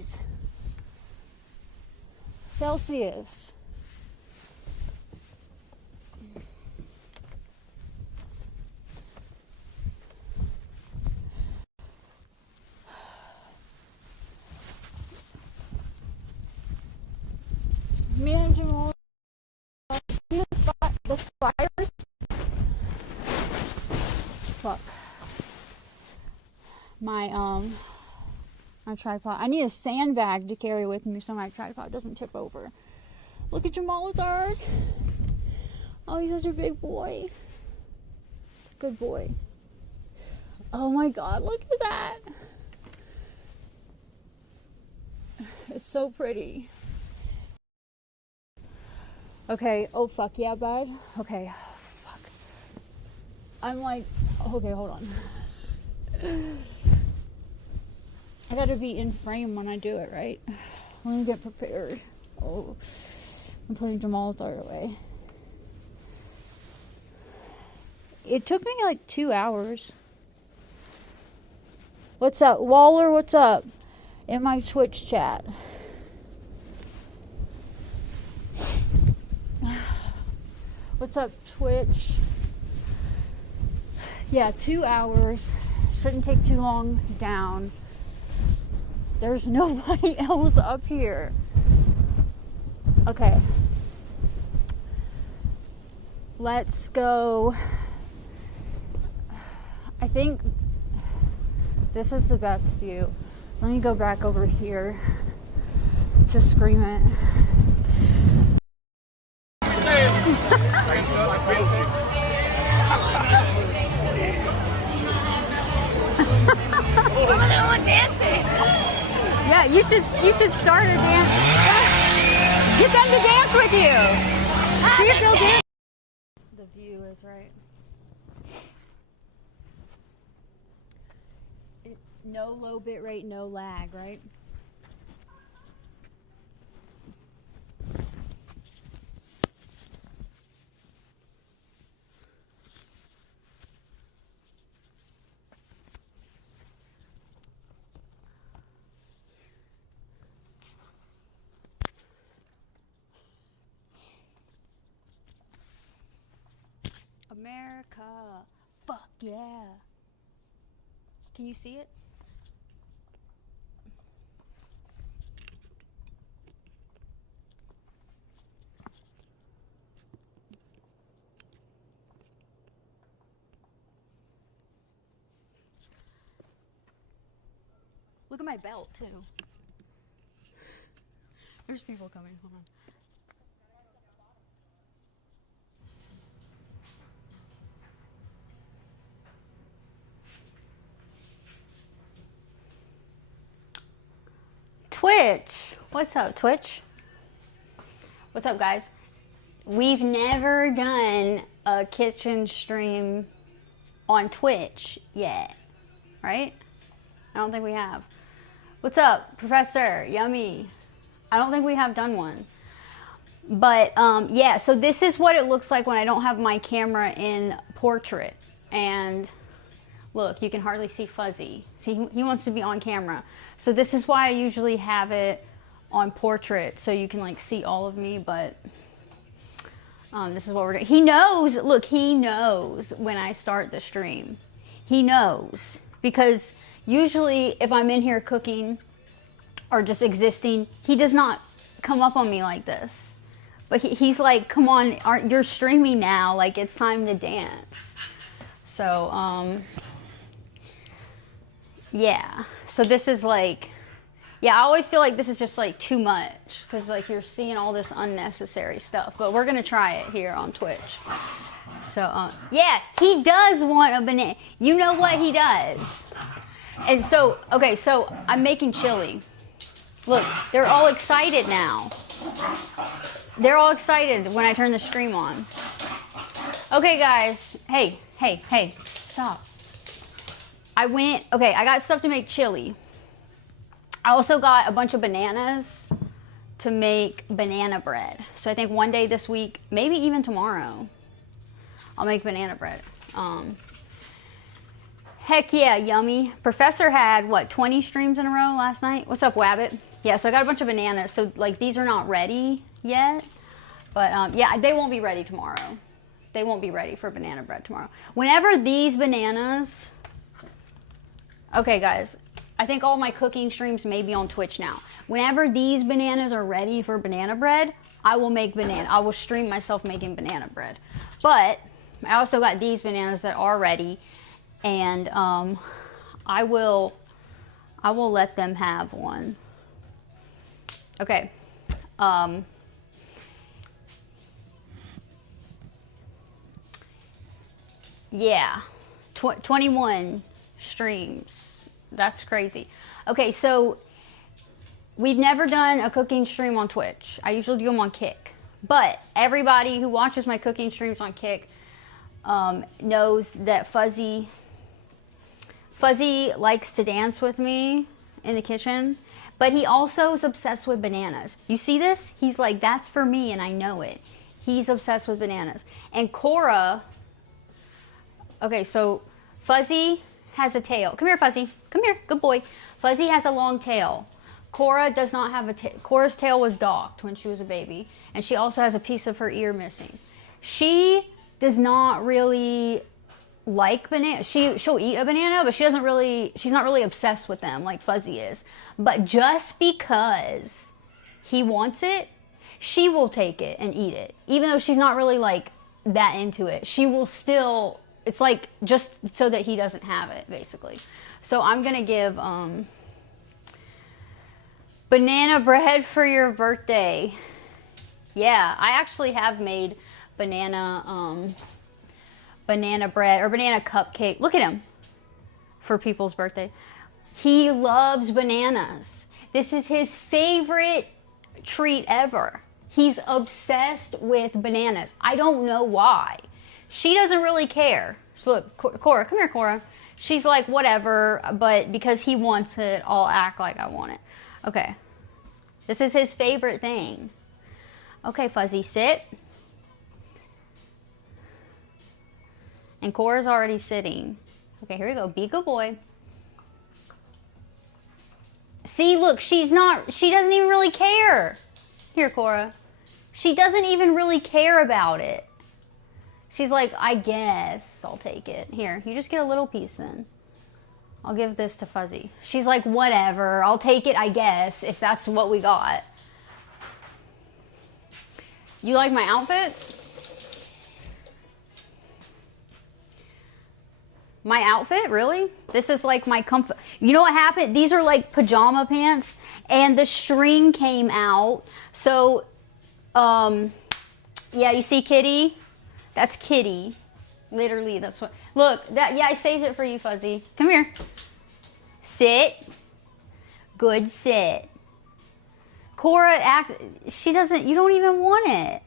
degrees Celsius. Managing all the spiders. Fuck. My tripod. I need a sandbag to carry with me so my tripod doesn't tip over. Look at Jamal Lazard. Oh, he's such a big boy. Good boy. Oh my god, look at that. It's so pretty. Okay, oh fuck yeah, bud. Okay, fuck. I'm like, okay, hold on. I gotta be in frame when I do it, right? Let me get prepared. Oh, I'm putting Jamal Lazard away. It took me like 2 hours. What's up, Waller? What's up? In my Twitch chat. What's up, Twitch? Yeah, 2 hours. Shouldn't take too long down. There's nobody else up here. Okay. Let's go. I think this is the best view. Let me go back over here to scream it. Dancing. Yeah, you should start a dance. Get them to dance with you. See if they'll dance. The view is right. No low bit rate, no lag, right? America. Fuck yeah. Can you see it? Look at my belt, too. There's people coming. Hold on. Twitch. What's up, Twitch? What's up, guys? We've never done a kitchen stream on Twitch yet, right? I don't think we have. What's up, Professor? Yummy. I don't think we have done one. But, yeah, so this is what it looks like when I don't have my camera in portrait. And look, you can hardly see Fuzzy. See, he wants to be on camera. So this is why I usually have it on portrait, so you can, like, see all of me, but this is what we're doing. He knows, look, he knows when I start the stream. He knows. Because usually if I'm in here cooking or just existing, he does not come up on me like this. But he's like, come on, you're streaming now, like, it's time to dance. So, yeah. So this is like, yeah, I always feel like this is just like too much. Because like you're seeing all this unnecessary stuff. But we're going to try it here on Twitch. So, yeah, he does want a banana. You know what he does. And so, okay, so I'm making chili. Look, they're all excited now. They're all excited when I turn the stream on. Okay, guys. Hey, stop. I got stuff to make chili. I also got a bunch of bananas to make banana bread. So I think one day this week, maybe even tomorrow, I'll make banana bread. Heck yeah, yummy. Professor had, what, 20 streams in a row last night? What's up, Wabbit? Yeah, so I got a bunch of bananas. So like these are not ready yet. But yeah, they won't be ready tomorrow. They won't be ready for banana bread tomorrow. Whenever these bananas... Okay, guys. I think all my cooking streams may be on Twitch now. Whenever these bananas are ready for banana bread, I will stream myself making banana bread. But I also got these bananas that are ready. And I will let them have one. Okay. Yeah, 21 streams. That's crazy. Okay, so we've never done a cooking stream on Twitch. I usually do them on Kick. But everybody who watches my cooking streams on Kick knows that Fuzzy likes to dance with me in the kitchen. But he also is obsessed with bananas. You see this? He's like, that's for me, and I know it. He's obsessed with bananas. And Cora... Okay, so Fuzzy has a tail. Come here, Fuzzy. Come here. Good boy. Fuzzy has a long tail. Cora does not have a tail. Cora's tail was docked when she was a baby. And she also has a piece of her ear missing. She does not really like banana. She'll eat a banana, but she's not really obsessed with them like Fuzzy is. But just because he wants it, she will take it and eat it. Even though she's not really like that into it. She will still... It's like just so that he doesn't have it, basically. So I'm going to give banana bread for your birthday. Yeah, I actually have made banana bread or banana cupcake. Look at him for people's birthday. He loves bananas. This is his favorite treat ever. He's obsessed with bananas. I don't know why. She doesn't really care. So look, Cora, come here, Cora. She's like, whatever, but because he wants it, I'll act like I want it. Okay. This is his favorite thing. Okay, Fuzzy, sit. And Cora's already sitting. Okay, here we go. Be a good boy. See, look, she doesn't even really care. Here, Cora. She doesn't even really care about it. She's like, I guess I'll take it. Here, you just get a little piece then. I'll give this to Fuzzy. She's like, whatever. I'll take it, I guess, if that's what we got. You like my outfit? My outfit? Really? This is like my comfort. You know what happened? These are like pajama pants, and the string came out. So, yeah, you see Kitty? That's Kitty. Literally, that's what... Look, yeah, I saved it for you, Fuzzy. Come here. Sit. Good sit. Cora she doesn't... You don't even want it.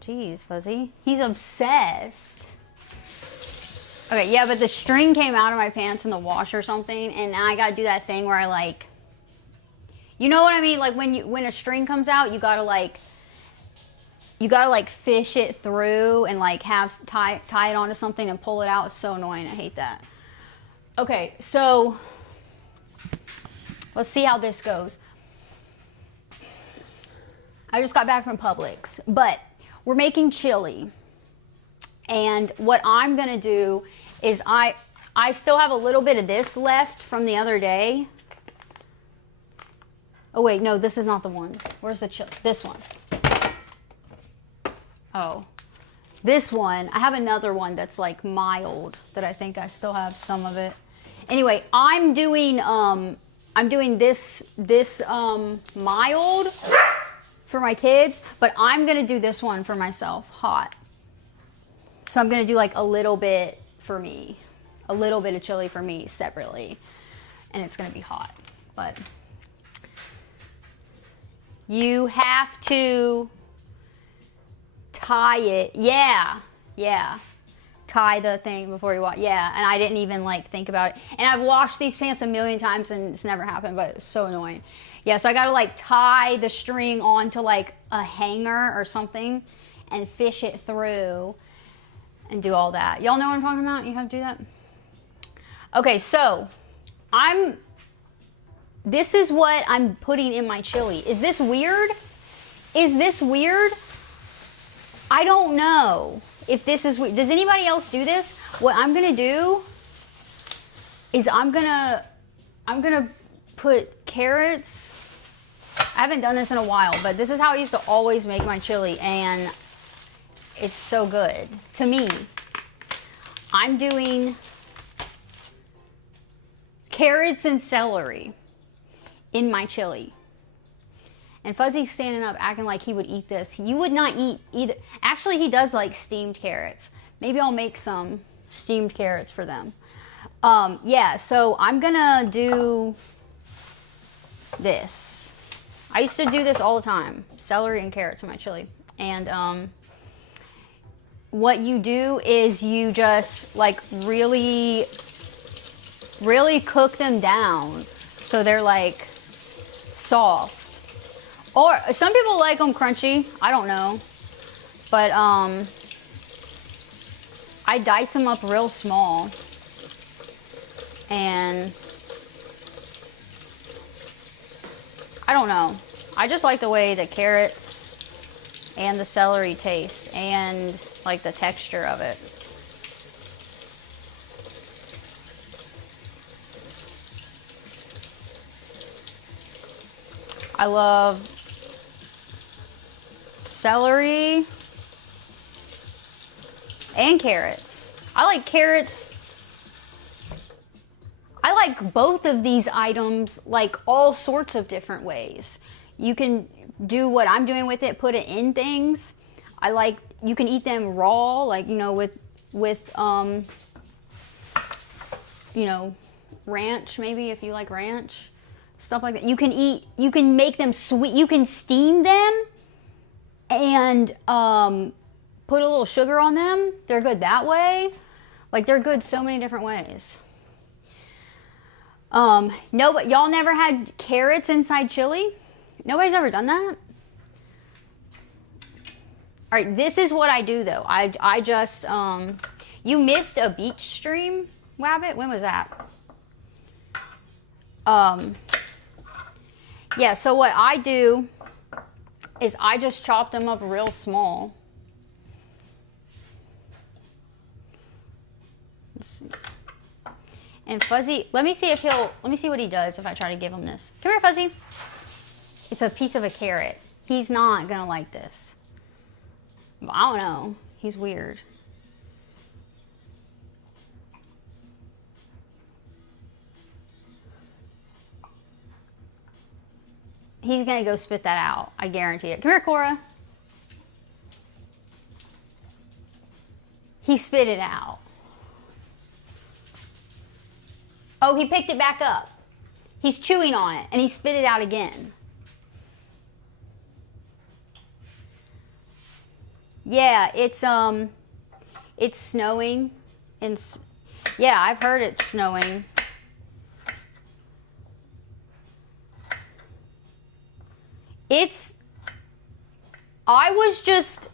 Jeez, Fuzzy. He's obsessed. Okay, yeah, but the string came out of my pants in the wash or something, and now I gotta do that thing where I like... You know what I mean? Like when a string comes out, you gotta like fish it through and like tie it onto something and pull it out. It's so annoying. I hate that. Okay, so let's see how this goes. I just got back from Publix, but we're making chili. And what I'm gonna do is I still have a little bit of this left from the other day. Oh wait, no, this is not the one. Where's the chili? This one. Oh, this one. I have another one that's like mild that I think I still have some of it. Anyway, I'm doing this mild for my kids, but I'm gonna do this one for myself, hot. So I'm gonna do like a little bit for me, a little bit of chili for me separately, and it's gonna be hot, but. You have to tie it. Yeah. Tie the thing before you wash. Yeah, and I didn't even like think about it. And I've washed these pants a million times and it's never happened, but it's so annoying. Yeah, so I gotta like tie the string onto like a hanger or something and fish it through and do all that. Y'all know what I'm talking about? You have to do that? Okay, so This is what I'm putting in my chili. Is this weird? Is this weird? I don't know if this is weird. Does anybody else do this? What I'm gonna do is I'm gonna put carrots. I haven't done this in a while, but this is how I used to always make my chili, and it's so good to me. I'm doing carrots and celery in my chili. And Fuzzy's standing up acting like he would eat this. You would not eat either. Actually, he does like steamed carrots. Maybe I'll make some steamed carrots for them. Yeah, so I'm gonna do this. I used to do this all the time. Celery and carrots in my chili. And what you do is you just like really cook them down so they're like soft. Or some people like them crunchy. I don't know. But I dice them up real small. And I don't know. I just like the way the carrots and the celery taste and like the texture of it. I love celery and carrots. I like carrots. I like both of these items like all sorts of different ways. You can do what I'm doing with it, put it in things. I like, you can eat them raw, like, you know, with you know, ranch, maybe if you like ranch. Stuff like that. You can make them sweet. You can steam them and put a little sugar on them. They're good that way. Like, they're good so many different ways. No, but y'all never had carrots inside chili? Nobody's ever done that? All right, this is what I do though. I just, you missed a beach stream, Wabbit? When was that? Yeah, so what I do is I just chop them up real small. Let's see. And Fuzzy, let me see what he does if I try to give him this. Come here, Fuzzy. It's a piece of a carrot. He's not gonna like this. I don't know. He's weird. He's gonna go spit that out. I guarantee it. Come here, Cora. He spit it out. Oh, he picked it back up. He's chewing on it, and he spit it out again. Yeah, it's snowing. Yeah, I've heard it's snowing. I was just,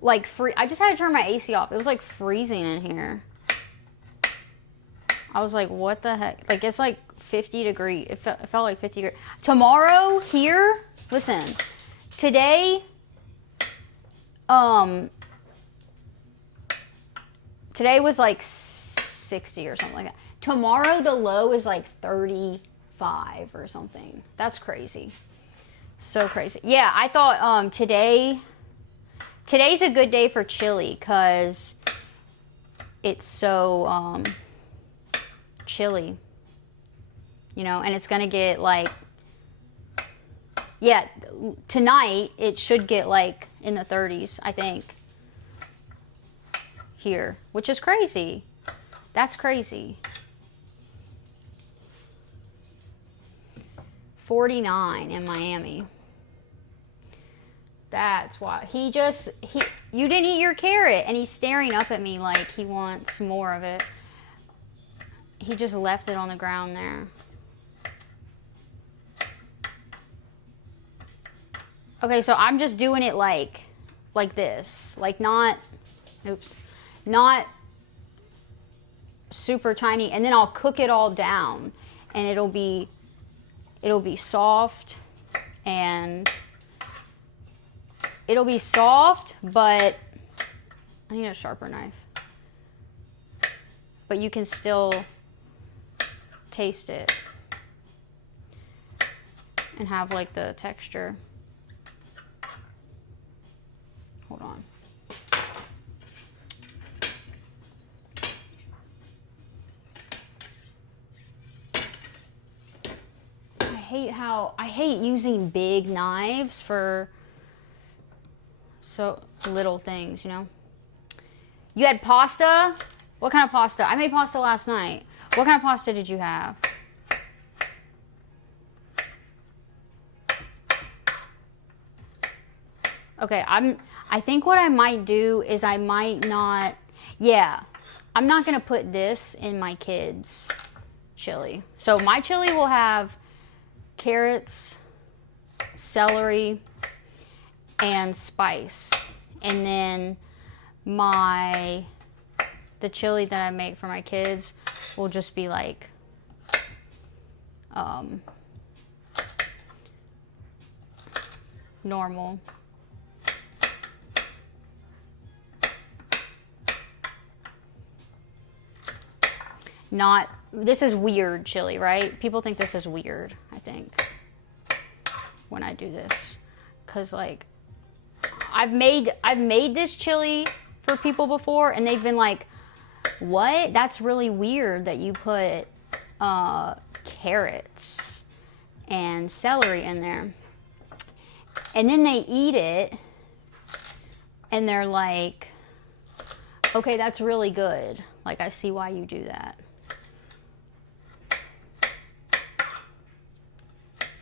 like, I just had to turn my AC off. It was, like, freezing in here. I was like, what the heck? Like, it's, like, 50 degrees. It felt like 50 degrees. Tomorrow, here, listen, today, today was, like, 60 or something like that. Tomorrow, the low is, like, 35 or something. That's crazy. So crazy. Yeah, I thought today's a good day for chili because it's so chilly, you know, and it's gonna get like, yeah, tonight it should get like in the 30s, I think, here, which is crazy. That's crazy. 49 in Miami. That's why. You didn't eat your carrot, and he's staring up at me like he wants more of it. He just left it on the ground there. Okay, so I'm just doing it like this. Like not super tiny, and then I'll cook it all down, and it'll be soft, and it'll be soft, but I need a sharper knife. But you can still taste it and have like the texture. Hold on. I hate using big knives for so little things, you know. You had pasta? What kind of pasta? I made pasta last night. What kind of pasta did you have? Okay, I think what I might do is I might not, yeah, I'm not gonna put this in my kids' chili. So my chili will have carrots, celery, and spice. And then the chili that I make for my kids will just be like normal. This is weird chili, right? People think this is weird, I think, when I do this. Cause like, I've made this chili for people before, and they've been like, what? That's really weird that you put carrots and celery in there. And then they eat it, and they're like, okay, that's really good. Like, I see why you do that.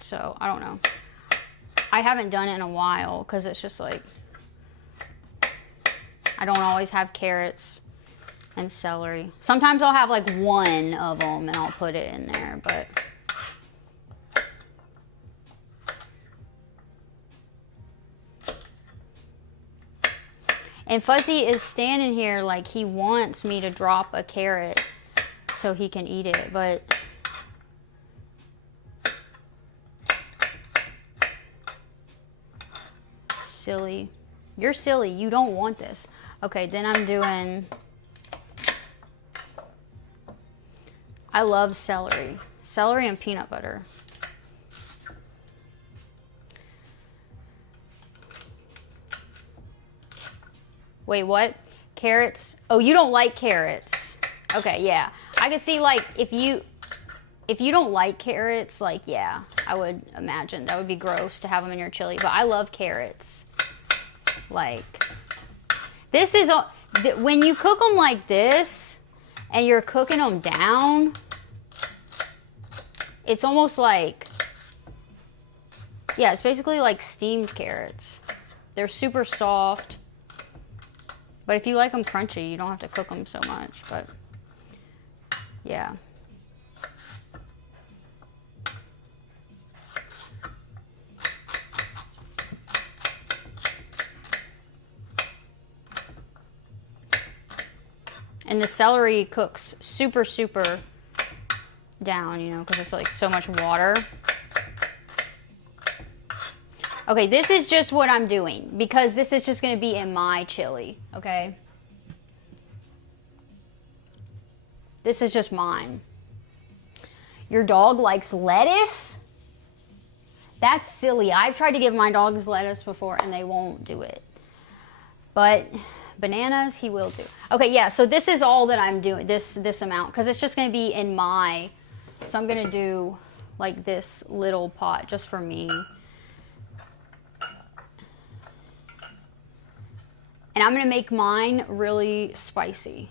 So, I don't know. I haven't done it in a while because it's just like, I don't always have carrots and celery. Sometimes I'll have like one of them and I'll put it in there, but and Fuzzy is standing here like he wants me to drop a carrot so he can eat it, but silly. You're silly. You don't want this. Okay, then I'm doing, I love celery. Celery and peanut butter. Wait, what? Carrots? Oh, you don't like carrots. Okay, yeah. I can see, like, if you don't like carrots, like, yeah, I would imagine that would be gross to have them in your chili, but I love carrots. Like, this is, when you cook them like this, and you're cooking them down, it's almost like, yeah, it's basically like steamed carrots. They're super soft, but if you like them crunchy, you don't have to cook them so much, but, yeah. And the celery cooks super, super down, you know, because it's like so much water. Okay, this is just what I'm doing because this is just going to be in my chili, okay? This is just mine. Your dog likes lettuce? That's silly. I've tried to give my dogs lettuce before and they won't do it. But bananas, he will do. Okay, yeah, so this is all that I'm doing, this amount, because it's just going to be in my, so I'm going to do like this little pot just for me. And I'm going to make mine really spicy.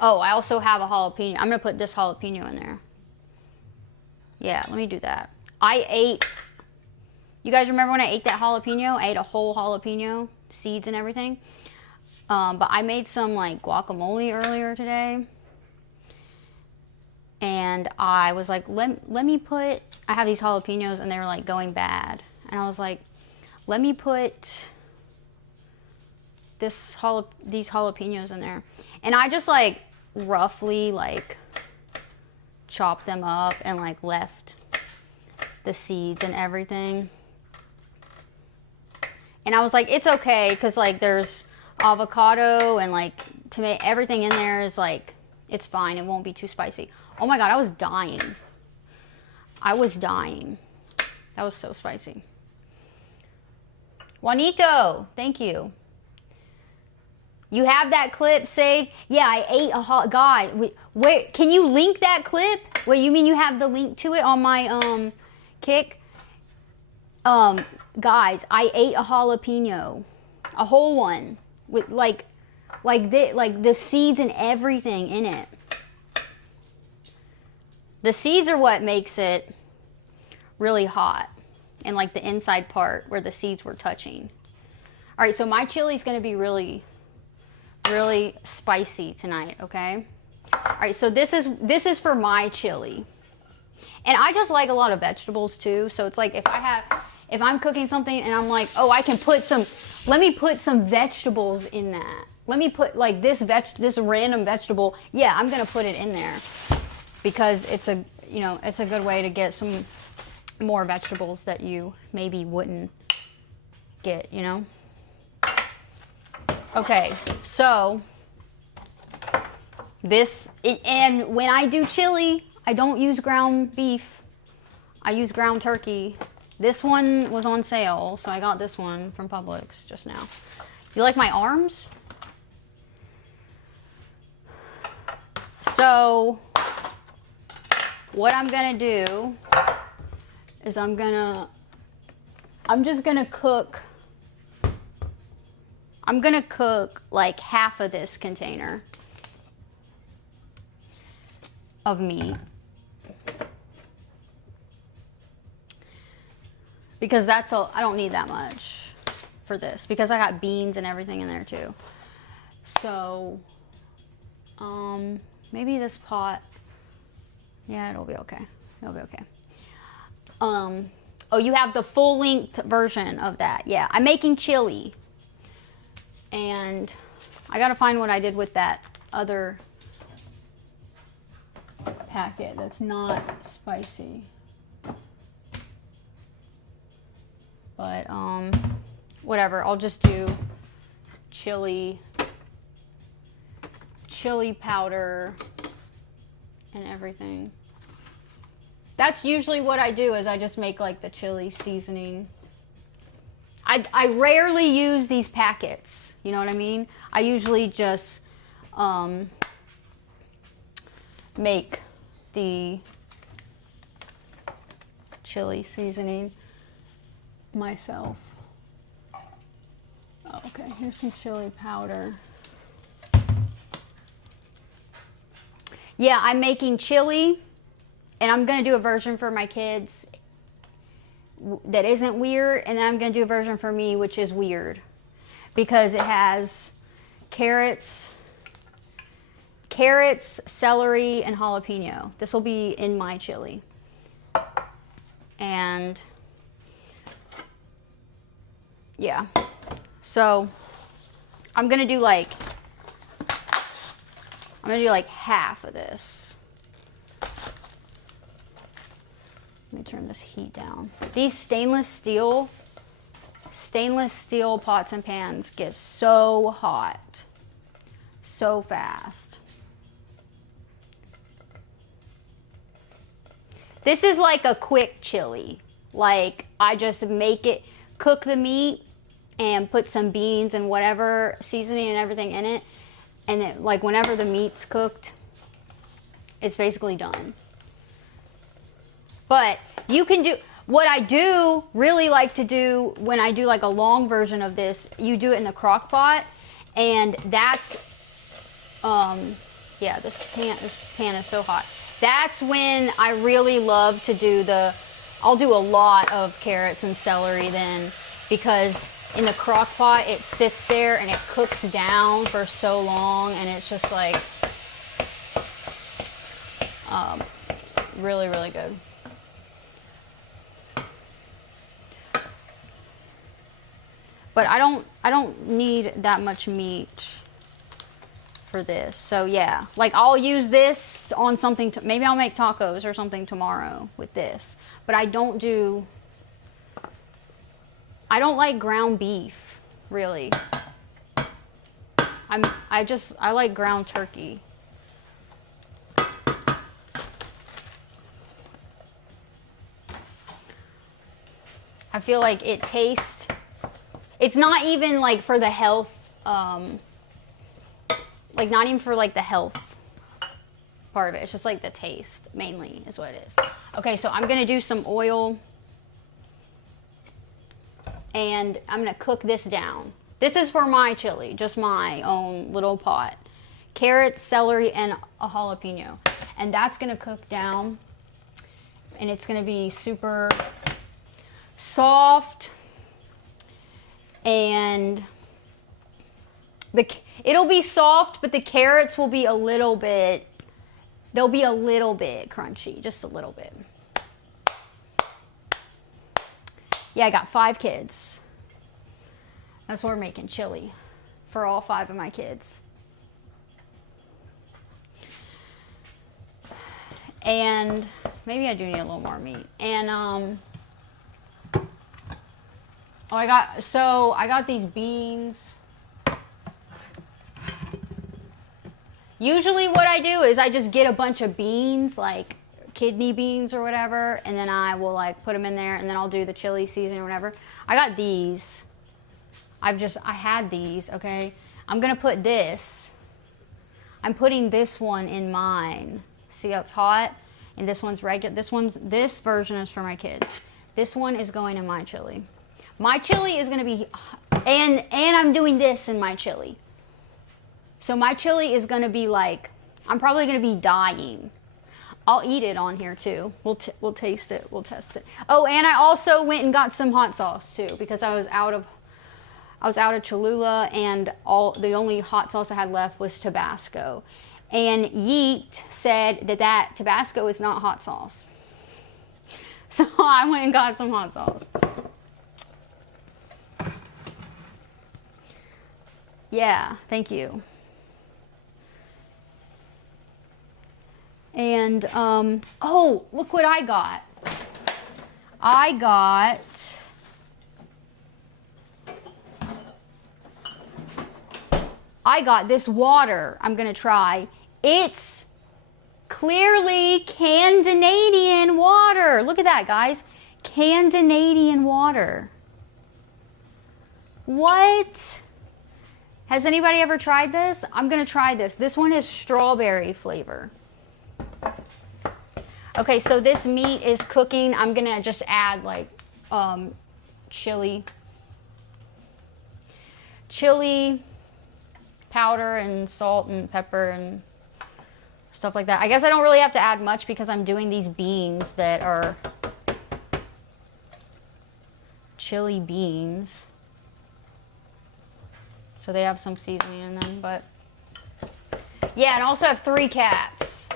Oh, I also have a jalapeno. I'm going to put this jalapeno in there. Yeah, let me do that. You guys remember when I ate that jalapeno? I ate a whole jalapeno, seeds and everything. But I made some like guacamole earlier today. And I was like, let me put, I have these jalapenos and they were like going bad. And I was like, let me put these jalapenos in there. And I just like roughly like chopped them up and like left the seeds and everything. And I was like, it's okay, because like there's avocado and like tomato, everything in there is like, it's fine, it won't be too spicy. Oh my god, I was dying. I was dying. That was so spicy. Juanito, thank you. You have that clip saved? Yeah, I ate a hot guy. Where can you link that clip? Wait, you mean you have the link to it on my Kick? Guys, I ate a jalapeno, a whole one with like the seeds and everything in it. The seeds are what makes it really hot, and like the inside part where the seeds were touching. All right, so my chili is going to be really spicy tonight, okay? All right, so this is for my chili. And I just like a lot of vegetables too, so it's like if I'm cooking something and I'm like, oh, I can let me put some vegetables in that. Let me put like this random vegetable. Yeah, I'm going to put it in there because it's a good way to get some more vegetables that you maybe wouldn't get, you know? Okay, so and when I do chili, I don't use ground beef. I use ground turkey. This one was on sale, so I got this one from Publix just now. You like my arms? So what I'm gonna do is I'm just gonna cook like half of this container of meat, because I don't need that much for this, because I got beans and everything in there too. So maybe this pot, yeah, it'll be okay. It'll be okay. Oh, you have the full length version of that. Yeah, I'm making chili, and I gotta find what I did with that other packet that's not spicy. But whatever, I'll just do chili powder and everything. That's usually what I do, is I just make like the chili seasoning. I rarely use these packets, you know what I mean? I usually just make the chili seasoning myself. Oh, okay, here's some chili powder. Yeah, I'm making chili, and I'm gonna do a version for my kids that isn't weird, and then I'm gonna do a version for me which is weird, because it has carrots, celery, and jalapeno. This will be in my chili. And yeah, so I'm gonna do like half of this. Let me turn this heat down. These stainless steel pots and pans get so hot so fast. This is like a quick chili. Like, I just make it, cook the meat and put some beans and whatever seasoning and everything in it, and it, like, whenever the meat's cooked, it's basically done. But you can do, what I do really like to do when I do like a long version of this, you do it in the crock pot, and that's, yeah, this pan is so hot. That's when I really love to do I'll do a lot of carrots and celery then, because in the crock pot it sits there and it cooks down for so long, and it's just like really, really good. But I don't need that much meat for this. So yeah, like I'll use this on something, maybe I'll make tacos or something tomorrow with this. But I don't like ground beef, really. I like ground turkey. I feel like it tastes, it's not even like for the health, like not even for like the health part of it. It's just like the taste mainly is what it is. Okay, so I'm gonna do some oil and I'm gonna cook this down. This is for my chili, just my own little pot. Carrots, celery, and a jalapeno. And that's gonna cook down and it's gonna be super soft, and it'll be soft, but the carrots will be a little bit, they'll be a little bit crunchy, just a little bit. Yeah, I got 5 kids. That's why we're making chili for all 5 of my kids. And maybe I do need a little more meat. And oh, I got these beans. Usually what I do is I just get a bunch of beans, like kidney beans or whatever, and then I will like put them in there, and then I'll do the chili season or whatever. I got these. I had these, okay? I'm gonna put this. I'm putting this one in mine. See how it's hot? And this one's regular. This version is for my kids. This one is going in my chili. My chili is gonna be, and I'm doing this in my chili. So my chili is gonna be like, I'm probably gonna be dying. I'll eat it on here too. We'll taste it. We'll test it. Oh, and I also went and got some hot sauce too, because I was out of Cholula, and the only hot sauce I had left was Tabasco. And Yeet said that Tabasco is not hot sauce. So I went and got some hot sauce. Yeah, thank you. And, oh, look what I got. I got this water I'm gonna try. It's clearly Canadian water. Look at that, guys. Canadian water. What? Has anybody ever tried this? I'm gonna try this. This one is strawberry flavor. Okay, so this meat is cooking. I'm gonna just add like chili powder and salt and pepper and stuff like that. I guess I don't really have to add much because I'm doing these beans that are chili beans. So they have some seasoning in them, but yeah, and I also have 3 cats.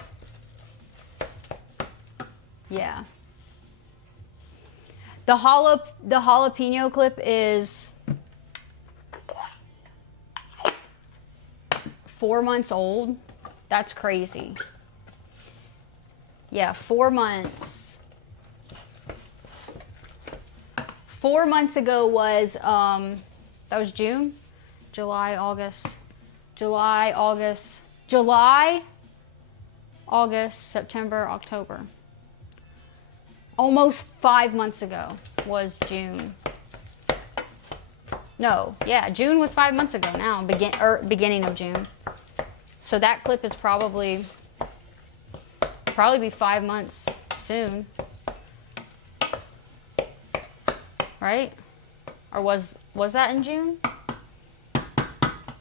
Yeah. The jalapeno clip is 4 months old. That's crazy. Yeah, 4 months. 4 months ago was, that was June? July, August, September, October. Almost 5 months ago was June. No, yeah, June was 5 months ago now, beginning of June. So that clip is probably be 5 months soon. Right? Or was that in June?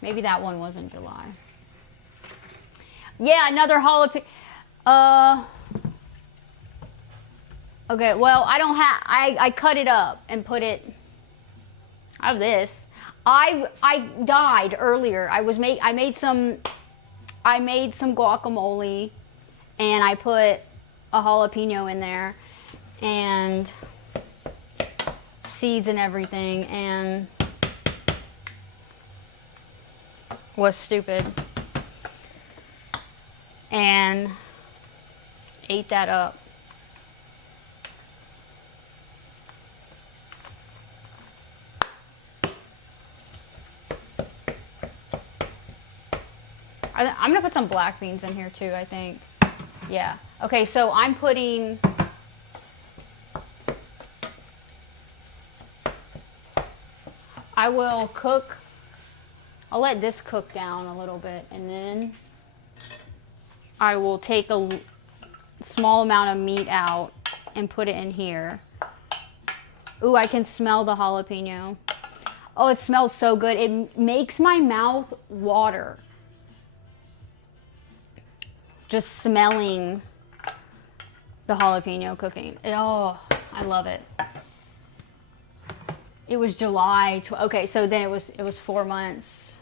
Maybe that one was in July. Yeah, another jalapeno. Okay, well, I cut it up and put it. I have this. I died earlier. I made some guacamole, and I put a jalapeno in there, and seeds and everything, and was stupid and ate that up. I'm gonna put some black beans in here too, I think. Yeah. Okay, so I'm putting... I will cook... I'll let this cook down a little bit, and then I will take a small amount of meat out and put it in here. Ooh, I can smell the jalapeno. Oh, it smells so good. It makes my mouth water. Just smelling the jalapeno cooking. Oh, I love it. It was July. Okay, so then it was 4 months,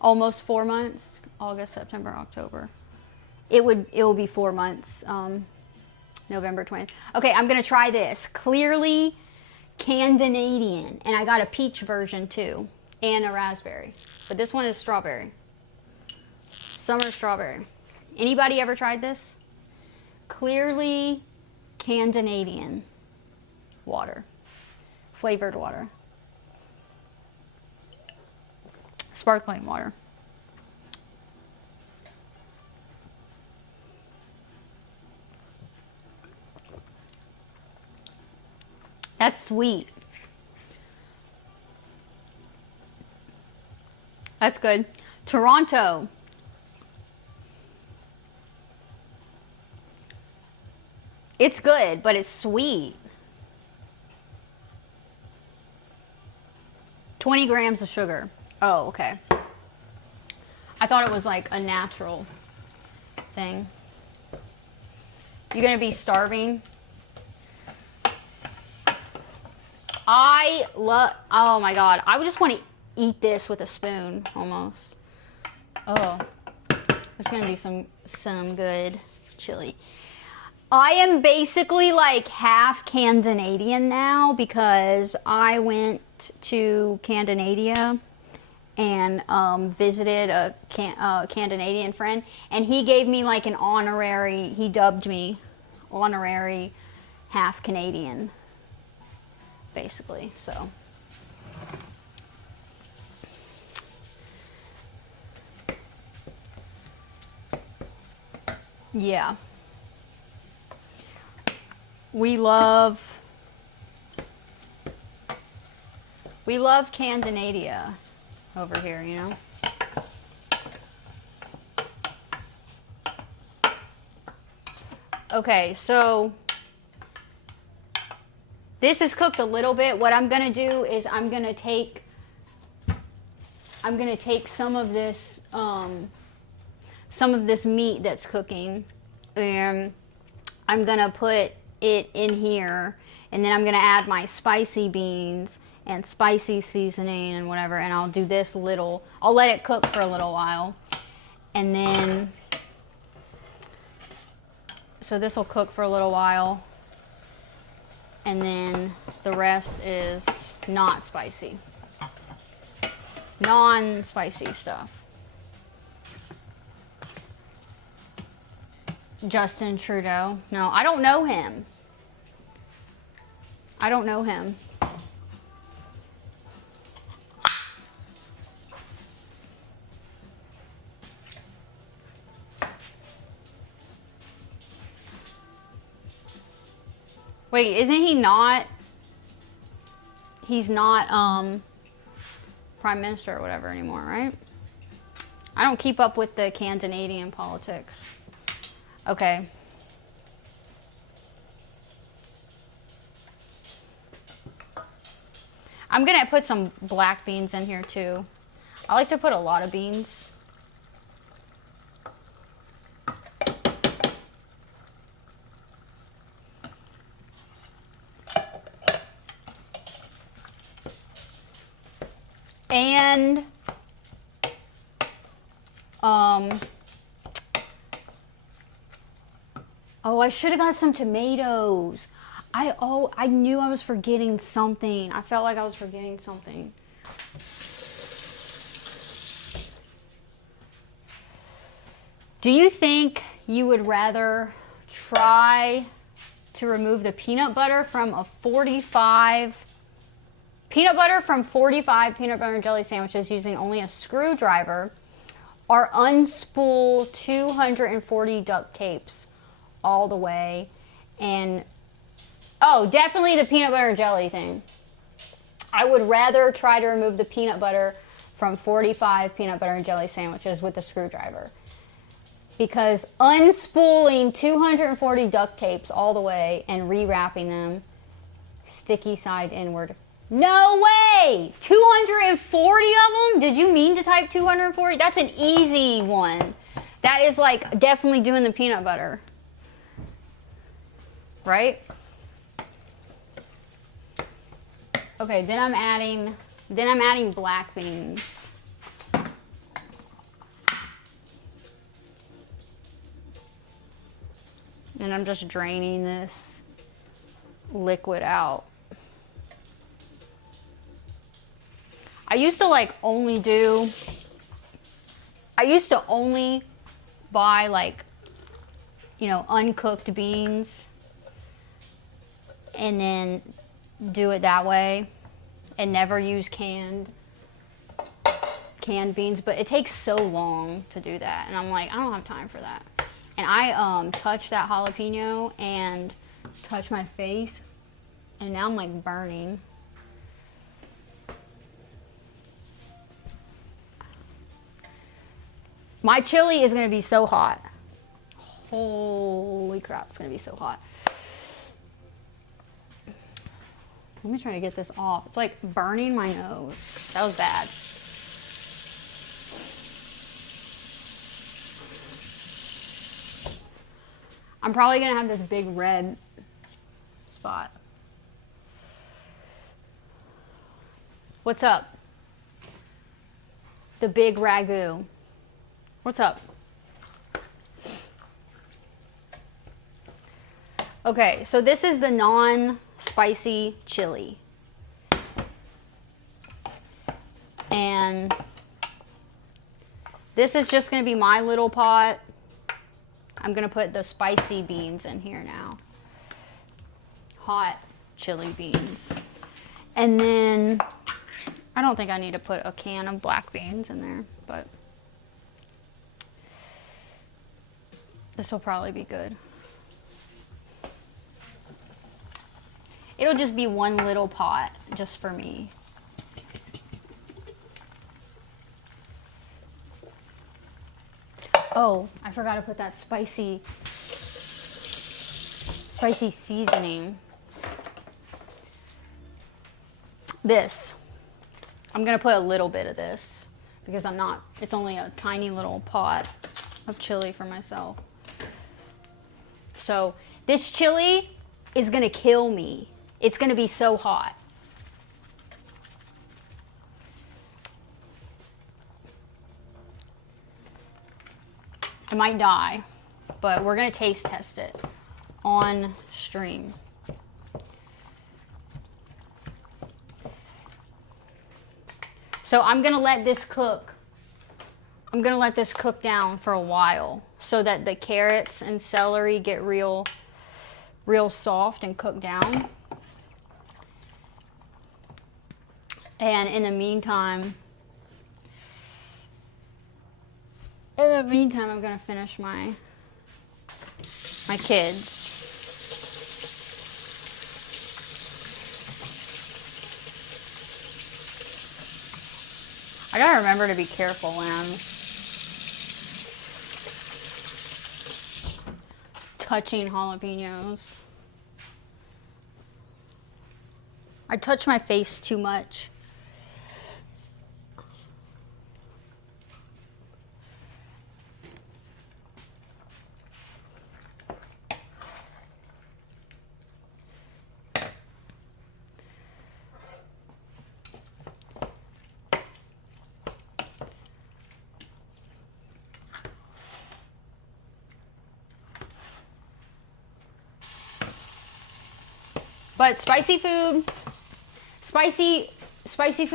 almost 4 months. August, September, October. It will be 4 months. November 20th. Okay, I'm gonna try this. Clearly Canadian, and I got a peach version too, and a raspberry. But this one is strawberry. Summer strawberry. Anybody ever tried this? Clearly Canadian water. Flavored water. Sparkling water. That's sweet. That's good. Toronto. It's good, but it's sweet. 20 grams of sugar. Oh, okay. I thought it was like a natural thing. You're gonna be starving. Oh my God. I would just want to eat this with a spoon, almost. Oh, it's gonna be some good chili. I am basically like half Canadian now because I went to Canada and visited a Canadian friend, and he gave me like an honorary, he dubbed me honorary half Canadian, basically, so. Yeah. We love Canada over here, you know. Okay, so this is cooked a little bit. What I'm gonna do is I'm gonna take some of this meat that's cooking, and I'm gonna put it in here, and then I'm gonna add my spicy beans and spicy seasoning and whatever, and I'll do this little, I'll let it cook for a little while, and then so this will cook for a little while, and then the rest is not spicy, non-spicy stuff. Justin Trudeau. No, I don't know him. I don't know him. Wait, isn't he not? He's not Prime Minister or whatever anymore, right? I don't keep up with the Canadian politics. Okay. I'm gonna put some black beans in here too. I like to put a lot of beans. And oh, I should have got some tomatoes. I knew I was forgetting something. I felt like I was forgetting something. Do you think you would rather try to remove the peanut butter from 45 peanut butter and jelly sandwiches using only a screwdriver, or unspool 240 duct tapes all the way? And oh, definitely the peanut butter and jelly thing. I would rather try to remove the peanut butter from 45 peanut butter and jelly sandwiches with a screwdriver. Because unspooling 240 duct tapes all the way and rewrapping them sticky side inward. No way! 240 of them? Did you mean to type 240? That's an easy one. That is like definitely doing the peanut butter. Right? Okay, then I'm adding black beans. And I'm just draining this liquid out. I used to only buy like, you know, uncooked beans and then do it that way and never use canned beans, but it takes so long to do that, and I'm like, I don't have time for that. And I touched that jalapeno and touched my face, and now I'm like burning. My chili is gonna be so hot. Holy crap, it's gonna be so hot. Let me try to get this off. It's like burning my nose. That was bad. I'm probably gonna have this big red spot. What's up? The big ragu. What's up? Okay, so this is the non-spicy chili. And this is just gonna be my little pot. I'm gonna put the spicy beans in here now. Hot chili beans. And then, I don't think I need to put a can of black beans in there, but this will probably be good. It'll just be one little pot just for me. Oh, I forgot to put that spicy seasoning. This. I'm gonna put a little bit of this because it's only a tiny little pot of chili for myself. So this chili is gonna kill me. It's gonna be so hot. I might die, but we're gonna taste test it on stream. So I'm gonna let this cook. I'm gonna let this cook down for a while so that the carrots and celery get real soft and cook down. And in the meantime, I'm gonna finish my kids. I gotta remember to be careful when I'm touching jalapenos. I touch my face too much. But spicy food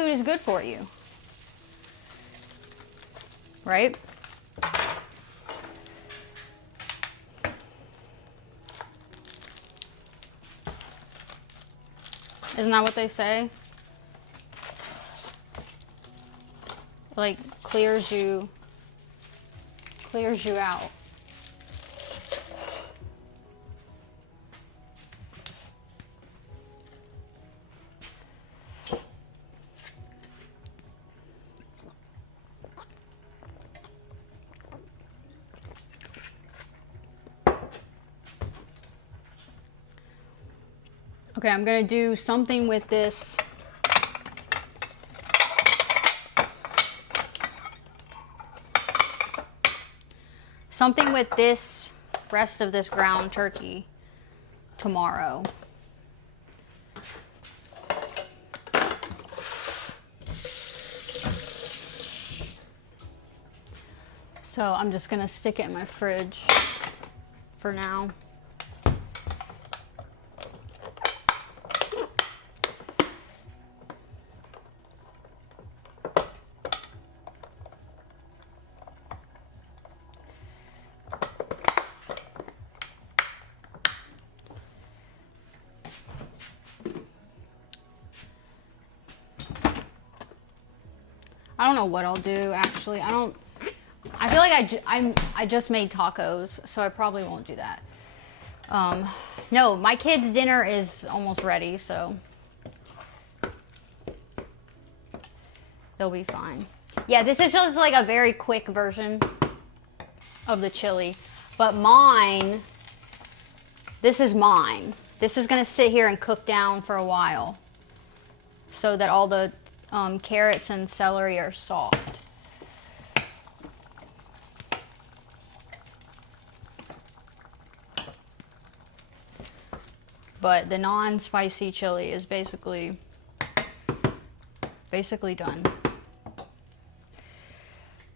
is good for you, right? Isn't that what they say? Like clears you out. Okay, I'm gonna do something with this. Something with this rest of this ground turkey tomorrow. So I'm just gonna stick it in my fridge for now. I don't know what I'll do, actually. I feel like I just made tacos, so I probably won't do that. No, my kids' dinner is almost ready, so they'll be fine. Yeah, this is just like a very quick version of the chili. But mine, this is mine. This is gonna sit here and cook down for a while so that all the carrots and celery are soft. But the non-spicy chili is basically done.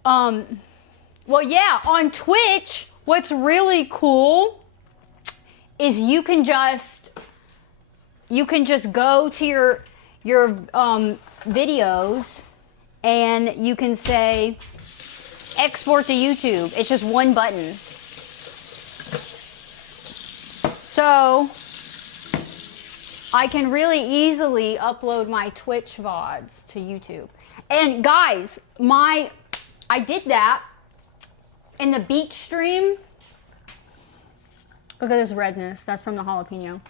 Well, yeah, on Twitch, what's really cool is you can just go to your videos and you can say export to YouTube. It's just one button. So I can really easily upload my Twitch VODs to YouTube. And guys, I did that in the beach stream. Look at this redness. That's from the jalapeno.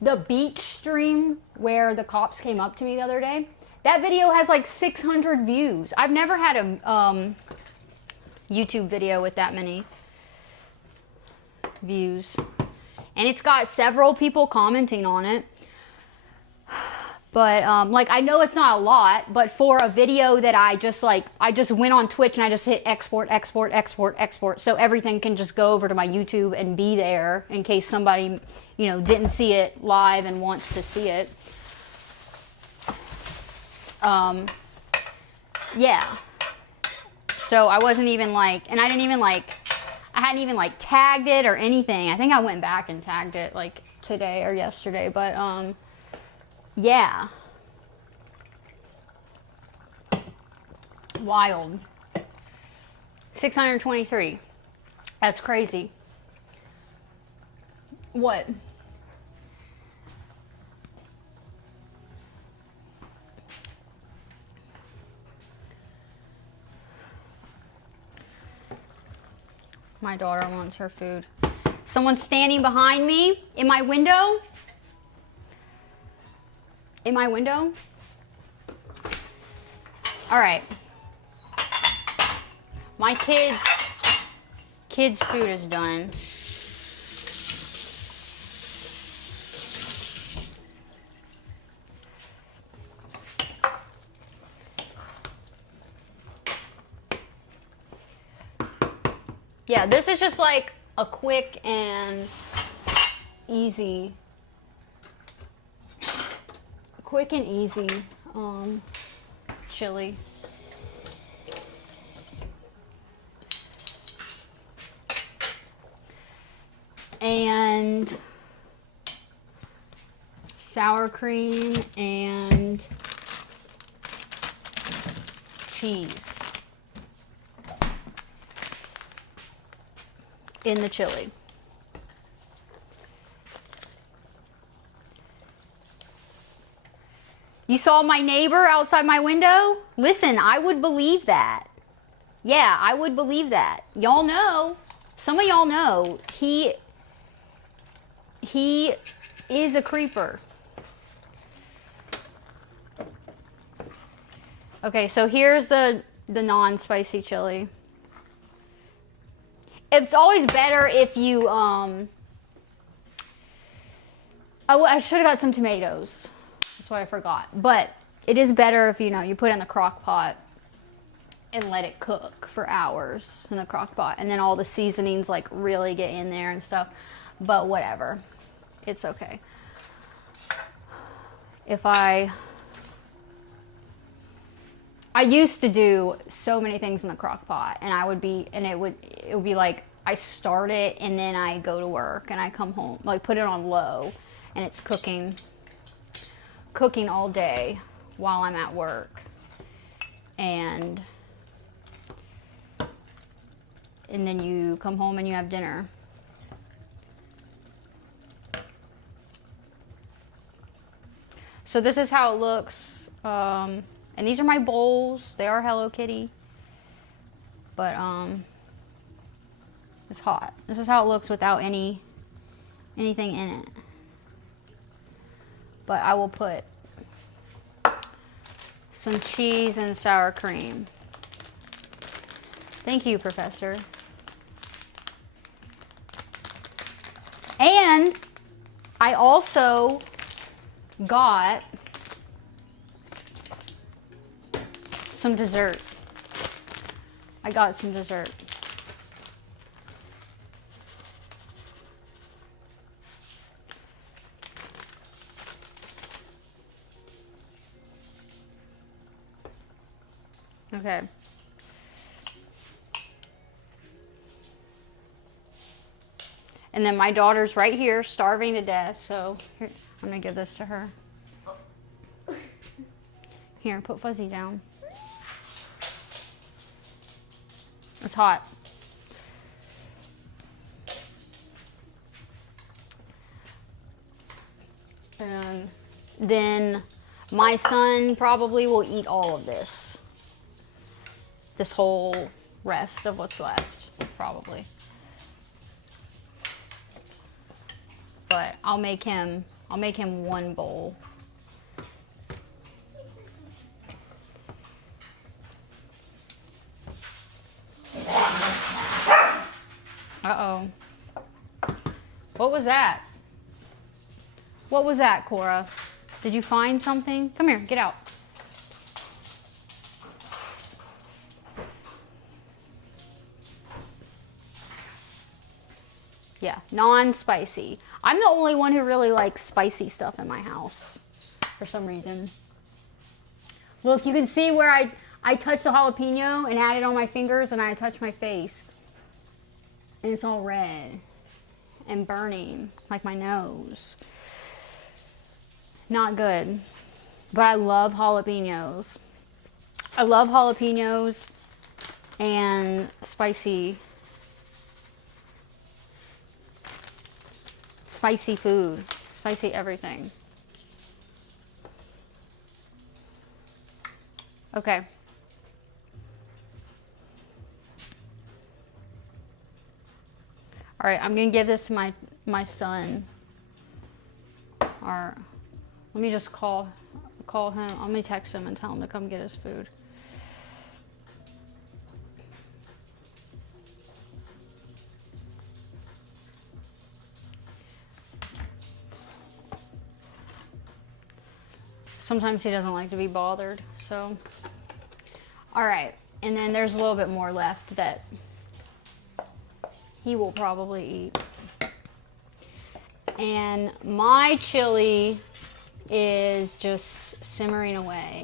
The beach stream where the cops came up to me the other day, that video has like 600 views. I've never had a YouTube video with that many views. And it's got several people commenting on it. But like, I know it's not a lot, but for a video that I just went on Twitch and I just hit export, export, export, export, so everything can just go over to my YouTube and be there in case somebody, you know, didn't see it live and wants to see it. Yeah. So I wasn't even like, and I hadn't even like tagged it or anything. I think I went back and tagged it like today or yesterday, but yeah. Wild. 623. That's crazy. What? My daughter wants her food. Someone's standing behind me in my window. In my window. All right. My kids' food is done. Yeah, this is just like a quick and easy chili. And sour cream and cheese in the chili. You saw my neighbor outside my window? Listen, I would believe that. Yeah, I would believe that. Y'all know, some of y'all know, he is a creeper. Okay, so here's the non-spicy chili. It's always better if you, oh, I should have got some tomatoes. That's what I forgot. But it is better if, you put it in the crock pot and let it cook for hours in the crock pot. And then all the seasonings, like, really get in there and stuff. But whatever. It's okay. If I used to do so many things in the crock pot, and it would be like, I start it and then I go to work and I come home, like put it on low, and it's cooking all day while I'm at work. And then you come home and you have dinner. So this is how it looks. And these are my bowls. They are Hello Kitty. But it's hot. This is how it looks without anything in it. But I will put some cheese and sour cream. Thank you, Professor. And I also got some dessert. I got some dessert. Okay. And then my daughter's right here, starving to death, so here, I'm gonna give this to her. Here, put Fuzzy down. It's hot. And then my son probably will eat all of this. This whole rest of what's left, probably. But I'll make him one bowl. Uh-oh. What was that? What was that, Cora? Did you find something? Come here, get out. Yeah, non-spicy. I'm the only one who really likes spicy stuff in my house for some reason. Look, you can see where I touched the jalapeno and had it on my fingers, and I touched my face. And it's all red and burning, like my nose. Not good. But I love jalapenos. I love jalapenos and spicy food, spicy everything. Okay. All right, I'm gonna give this to my son. Or let me just call him. Let me text him and tell him to come get his food. Sometimes he doesn't like to be bothered, so. All right, and then there's a little bit more left that he will probably eat. And my chili is just simmering away.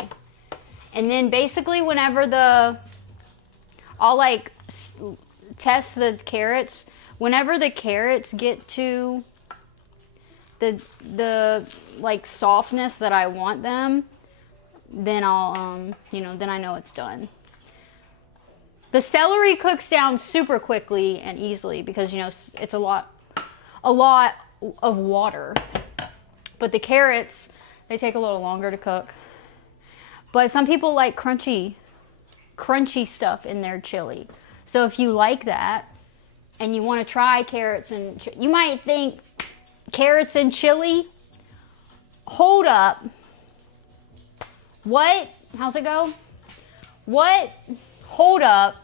And then basically whenever I'll like test the carrots. Whenever the carrots get to the like softness that I want them, then I'll then I know it's done. The celery cooks down super quickly and easily because it's a lot of water. But the carrots, they take a little longer to cook. But some people like crunchy stuff in their chili. So if you like that and you want to try carrots and you might think carrots and chili. Hold up. What? How's it go? What? Hold up.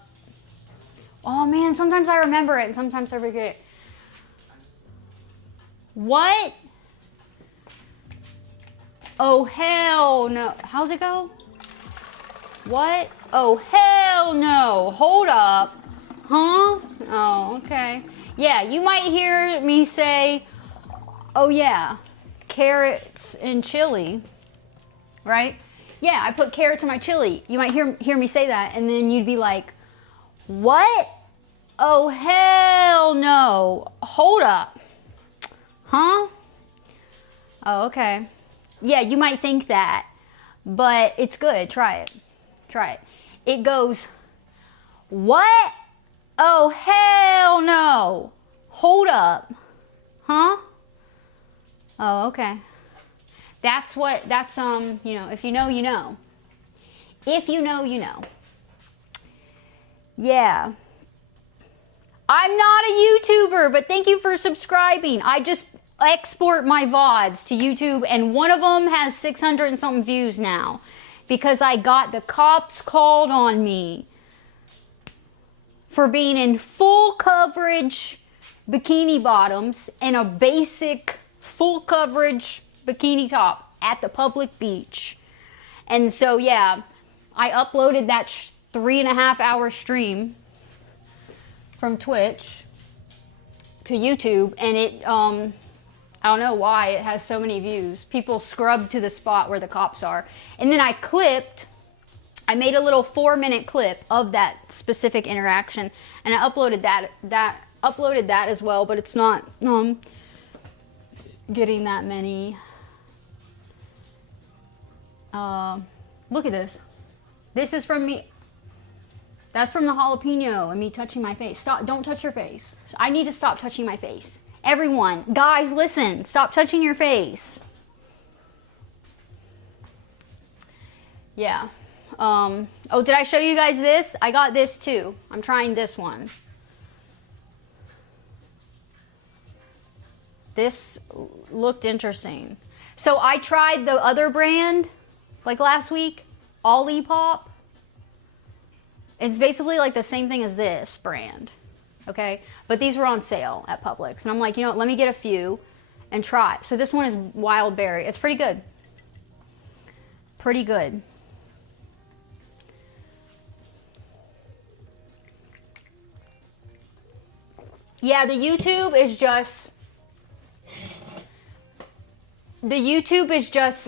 Oh man, sometimes I remember it and sometimes I forget it. What? Oh hell no. How's it go? What? Oh hell no. Hold up. Huh? Oh, okay. Yeah, you might hear me say, oh yeah, carrots and chili, right? Yeah, I put carrots in my chili. You might hear me say that, and then you'd be like, what? Oh hell no. Hold up. Huh? Oh, okay. Yeah, you might think that, but it's good. Try it. Try it. It goes, what? Oh hell no. Hold up. Huh? Oh, okay. That's you know, if you know, you know. If you know, you know. Yeah. I'm not a YouTuber, but thank you for subscribing. I just export my VODs to YouTube, and one of them has 600 and something views now because I got the cops called on me for being in full coverage bikini bottoms and a basic full coverage bikini top at the public beach. And so, yeah, I uploaded that 3.5 hour stream from Twitch to YouTube, and it, I don't know why it has so many views. People scrubbed to the spot where the cops are. And then I made a little 4-minute clip of that specific interaction, and I uploaded that as well, but it's not getting that many. Look at this. This is from me. That's from the jalapeno and me touching my face. Stop, don't touch your face. I need to stop touching my face. Everyone, guys, listen, stop touching your face. Yeah. Oh, did I show you guys this? I got this too. I'm trying this one. This looked interesting. So I tried the other brand, like last week, Olipop. It's basically like the same thing as this brand, okay? But these were on sale at Publix. And I'm like, you know what, let me get a few and try. So this one is wild berry. It's pretty good. Pretty good. Yeah, the YouTube is just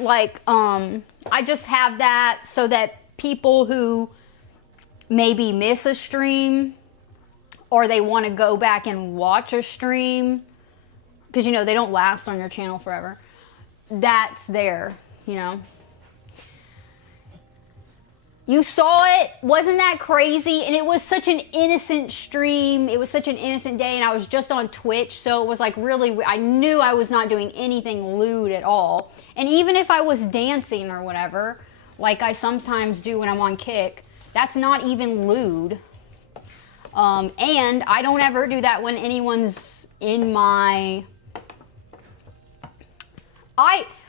like, I just have that so that people who maybe miss a stream or they want to go back and watch a stream, because, you know, they don't last on your channel forever. That's there, you know. You saw it, wasn't that crazy? And it was such an innocent stream. It was such an innocent day, and I was just on Twitch, so it was like really, I knew I was not doing anything lewd at all. And even if I was dancing or whatever, like I sometimes do when I'm on Kick, that's not even lewd. And I don't ever do that when anyone's in my...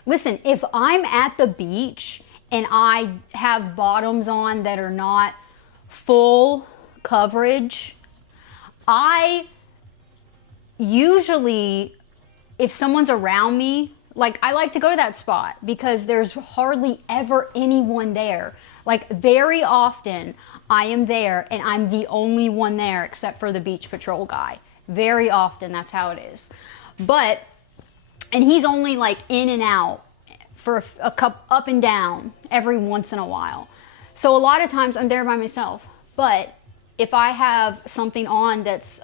Listen, if I'm at the beach and I have bottoms on that are not full coverage, I usually, if someone's around me, like, I like to go to that spot because there's hardly ever anyone there. Like, very often I am there and I'm the only one there except for the beach patrol guy. Very often that's how it is. And he's only like in and out for a cup up and down every once in a while. So a lot of times I'm there by myself. But if I have something on that's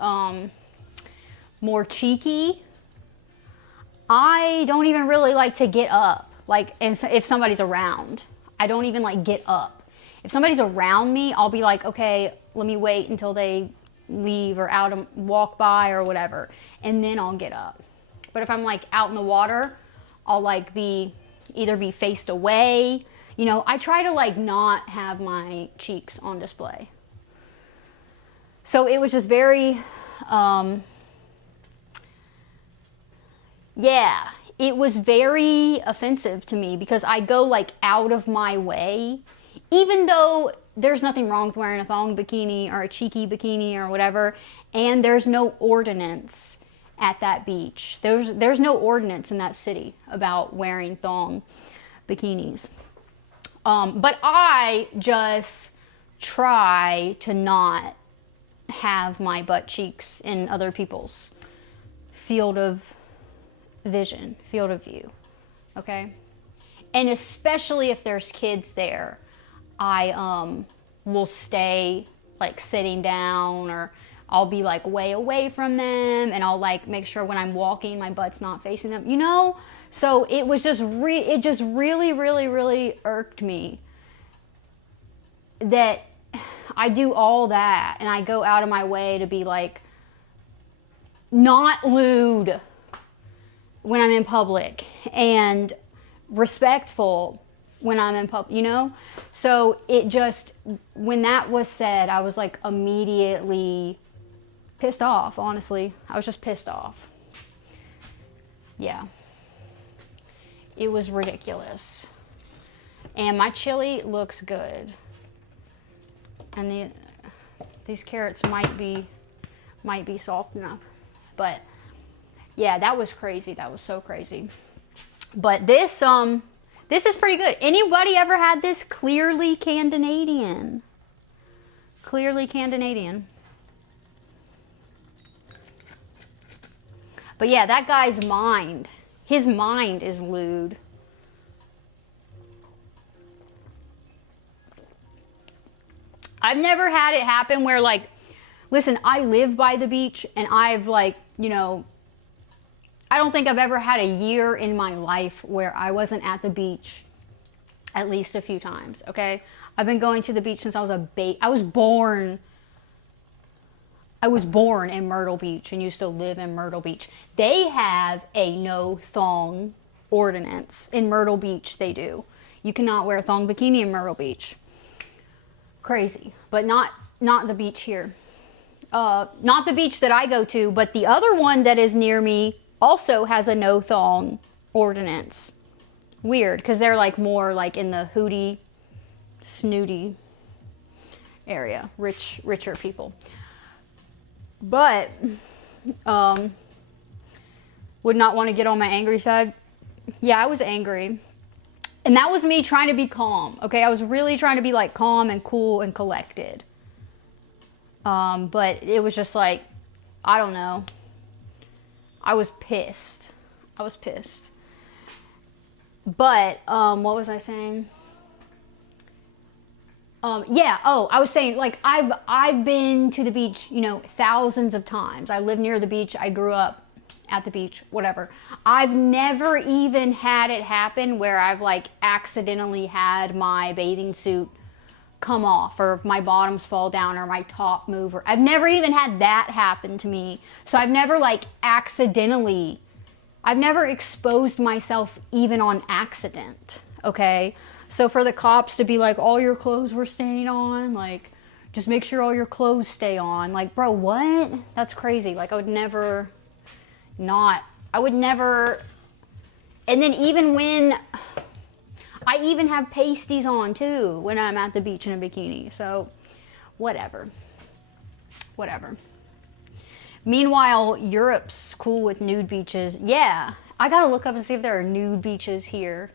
more cheeky, I don't even really like to get up. Like, and if somebody's around, I don't even like get up. If somebody's around me, I'll be like, okay, let me wait until they leave or out and walk by or whatever, and then I'll get up. But if I'm like out in the water, I'll like either be faced away, You know, I try to like not have my cheeks on display. So it was just very, yeah, it was very offensive to me because I go like out of my way, even though there's nothing wrong with wearing a thong bikini or a cheeky bikini or whatever, and there's no ordinance at that beach. There's no ordinance in that city about wearing thong bikinis. But I just try to not have my butt cheeks in other people's field of vision, field of view, okay? And especially if there's kids there, I will stay like sitting down, or I'll be like way away from them, and I'll like make sure when I'm walking my butt's not facing them, you know? So it was just it just really, really, really irked me that I do all that and I go out of my way to be like not lewd when I'm in public and respectful when I'm in public, you know? So it just, when that was said, I was like immediately pissed off, honestly. I was just pissed off. Yeah. It was ridiculous. And my chili looks good. And these carrots might be soft enough. But yeah, that was crazy. That was so crazy. But this is pretty good. Anybody ever had this clearly Canadian? Clearly Canadian. But yeah, that guy's mind. His mind is lewd. I've never had it happen where like, listen, I live by the beach and I've like, you know, I don't think I've ever had a year in my life where I wasn't at the beach at least a few times, okay? I've been going to the beach since I was a baby. I was born in Myrtle Beach and used to live in Myrtle Beach. They have a no thong ordinance in Myrtle Beach. They do. You cannot wear a thong bikini in Myrtle Beach. Crazy, but not the beach here. Not the beach that I go to, but the other one that is near me also has a no thong ordinance. Weird, because they're like more like in the hootie, snooty area, richer people. But would not want to get on my angry side. Yeah, I was angry. And that was me trying to be calm, okay? I was really trying to be like calm and cool and collected. But it was just like, I don't know. I was pissed. I was pissed. But, what was I saying? Yeah, I was saying, like, I've been to the beach, you know, thousands of times. I live near the beach. I grew up at the beach, whatever. I've never even had it happen where I've, like, accidentally had my bathing suit come off, or my bottoms fall down, or my top move, or I've never even had that happen to me. So I've never, like, I've never exposed myself even on accident, okay? So for the cops to be like, all your clothes were staying on, like, just make sure all your clothes stay on. Like, bro, what? That's crazy. Like, I would never, and then even when, I even have pasties on too when I'm at the beach in a bikini. So, whatever. Meanwhile, Europe's cool with nude beaches. Yeah, I gotta look up and see if there are nude beaches here.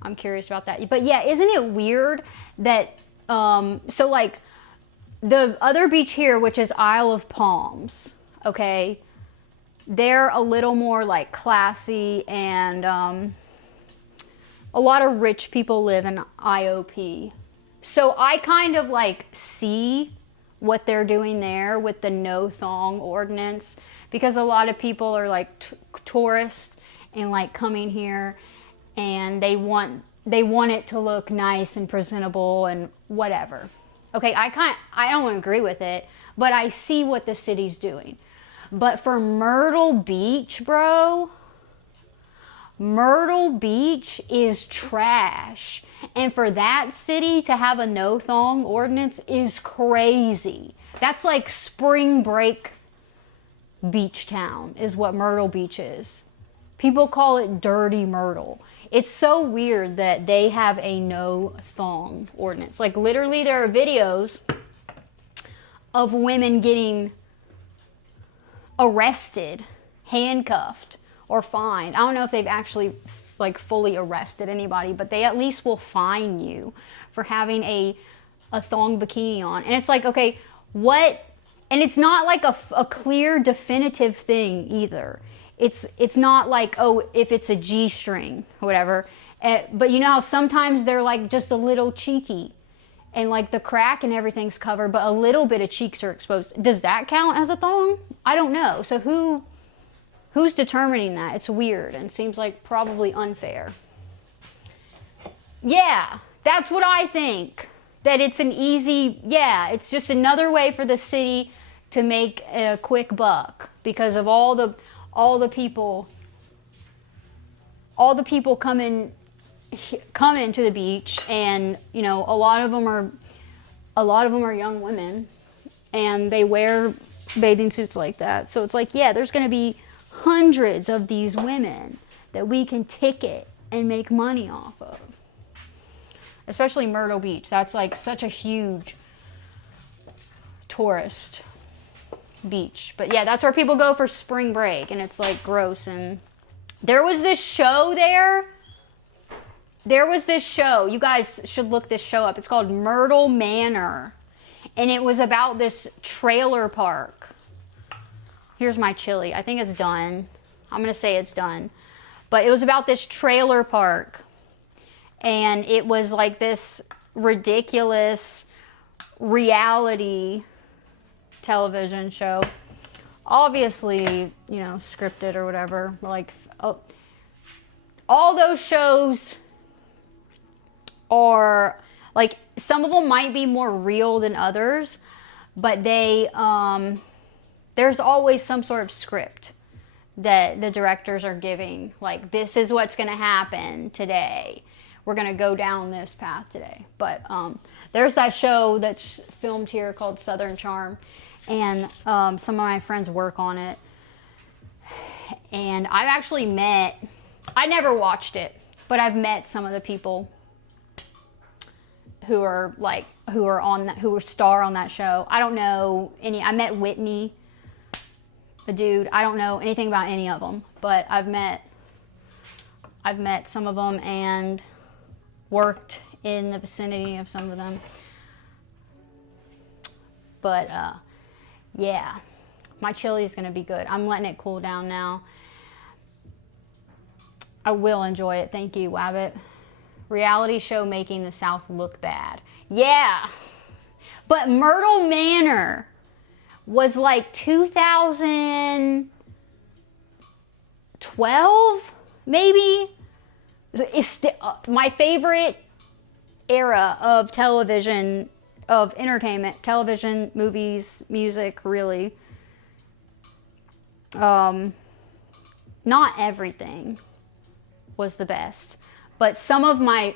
I'm curious about that. But yeah, isn't it weird that, so like, the other beach here, which is Isle of Palms, okay, they're a little more like classy, and a lot of rich people live in IOP. So I kind of like see what they're doing there with the no thong ordinance, because a lot of people are like tourists and like coming here, and they want it to look nice and presentable and whatever. Okay, I don't agree with it, but I see what the city's doing. But for Myrtle Beach, bro, Myrtle Beach is trash. And for that city to have a no thong ordinance is crazy. That's like spring break beach town is what Myrtle Beach is. People call it Dirty Myrtle. It's so weird that they have a no thong ordinance. Like literally there are videos of women getting arrested, handcuffed, or fined. I don't know if they've actually like fully arrested anybody, but they at least will fine you for having a thong bikini on. And it's like, okay, what? And it's not like a clear definitive thing either. It's not like, oh, if it's a G-string or whatever. But you know how sometimes they're like just a little cheeky and like the crack and everything's covered, but a little bit of cheeks are exposed. Does that count as a thong? I don't know. So who's determining that? It's weird and seems like probably unfair. Yeah, that's what I think. That it's an easy, yeah, it's just another way for the city to make a quick buck because of all the people coming to the beach, and you know a lot of them are young women, and they wear bathing suits like that. So it's like, yeah, there's going to be hundreds of these women that we can ticket and make money off of. Especially Myrtle Beach. That's like such a huge tourist beach. But yeah, that's where people go for spring break, and it's like gross. And there was this show there. You guys should look this show up. It's called Myrtle Manor. And it was about this trailer park. Here's my chili. I think it's done. I'm going to say it's done. But it was about this trailer park. And it was like this ridiculous reality television show. Obviously, you know, scripted or whatever. Like, all those shows are, like, some of them might be more real than others. But they, there's always some sort of script that the directors are giving. Like, this is what's going to happen today. We're going to go down this path today. But there's that show that's filmed here called Southern Charm. And some of my friends work on it. And I've actually I never watched it, but I've met some of the people who are star on that show. I don't know any. I met Whitney, a dude. I don't know anything about any of them, but I've met some of them and worked in the vicinity of some of them. But yeah, my chili is gonna be good. I'm letting it cool down now. I will enjoy it. Thank you, Wabbit. Reality show making the South look bad. Yeah, but Myrtle Manor was like 2012, maybe. It's my favorite era of television, of entertainment, television, movies, music, really. Not everything was the best, but some of my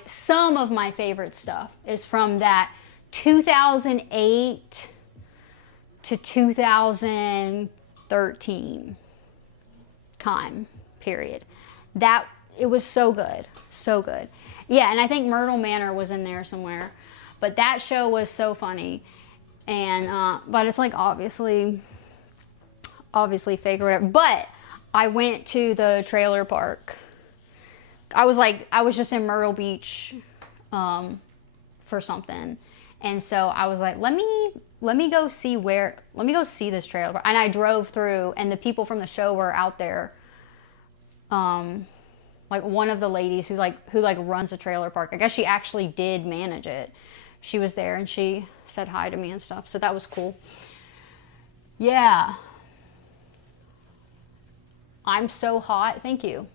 favorite stuff is from that 2008 to 2013 time period. That it was so good, so good. Yeah, and I think Myrtle Manor was in there somewhere, but that show was so funny. And but it's like obviously fake or whatever. But I went to the trailer park. I was just in Myrtle Beach for something, and so I was like, let me go see this trailer park. And I drove through, and the people from the show were out there. Like one of the ladies who runs the trailer park. I guess she actually did manage it. She was there and she said hi to me and stuff. So that was cool. Yeah. I'm so hot. Thank you.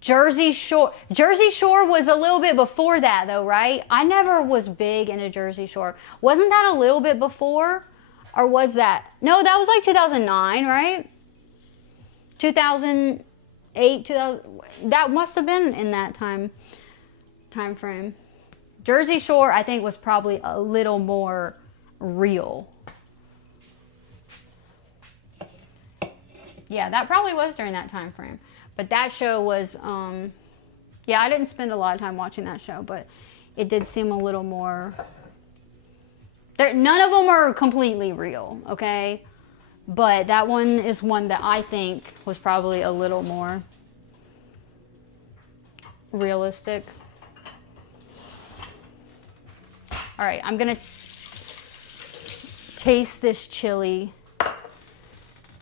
Jersey Shore was a little bit before that though, right? I never was big into Jersey Shore. Wasn't that a little bit before? Or was that? No, that was like 2009, right? 2008, 2008, 2000. That must have been in that time frame. Jersey Shore, I think, was probably a little more real. Yeah, that probably was during that time frame. But that show was, yeah, I didn't spend a lot of time watching that show, but it did seem a little more. None of them are completely real, okay? But that one is one that I think was probably a little more realistic. All right, I'm gonna taste this chili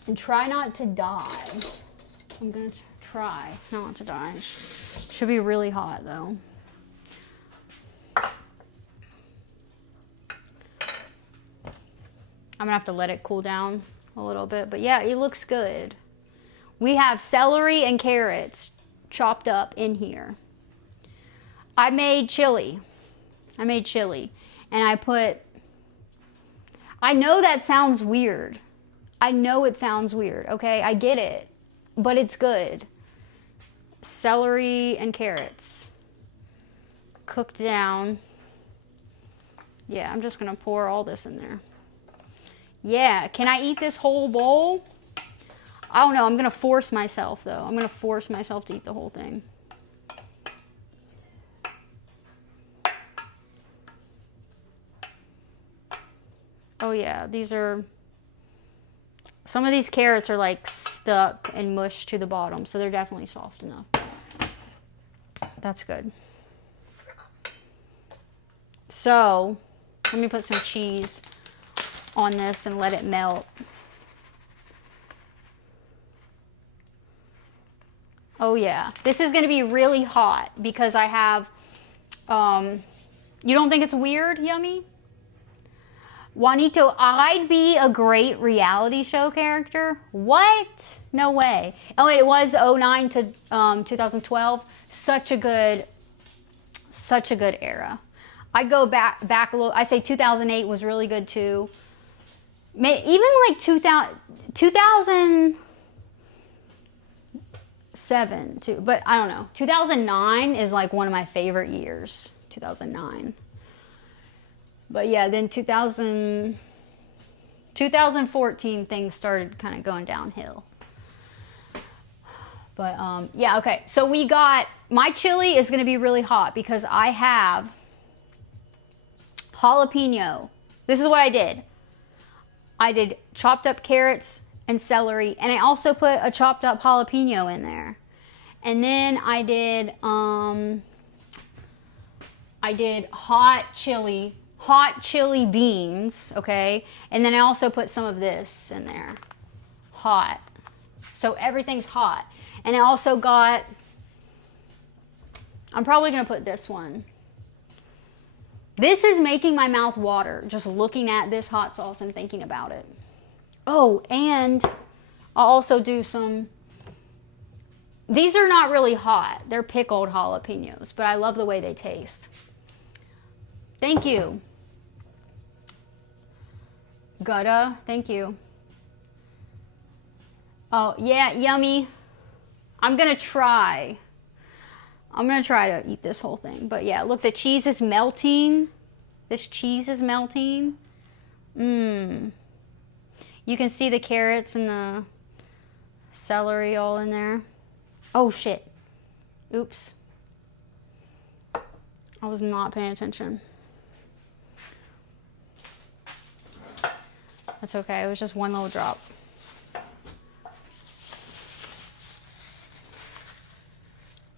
and try not to die. I'm gonna try not to die. Should be really hot though. I'm gonna have to let it cool down a little bit, but yeah, it looks good. We have celery and carrots chopped up in here. I made chili, and I know that sounds weird. I know it sounds weird, okay? I get it, but it's good. Celery and carrots cooked down. Yeah, I'm just gonna pour all this in there. Yeah, can I eat this whole bowl? I don't know, I'm gonna force myself though. I'm gonna force myself to eat the whole thing. Oh yeah, some of these carrots are like stuck and mushed to the bottom, so they're definitely soft enough. That's good. So, let me put some cheese on this and let it melt. Oh yeah, this is gonna be really hot because I have, you don't think it's weird, Yummy? Juanito, I'd be a great reality show character. What? No way. Oh, it was 2009 to 2012. Such a good era. I'd go back a little. I say 2008 was really good too. Even like 2007 too. But I don't know. 2009 is like one of my favorite years. 2009. But yeah, then 2014 things started kind of going downhill. But yeah, okay. So we got, my chili is going to be really hot because I have jalapeno. This is what I did. I did chopped up carrots and celery, and I also put a chopped up jalapeno in there. And then I did hot chili beans, okay? And then I also put some of this in there. Hot. So everything's hot. And I also got, I'm probably gonna put this one. This is making my mouth water, just looking at this hot sauce and thinking about it. Oh, and I'll also do some, these are not really hot. They're pickled jalapenos, but I love the way they taste. Thank you. Gutta, thank you. Oh, yeah, Yummy. I'm gonna try to eat this whole thing. But yeah, look, the cheese is melting. This cheese is melting. You can see the carrots and the celery all in there. Oh, shit. Oops. I was not paying attention. That's okay, it was just one little drop.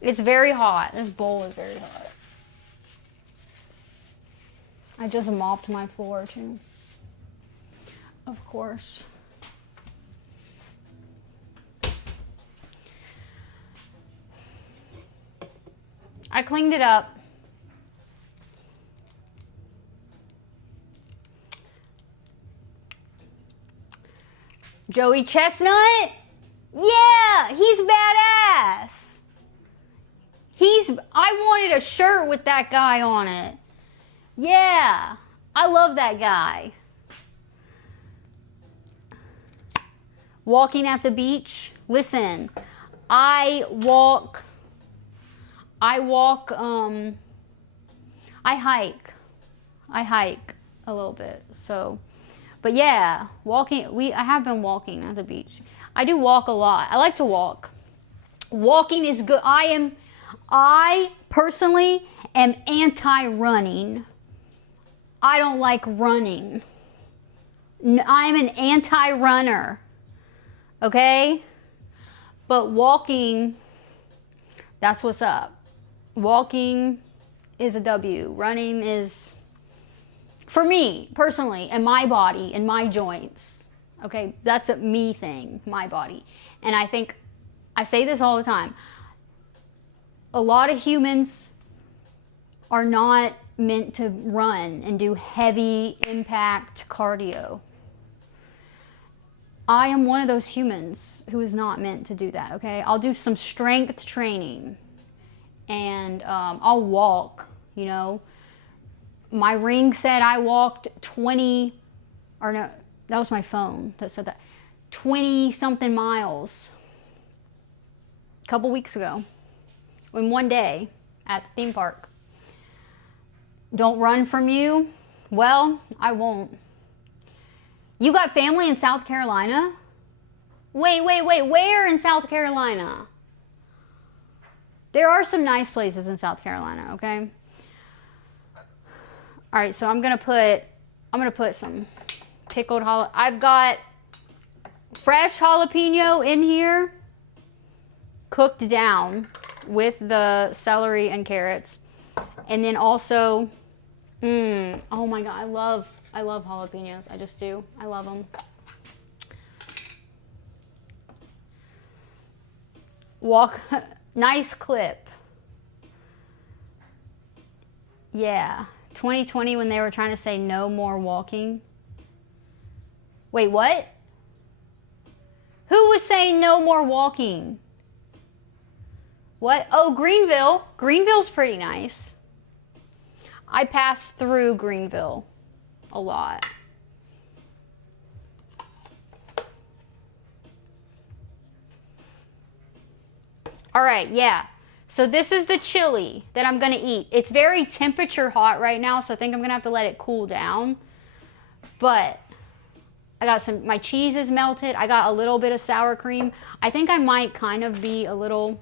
It's very hot. This bowl is very hot. I just mopped my floor too. Of course. I cleaned it up. Joey Chestnut? Yeah, he's badass. I wanted a shirt with that guy on it. Yeah, I love that guy. Walking at the beach. Listen, I walk, I hike a little bit. So, but yeah, walking, I have been walking at the beach. I do walk a lot. I like to walk. Walking is good. I personally am anti-running. I don't like running. I'm an anti-runner. Okay? But walking, that's what's up. Walking is a W. Running is, for me, personally, and my body, and my joints. Okay? That's a me thing, my body. And I think, I say this all the time, a lot of humans are not meant to run and do heavy impact cardio. I am one of those humans who is not meant to do that, okay? I'll do some strength training and I'll walk, you know. My ring said I walked 20, or no, that was my phone that said that, 20 something miles a couple weeks ago in one day at the theme park. Don't run from you? Well, I won't. You got family in South Carolina? Wait, where in South Carolina? There are some nice places in South Carolina, okay? All right, so I'm gonna put some pickled I've got fresh jalapeno in here, cooked down with the celery and carrots. And then also, oh my God, I love jalapenos. I just do. I love them. Nice clip. Yeah. 2020 when they were trying to say no more walking. Wait, what? Who was saying no more walking? What? Oh, Greenville. Greenville's pretty nice. I pass through Greenville a lot. All right, yeah. So this is the chili that I'm gonna eat. It's very temperature hot right now, so I think I'm gonna have to let it cool down. But I got my cheese is melted. I got a little bit of sour cream. I think I might kind of be a little,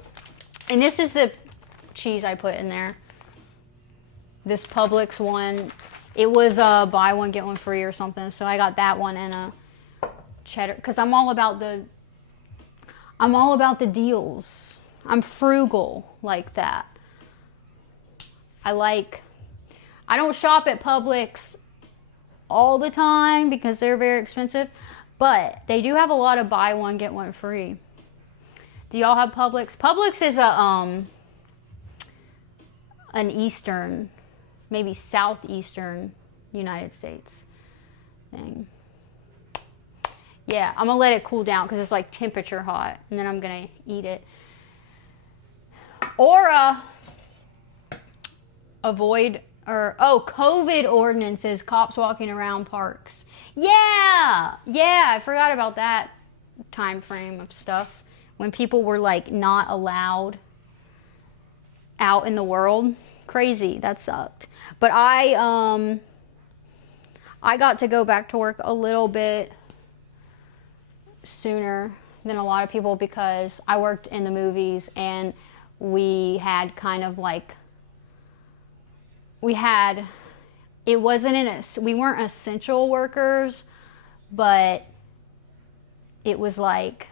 and this is the cheese I put in there. This Publix one, it was buy one get one free or something. So I got that one and a cheddar, because I'm all about the deals. I'm frugal like that. I don't shop at Publix all the time because they're very expensive, but they do have a lot of buy one get one free. Do y'all have Publix? Publix is an eastern, maybe southeastern United States thing. Yeah, I'm gonna let it cool down because it's like temperature hot, and then I'm gonna eat it. Or avoid, or COVID ordinances, cops walking around parks. Yeah, I forgot about that time frame of stuff when people were like not allowed out in the world. Crazy, that sucked. But I got to go back to work a little bit sooner than a lot of people because I worked in the movies, and we had kind of like, we weren't essential workers, but it was like,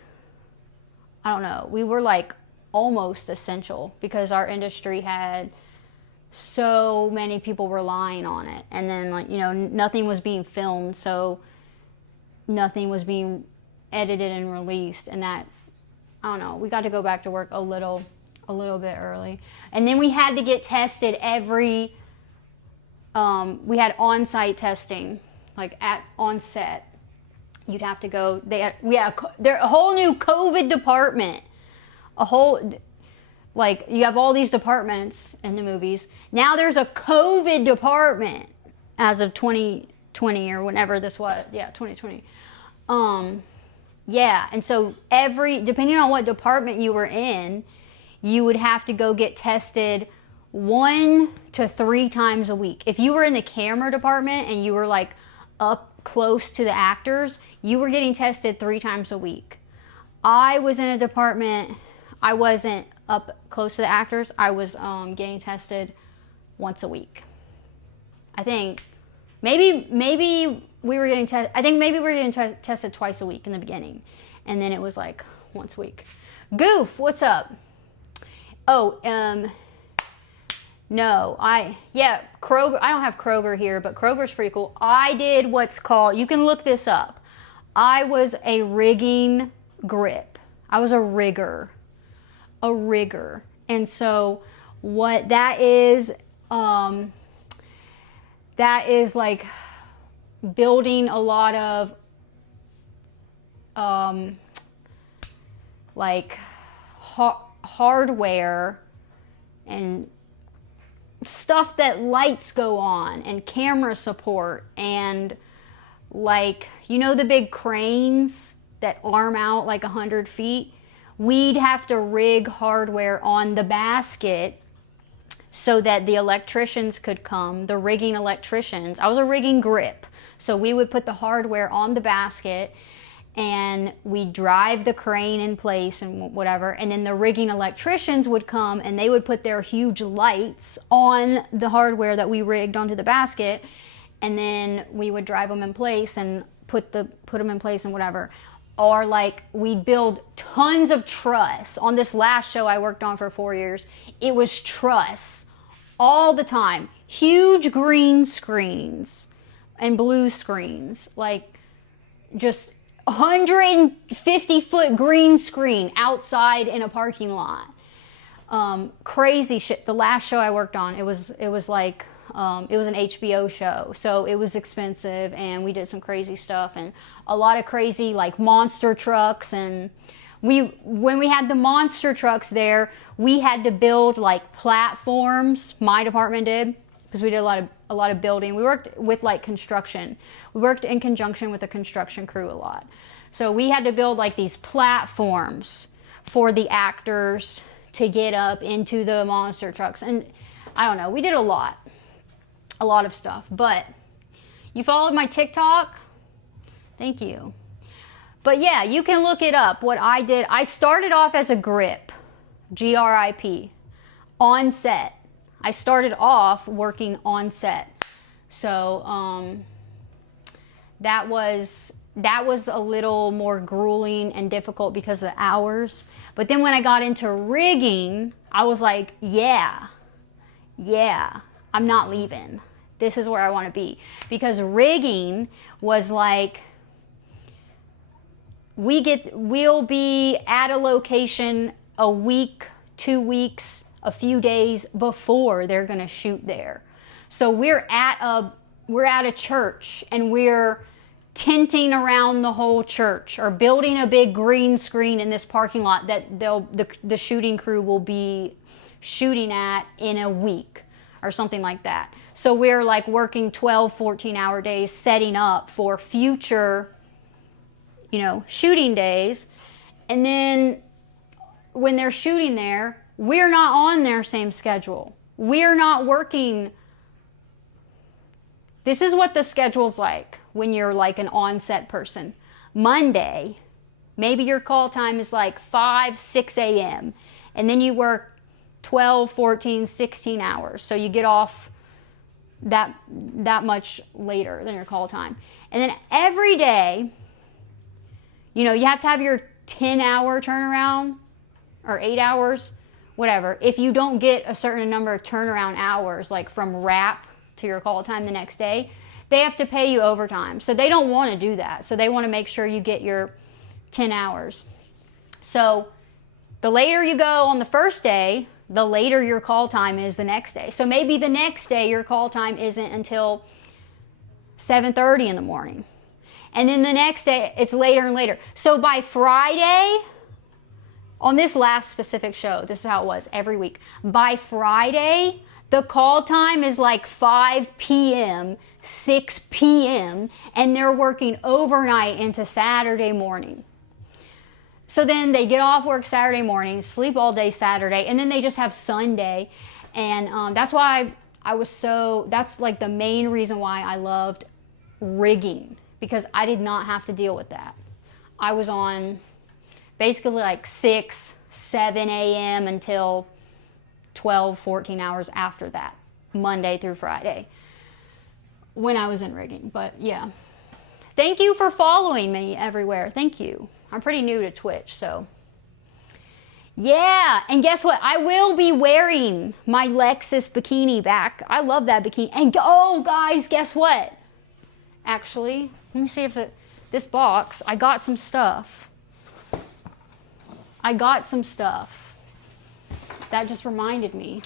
I don't know, we were like almost essential because our industry had so many people relying on it. And then, like, you know, nothing was being filmed, so nothing was being edited and released, and that, I don't know, we got to go back to work a little bit early. And then we had to get tested we had on-site testing, like on set. You'd have to go, they're a whole new COVID department. Like, you have all these departments in the movies. Now there's a COVID department as of 2020 or whenever this was. Yeah, 2020. Yeah, and so depending on what department you were in, you would have to go get tested 1 to 3 times a week. If you were in the camera department and you were like up close to the actors, you were getting tested 3 times a week. I was in a department, I wasn't up close to the actors. I was getting tested once a week. I think maybe we were getting tested. I think maybe we were getting tested twice a week in the beginning, and then it was like once a week. Goof, what's up? Oh, no, Kroger. I don't have Kroger here, but Kroger's pretty cool. I did what's called, you can look this up. I was a rigging grip. I was a rigger. And so what that is like building a lot of like hardware and stuff that lights go on and camera support and like, you know, the big cranes that arm out like 100 feet. We'd have to rig hardware on the basket so that the electricians could come, the rigging electricians. I was a rigging grip. So we would put the hardware on the basket and we'd drive the crane in place and whatever. And then the rigging electricians would come and they would put their huge lights on the hardware that we rigged onto the basket. And then we would drive them in place and put them in place and whatever. Or like we'd build tons of truss. On this last show I worked on for 4 years, it was truss all the time. Huge green screens and blue screens, like just 150-foot green screen outside in a parking lot. Crazy shit. The last show I worked on, it was like it was an HBO show, so it was expensive, and we did some crazy stuff and a lot of crazy like monster trucks. And when we had the monster trucks there, we had to build like platforms. My department did, because we did a lot of building. We worked with like construction. We worked in conjunction with the construction crew a lot. So we had to build like these platforms for the actors to get up into the monster trucks. And I don't know, we did a lot of stuff. But you followed my TikTok? Thank you. But yeah, you can look it up. What I did, I started off as a grip, GRIP, on set. I started off working on set. So that was a little more grueling and difficult because of the hours. But then when I got into rigging, I was like, yeah, I'm not leaving. This is where I want to be. Because rigging was like, we'll be at a location a week, 2 weeks, a few days before they're going to shoot there. So we're at a church and we're tinting around the whole church or building a big green screen in this parking lot that the shooting crew will be shooting at in a week or something like that. So we're like working 12, 14-hour days setting up for future, shooting days. And then when they're shooting there, we're not on their same schedule. We're not working. This is what the schedule's like when you're like an on-set person. Monday, maybe your call time is like 5, 6 a.m. And then you work 12, 14, 16 hours. So you get off that much later than your call time. And then every day, you have to have your 10-hour turnaround or 8 hours, whatever. If you don't get a certain number of turnaround hours, like from wrap to your call time the next day, they have to pay you overtime. So they don't want to do that. So they want to make sure you get your 10 hours. So the later you go on the first day, the later your call time is the next day. So maybe the next day your call time isn't until 7:30 in the morning. And then the next day it's later and later. So by Friday, on this last specific show, this is how it was every week. By Friday, the call time is like 5 p.m., 6 p.m., and they're working overnight into Saturday morning. So then they get off work Saturday morning, sleep all day Saturday, and then they just have Sunday. And that's why that's like the main reason why I loved rigging, because I did not have to deal with that. I was on basically like 6, 7 a.m. until 12, 14 hours after that, Monday through Friday, when I was in rigging. But yeah, thank you for following me everywhere. Thank you. I'm pretty new to Twitch, so yeah. And guess what? I will be wearing my Lexus bikini back. I love that bikini. And oh, guys, guess what? Actually, let me see if this box, I got some stuff. That just reminded me.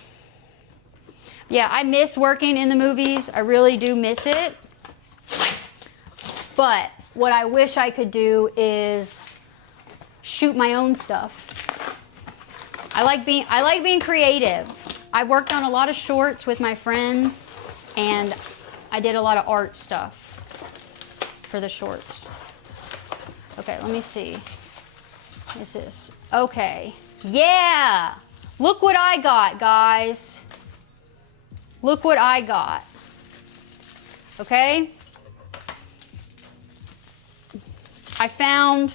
Yeah, I miss working in the movies. I really do miss it. But what I wish I could do is shoot my own stuff. I like being creative. I worked on a lot of shorts with my friends, and I did a lot of art stuff for the shorts. Okay, let me see. What is this? Okay. Yeah! Look what I got, guys. Look what I got. Okay? I found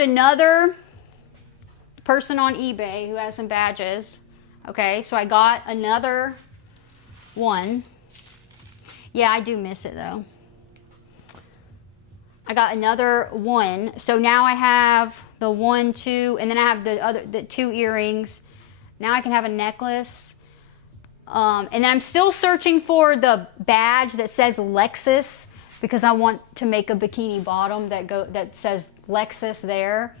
another person on eBay who has some badges. Okay, so I got another one. Yeah, I do miss it though. I got another one. So now I have the 1, 2, and then I have the 2 earrings. Now I can have a necklace. And then I'm still searching for the badge that says Lexus, because I want to make a bikini bottom that says Lexus there.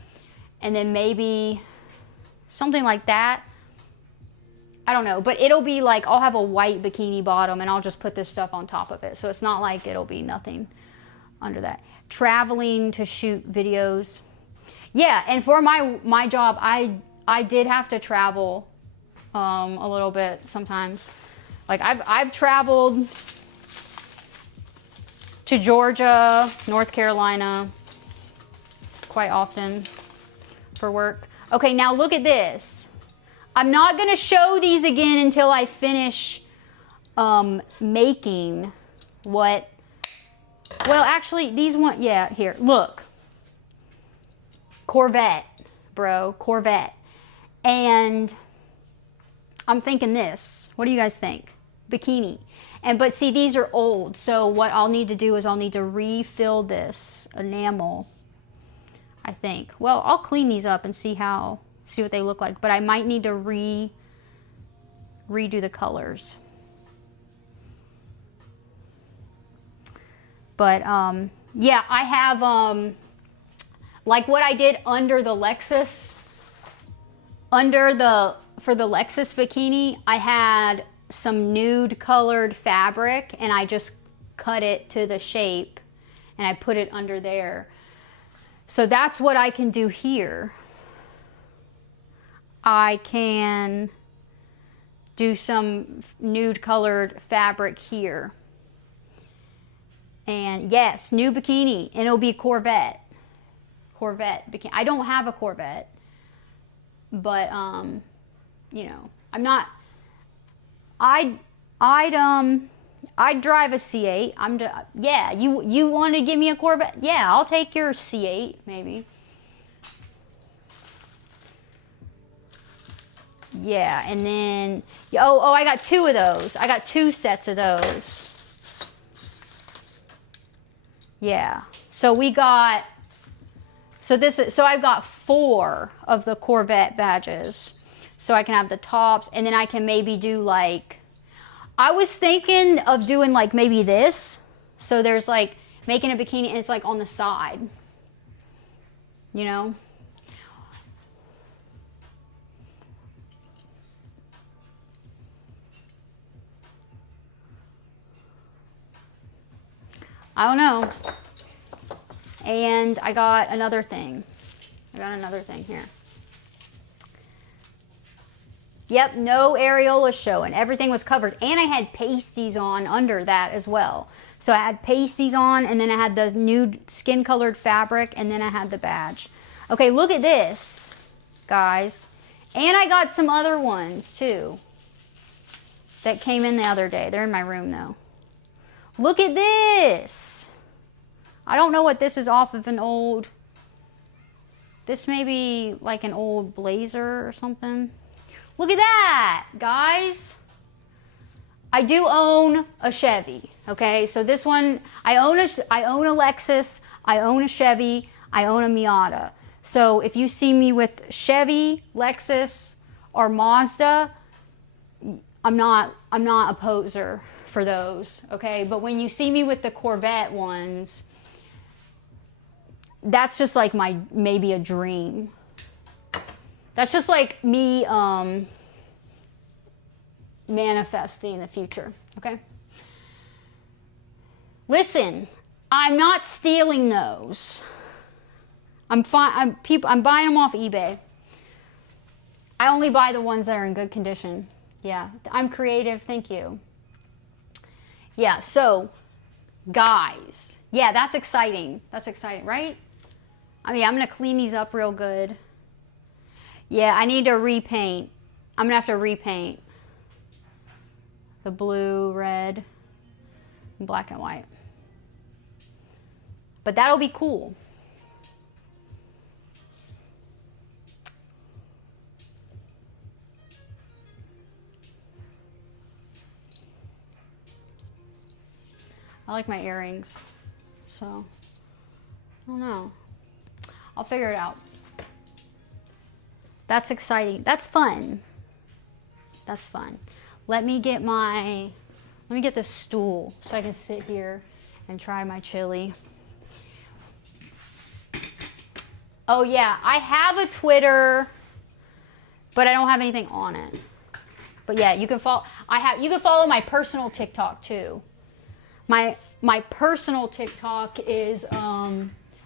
And then maybe something like that. I don't know, but it'll be like, I'll have a white bikini bottom and I'll just put this stuff on top of it. So it's not like it'll be nothing under that. Traveling to shoot videos. Yeah, and for my job, I did have to travel a little bit sometimes. Like I've traveled to Georgia, North Carolina quite often for work. Okay, now look at this. I'm not going to show these again until I finish making what, well, actually, these one, yeah, here, look. Corvette, bro, Corvette. And I'm thinking this. What do you guys think? Bikini. But see, these are old, so what I'll need to do is I'll need to refill this enamel, I think. Well, I'll clean these up and see what they look like, but I might need to redo the colors. But yeah, I have like what I did under the Lexus, for the Lexus bikini, I had some nude colored fabric and I just cut it to the shape and I put it under there. So that's what I can do here. I can do some nude colored fabric here. And yes, new bikini, and it'll be Corvette bikini. I don't have a Corvette, but you know, I'm not. I'd drive a C8. Yeah. You want to give me a Corvette? Yeah, I'll take your C8 maybe. Yeah, and then oh, I got 2 of those. I got 2 sets of those. Yeah. So I've got 4 of the Corvette badges. So I can have the tops, and then I can maybe do like, I was thinking of doing like maybe this. So there's like making a bikini and it's like on the side, you know? I don't know. And I got another thing. Here. Yep, no areola showing. Everything was covered. And I had pasties on under that as well. So I had pasties on, and then I had the new skin colored fabric, and then I had the badge. Okay, look at this, guys. And I got some other ones too that came in the other day. They're in my room though. Look at this. I don't know what this is off of an old, this may be like an old blazer or something. Look at that, guys. I do own a Chevy, okay? So this one, I own a Lexus, I own a Chevy, I own a Miata. So if you see me with Chevy, Lexus, or Mazda, I'm not a poser for those, okay? But when you see me with the Corvette ones, that's just like my, maybe a dream. That's just like me manifesting the future, okay? Listen, I'm not stealing those. I'm buying them off eBay. I only buy the ones that are in good condition. Yeah, I'm creative, thank you. Yeah, so, guys, yeah, that's exciting. That's exciting, right? I mean, I'm going to clean these up real good. Yeah, I need to repaint. I'm going to have to repaint the blue, red, and black and white. But that'll be cool. I like my earrings, so I don't know. I'll figure it out. That's exciting. That's fun. That's fun. Let me get this stool so I can sit here and try my chili. Oh yeah, I have a Twitter, but I don't have anything on it. But yeah, you can follow. You can follow my personal TikTok too. My personal TikTok is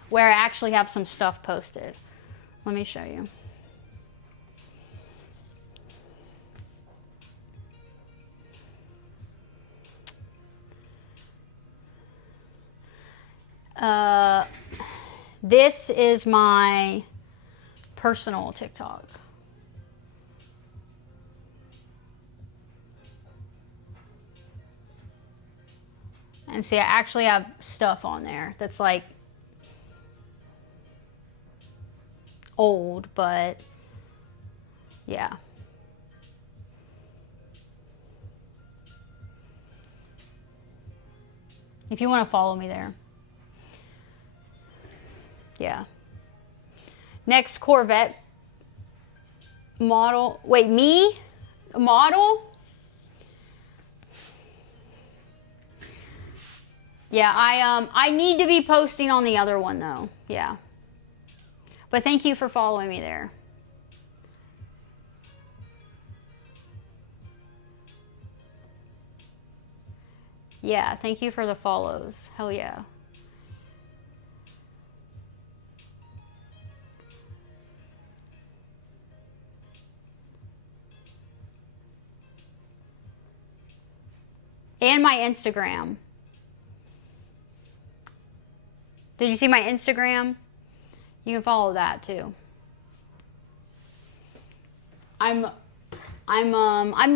where I actually have some stuff posted. Let me show you. This is my personal TikTok. And see, I actually have stuff on there that's like old, but yeah. If you want to follow me there. Yeah. Next Corvette model. Wait, me? A model? Yeah, I need to be posting on the other one though. Yeah. But thank you for following me there. Yeah, thank you for the follows. Hell yeah. And my Instagram. Did you see my Instagram? You can follow that too. I'm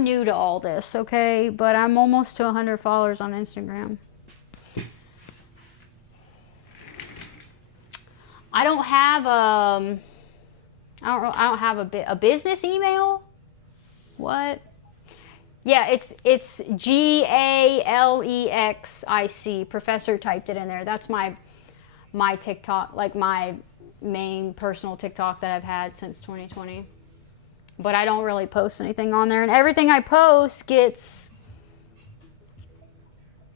new to all this, okay? But I'm almost to 100 followers on Instagram. I don't have I don't have a business email. What? Yeah, it's GALEXIC. Professor typed it in there. That's my TikTok, like my main personal TikTok that I've had since 2020. But I don't really post anything on there, and everything I post gets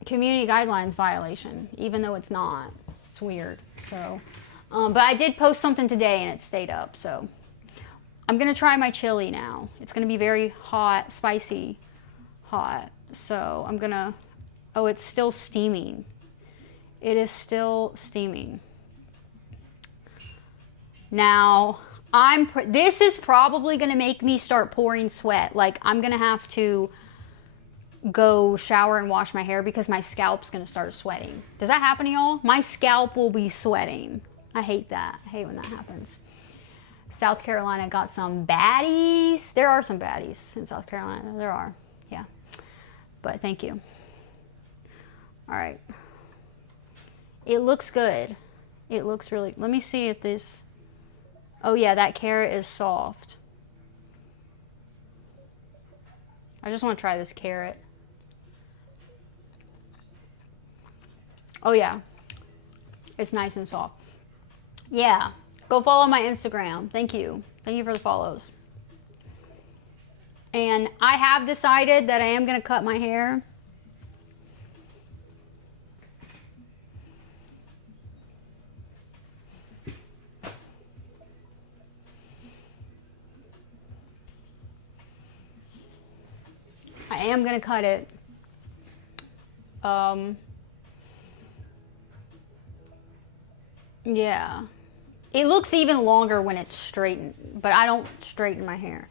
community guidelines violation, even though it's not. It's weird. So, but I did post something today and it stayed up. So I'm gonna try my chili now. It's gonna be very hot, spicy, hot. So I'm gonna. Oh, it's still steaming. It is still steaming. Now, This is probably going to make me start pouring sweat. Like, I'm going to have to go shower and wash my hair because my scalp's going to start sweating. Does that happen to y'all? My scalp will be sweating. I hate that. I hate when that happens. South Carolina got some baddies. There are some baddies in South Carolina. There are. Yeah. But thank you. All right. It looks good. It looks really... Let me see if this... Oh, yeah, that carrot is soft. I just want to try this carrot. Oh, yeah. It's nice and soft. Yeah. Go follow my Instagram. Thank you. Thank you for the follows. And I have decided that I am going to cut my hair. I am going to cut it. Yeah. It looks even longer when it's straightened, but I don't straighten my hair.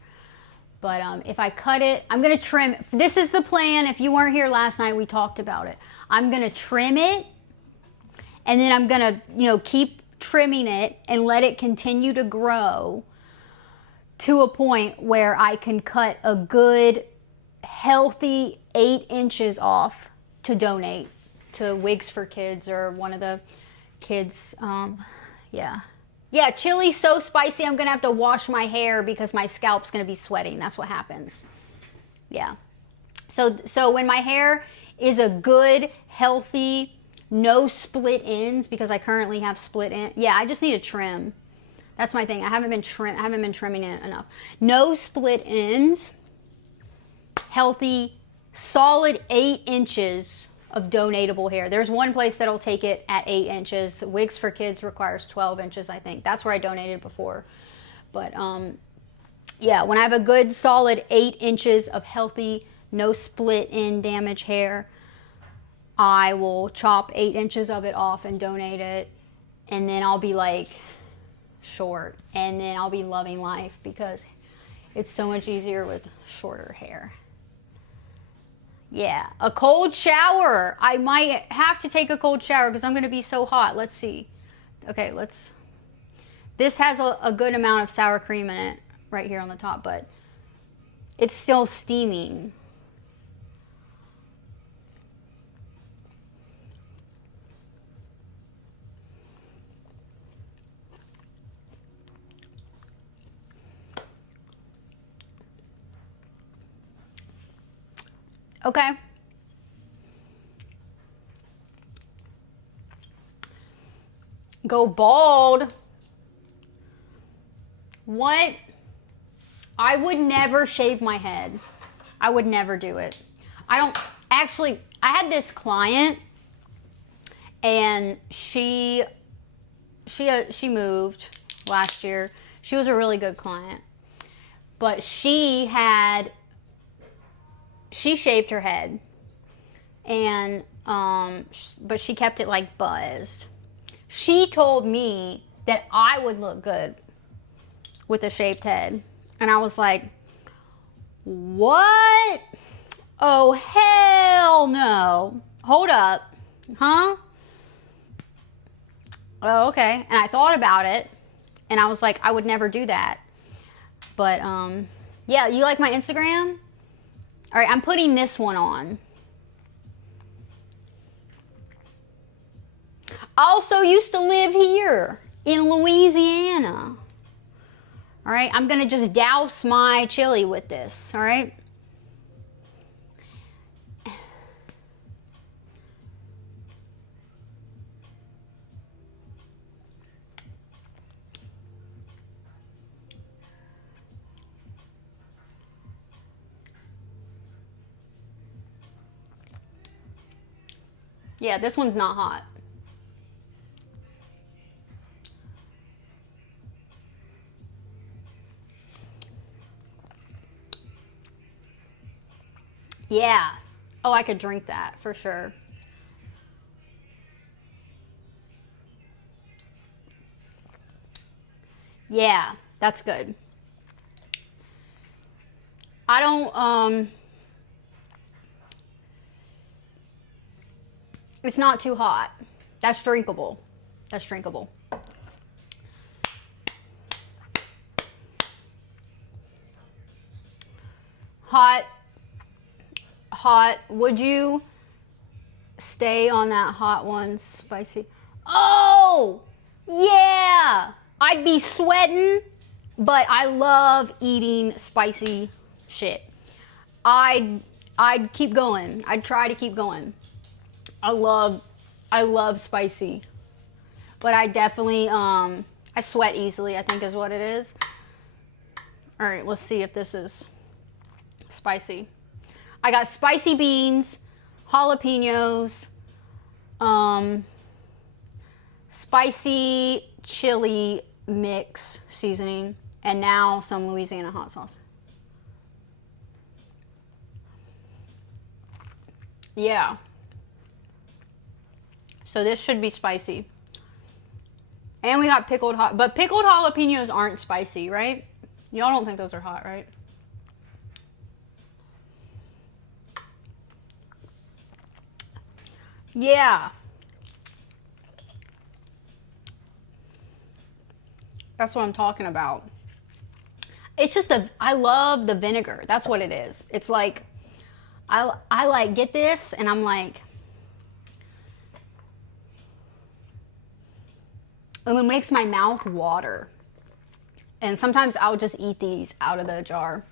But if I cut it, I'm going to trim. This is the plan. If you weren't here last night, we talked about it. I'm going to trim it, and then I'm going to, you know, keep trimming it and let it continue to grow to a point where I can cut a good, healthy 8 inches off to donate to Wigs for Kids or one of the kids. Yeah. Yeah, chili's so spicy, I'm going to have to wash my hair because my scalp's going to be sweating. That's what happens. Yeah. So when my hair is a good, healthy, no split ends, because I currently have split ends. Yeah, I just need a trim. That's my thing. I haven't been trimming it enough. No split ends. Healthy, solid 8 inches of donatable hair. There's one place that'll take it at 8 inches. Wigs for Kids requires 12 inches, I think. That's where I donated before. But yeah, when I have a good solid 8 inches of healthy, no split end damage hair, I will chop 8 inches of it off and donate it. And then I'll be like short. And then I'll be loving life because it's so much easier with shorter hair. Yeah, a cold shower. I might have to take a cold shower because I'm going to be so hot. Let's see. Okay, this has a good amount of sour cream in it right here on the top, but it's still steaming. Okay. Go bald. What? I would never shave my head. I would never do it. I had this client and she moved last year. She was a really good client, but she shaved her head, and but she kept it like buzzed. She told me that I would look good with a shaved head, and I was like, what? Oh, hell no. Hold up. Huh? Oh, okay. And I thought about it, and I was like, I would never do that. But yeah, you like my Instagram? All right, I'm putting this one on. I also used to live here in Louisiana. All right, I'm going to just douse my chili with this, all right? Yeah, this one's not hot. Yeah. Oh, I could drink that for sure. Yeah, That's good. I don't, it's not too hot. That's drinkable. That's drinkable. Hot. Hot. Would you stay on that hot one? Spicy. Oh, yeah. I'd be sweating, but I love eating spicy shit. I'd keep going. I'd try to keep going. I love spicy. But I definitely, I sweat easily, I think is what it is. All right, let's see if this is spicy. I got spicy beans, jalapenos, spicy chili mix seasoning, and now some Louisiana hot sauce. Yeah. So this should be spicy. And we got pickled but pickled jalapenos aren't spicy, right? Y'all don't think those are hot, right? Yeah. That's what I'm talking about. It's just I love the vinegar. That's what it is. It's like, I like get this and I'm like, and it makes my mouth water. And sometimes I'll just eat these out of the jar.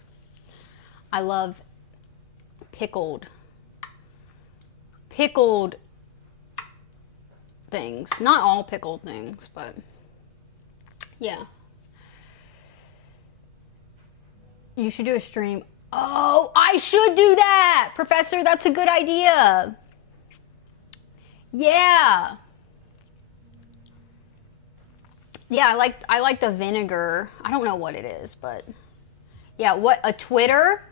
I love pickled things. Not all pickled things, but yeah. You should do a stream. Oh, I should do that, Professor. That's a good idea. Yeah. Yeah, I like the vinegar. I don't know what it is, but yeah, what, a Twitter?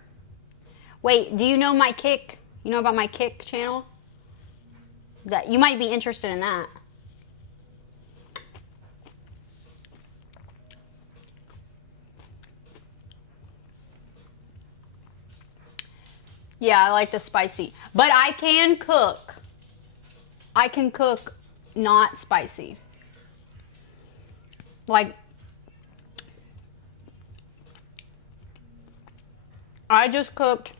Wait, do you know my Kick? You know about my Kick channel? That you might be interested in that. Yeah, I like the spicy. But I can cook. I can cook not spicy. Like, I just cooked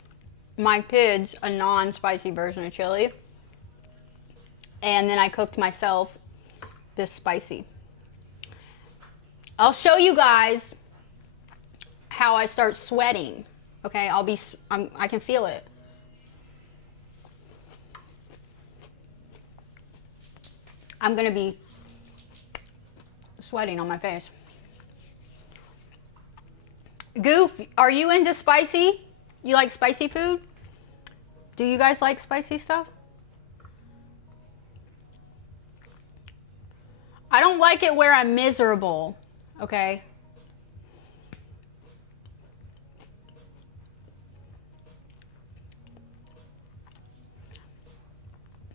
my kids a non-spicy version of chili. And then I cooked myself this spicy. I'll show you guys how I start sweating. Okay, I can feel it. I'm gonna be sweating on my face. Goof, are you into spicy? You like spicy food? Do you guys like spicy stuff? I don't like it where I'm miserable, okay?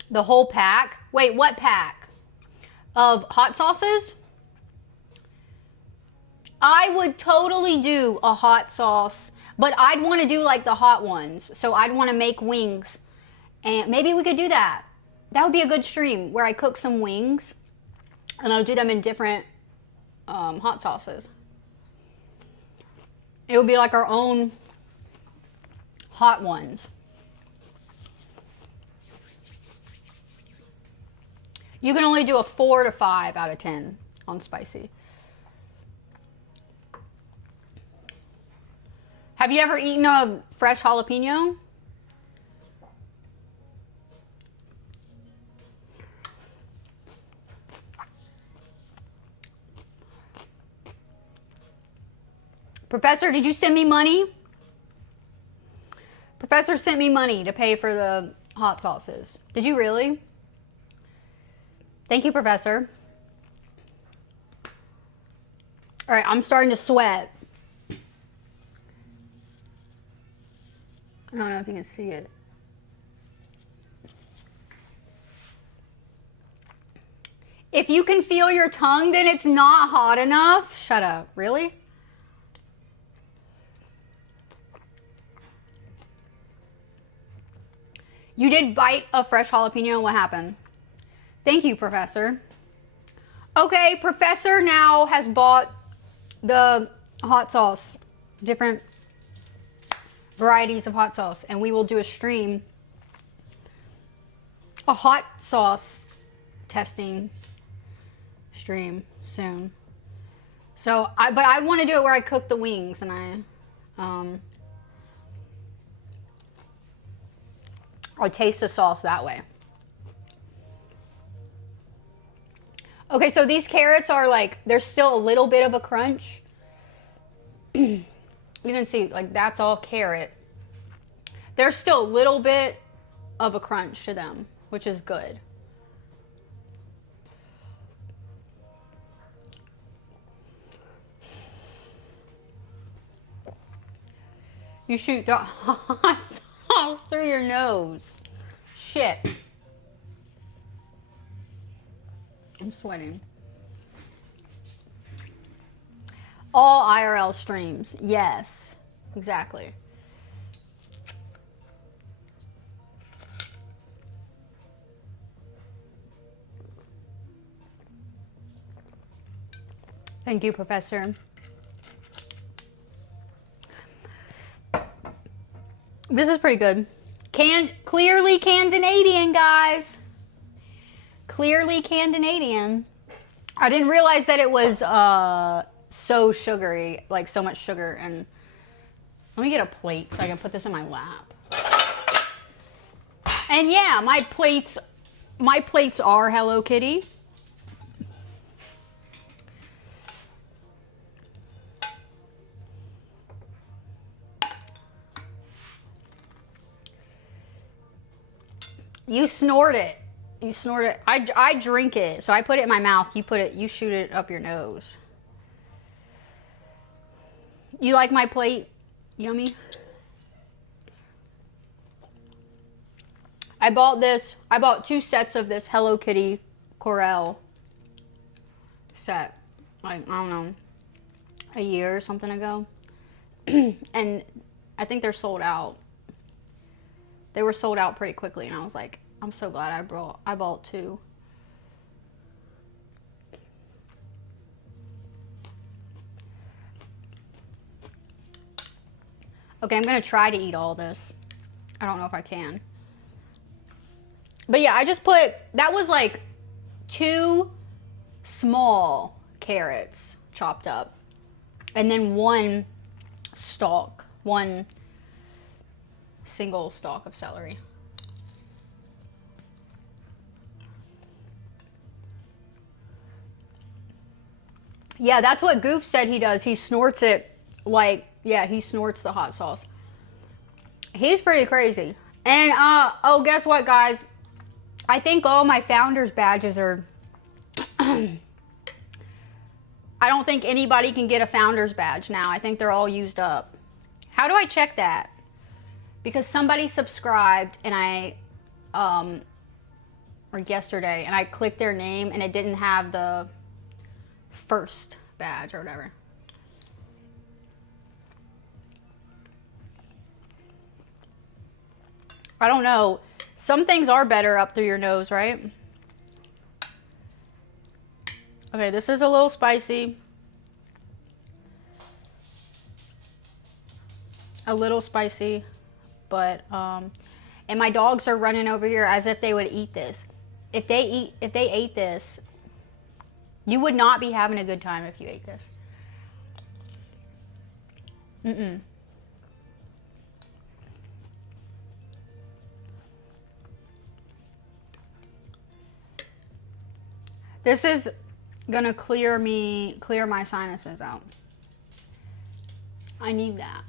The whole pack? Wait, what pack? Of hot sauces? I would totally do a hot sauce, but I'd want to do like the hot ones. So I'd want to make wings, and maybe we could do that. That would be a good stream where I cook some wings and I'll do them in different hot sauces. It would be like our own hot ones. You can only do a 4 to 5 out of 10 on spicy. Have you ever eaten a fresh jalapeno? Professor, did you send me money? Professor sent me money to pay for the hot sauces. Did you really? Thank you, Professor. All right, I'm starting to sweat. I don't know if you can see it. If you can feel your tongue, then it's not hot enough. Shut up. Really? You did bite a fresh jalapeno. What happened? Thank you, Professor. Okay, Professor now has bought the hot sauce, different varieties of hot sauce, and we will do a stream, a hot sauce testing stream soon. So, but I want to do it where I cook the wings and I'll taste the sauce that way. Okay, so these carrots are like, there's still a little bit of a crunch. You can see, like, that's all carrot. There's still a little bit of a crunch to them, which is good. You shoot the hot sauce through your nose. Shit. I'm sweating. All IRL streams. Yes, exactly. Thank you, Professor. This is pretty good. Clearly Canadian, guys. Clearly Canadian. I didn't realize that it was so sugary, like so much sugar. And let me get a plate so I can put this in my lap. And yeah, my plates are Hello Kitty. You snort it. You snort it. I drink it. So I put it in my mouth. You shoot it up your nose. You like my plate? Yummy. I bought 2 sets of this Hello Kitty Corel set. Like, I don't know, a year or something ago. And I think they're sold out. They were sold out pretty quickly, and I was like, I'm so glad I bought 2. Okay, I'm gonna try to eat all this. I don't know if I can. But yeah, I just put, that was like 2 small carrots chopped up. And then 1 single stalk of celery. Yeah, that's what Goof said he does. He snorts it like, yeah, he snorts the hot sauce. He's pretty crazy. And, oh, guess what, guys? I think all my founders badges are, I don't think anybody can get a founders badge now. I think they're all used up. How do I check that? Because somebody subscribed and or yesterday, and I clicked their name and it didn't have the first badge or whatever. I don't know. Some things are better up through your nose, right? Okay, this is a little spicy. A little spicy. But, and my dogs are running over here as if they would eat this. If they ate this, you would not be having a good time if you ate this. Mm-mm. This is gonna clear my sinuses out. I need that.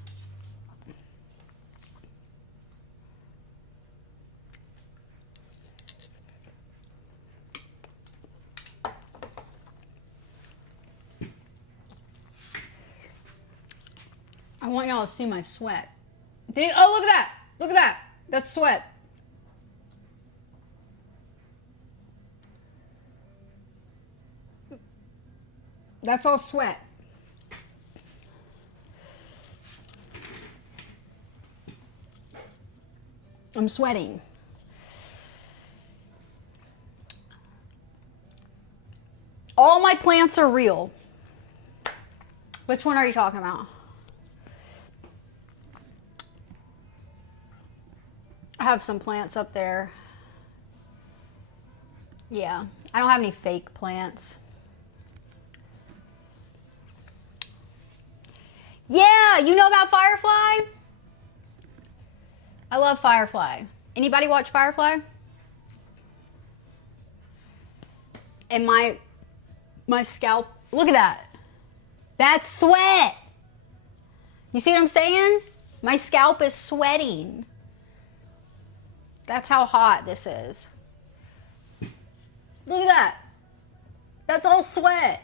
I want y'all to see my sweat. Oh, look at that. Look at that. That's sweat. That's all sweat. I'm sweating. my plants are real. Which one are you talking about? I have some plants up there. Yeah, I don't have any fake plants. Yeah, you know about Firefly? I love Firefly. Anybody watch Firefly? And my scalp, look at that. That's sweat. You see what I'm saying? My scalp is sweating. That's how hot this is. Look at that. That's all sweat.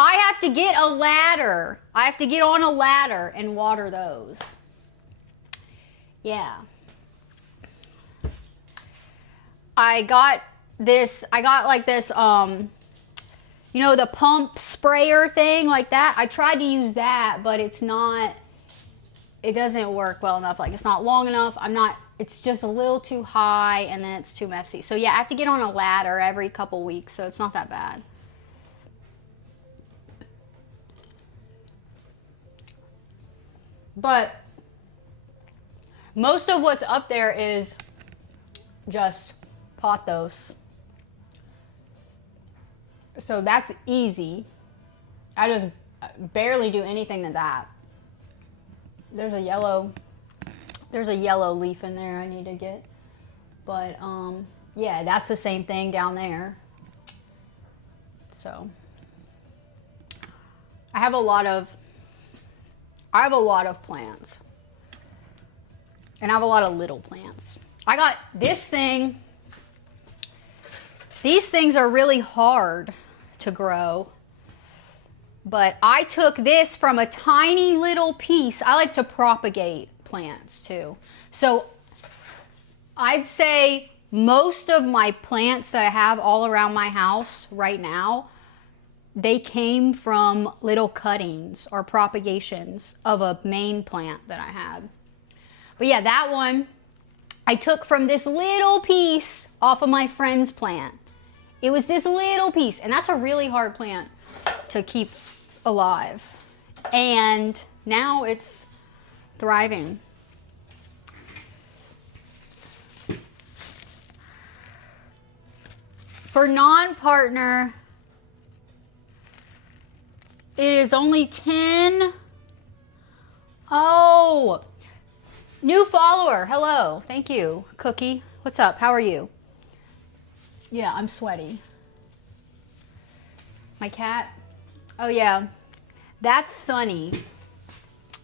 I have to get a ladder. I have to get on a ladder and water those. Yeah. I got like this, you know, the pump sprayer thing like that. I tried to use that, but it doesn't work well enough. Like, it's not long enough. It's just a little too high, and then it's too messy. So yeah, I have to get on a ladder every couple weeks, so it's not that bad. But most of what's up there is just pothos. So that's easy. I just barely do anything to that. There's a yellow leaf in there I need to get. But yeah, that's the same thing down there. So I have a lot of plants. And I have a lot of little plants. I got this thing. These things are really hard to grow. But I took this from a tiny little piece. I like to propagate plants too. So I'd say most of my plants that I have all around my house right now, they came from little cuttings or propagations of a main plant that I had. But yeah, that one I took from this little piece off of my friend's plant. It was this little piece, and that's a really hard plant to keep alive. And now it's thriving. For non-partner, it is only 10. Oh, new follower. Hello. Thank you. Cookie. What's up? How are you? Yeah, I'm sweaty. My cat. Oh yeah, that's Sunny.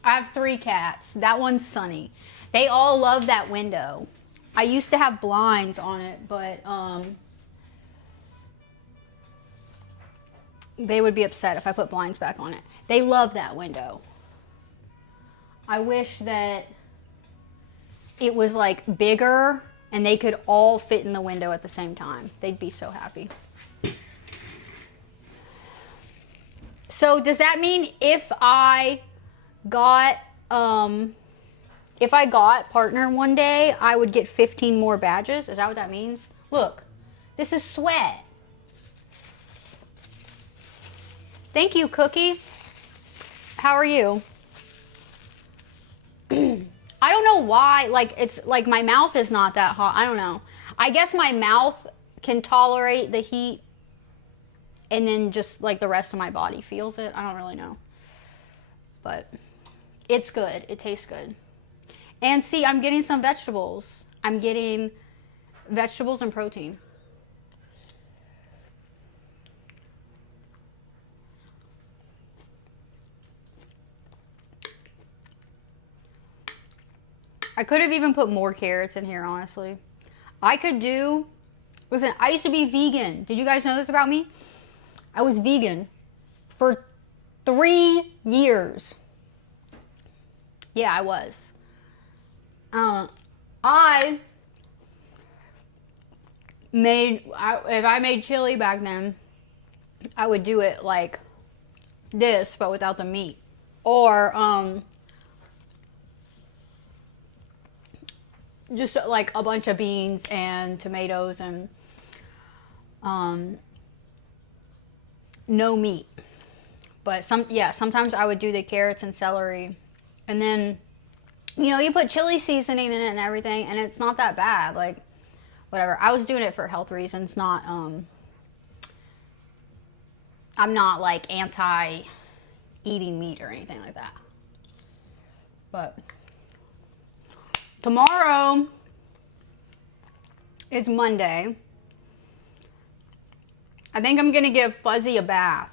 I have 3 cats. That one's Sunny. They all love that window. I used to have blinds on it, but they would be upset if I put blinds back on it. They love that window. I wish that it was like bigger and they could all fit in the window at the same time. They'd be so happy. So does that mean if I got partner one day, I would get 15 more badges? Is that what that means? Look, this is sweat. Thank you, Cookie. How are you? I don't know why, like, it's like my mouth is not that hot. I don't know. I guess my mouth can tolerate the heat, and then just like the rest of my body feels it. I don't really know. But it's good. It tastes good. And see, I'm getting some vegetables. I'm getting vegetables and protein. I could have even put more carrots in here, honestly. I could do... Listen, I used to be vegan. Did you guys know this about me? I was vegan for 3 years. Yeah, I was. If I made chili back then, I would do it like this, but without the meat. Or, just like a bunch of beans and tomatoes and no meat. But sometimes I would do the carrots and celery, and then, you know, you put chili seasoning in it and everything, and it's not that bad. Like, whatever. I was doing it for health reasons, not I'm not like anti eating meat or anything like that. But tomorrow is Monday. I think I'm gonna give Fuzzy a bath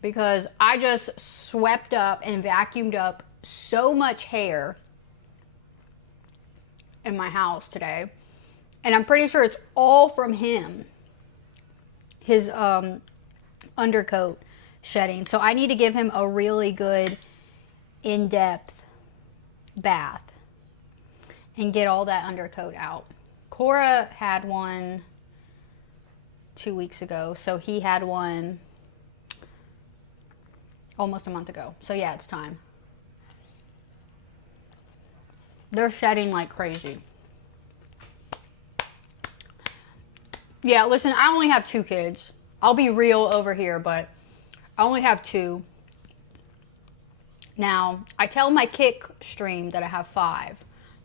because I just swept up and vacuumed up so much hair in my house today, and I'm pretty sure it's all from him, his undercoat shedding. So I need to give him a really good in-depth bath and get all that undercoat out. Cora had one 2 weeks ago, so he had one almost a month ago. So yeah, it's time. They're shedding like crazy. Yeah, listen, I only have 2 kids. I'll be real over here, but I only have 2. Now, I tell my Kick stream that I have 5.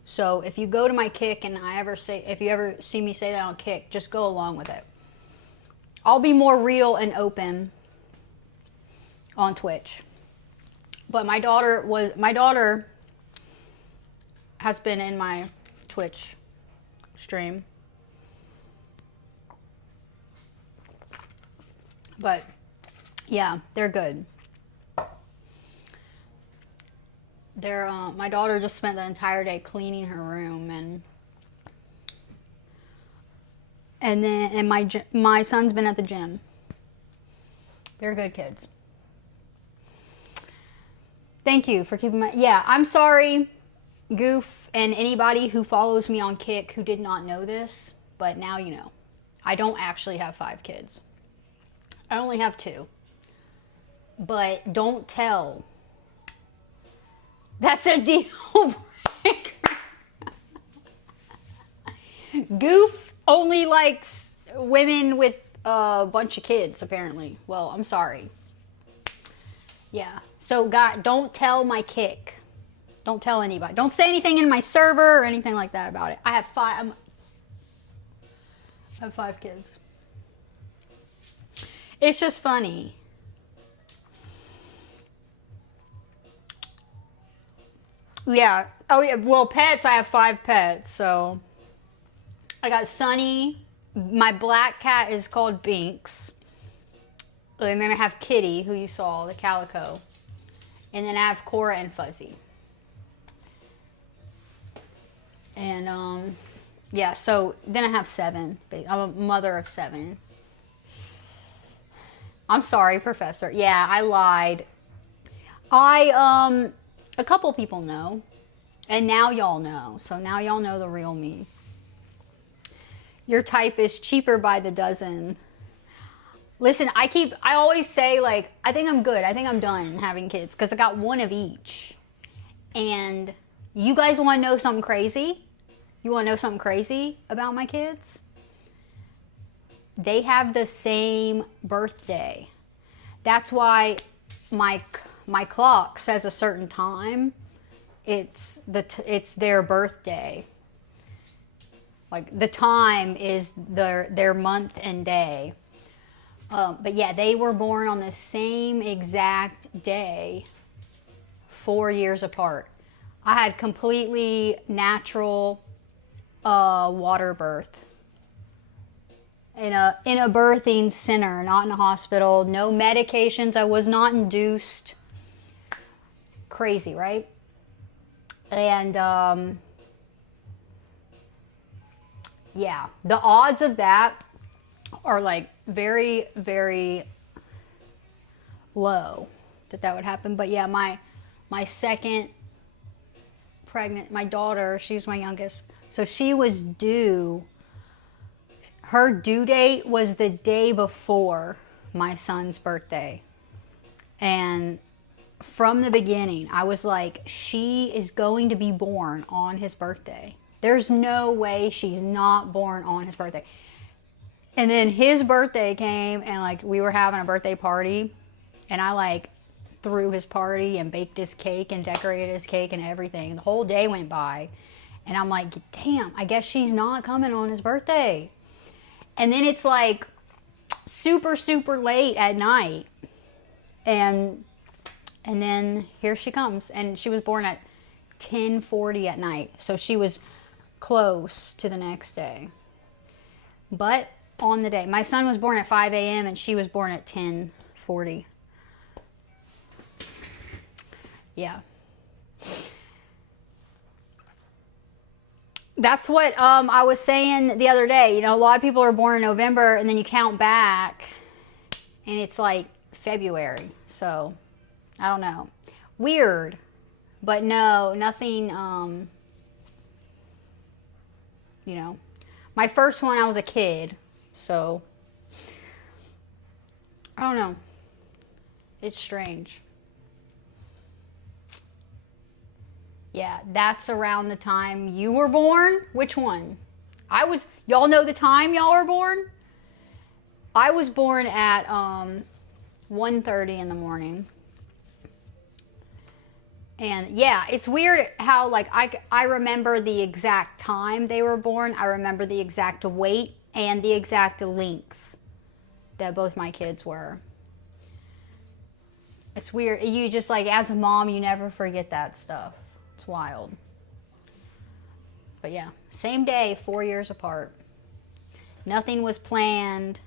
So if you go to my Kick and if you ever see me say that on Kick, just go along with it. I'll be more real and open on Twitch. But my daughter has been in my Twitch stream. But yeah, they're good. My daughter just spent the entire day cleaning her room, and my son's been at the gym. They're good kids. Thank you for keeping yeah, I'm sorry, Goof, and anybody who follows me on Kick who did not know this, but now you know. I don't actually have 5 kids. I only have 2. But don't tell. That's a deal breaker. Goof only likes women with a bunch of kids, apparently. Well, I'm sorry. Yeah. So, God, don't tell my Kick. Don't tell anybody. Don't say anything in my server or anything like that about it. I have 5 kids. It's just funny. Yeah. Oh, yeah. Well, pets, I have 5 pets. So, I got Sunny. My black cat is called Binks. And then I have Kitty, who you saw, the calico. And then I have Cora and Fuzzy. And, yeah, so then I have 7. I'm a mother of 7. I'm sorry, Professor. Yeah, I lied. A couple people know. And now y'all know. So now y'all know the real me. Your type is cheaper by the dozen. Listen, I always say, like, I think I'm good. I think I'm done having kids because I got 1 of each. And you guys want to know something crazy? You want to know something crazy about my kids? They have the same birthday. That's why my clock says a certain time. It's their birthday. Like, the time is their month and day. But yeah, they were born on the same exact day, 4 years apart. I had completely natural water birth in a birthing center, not in a hospital. No medications. I was not induced. Crazy, right? And yeah, the odds of that are like very, very low that would happen. But yeah, my second pregnant, my daughter, she's my youngest, so she was due, her due date was the day before my son's birthday. And from the beginning, I was like, she is going to be born on his birthday. There's no way she's not born on his birthday. And then his birthday came, and like we were having a birthday party, and I like threw his party and baked his cake and decorated his cake and everything. The whole day went by, and I'm like, damn, I guess she's not coming on his birthday. And then it's like super, super late at night, and then here she comes, and she was born at 10:40 at night, so she was close to the next day. But on the day, my son was born at 5 a.m. and she was born at 10:40. Yeah. That's what I was saying the other day. You know, a lot of people are born in November, and then you count back, and it's like February. So, I don't know. Weird. But no, nothing, you know. My first one, I was a kid. So, I don't know. It's strange. Yeah, that's around the time you were born. Which one? Y'all know the time y'all were born? I was born at 1:30 in the morning. And yeah, it's weird how like I remember the exact time they were born. I remember the exact weight and the exact length that both my kids were. It's weird. You just like, as a mom, you never forget that stuff. It's wild. But yeah, same day, 4 years apart. Nothing was planned.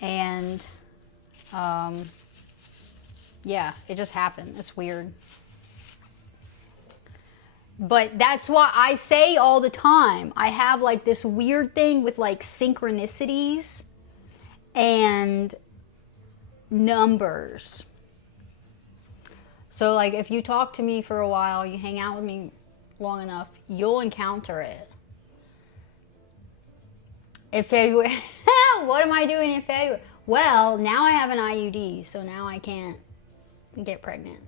And yeah, it just happened. It's weird. But that's why I say all the time, I have like this weird thing with like synchronicities and numbers. So like if you talk to me for a while, you hang out with me long enough, you'll encounter it. In February, what am I doing in February? Well, now I have an IUD, so now I can't get pregnant.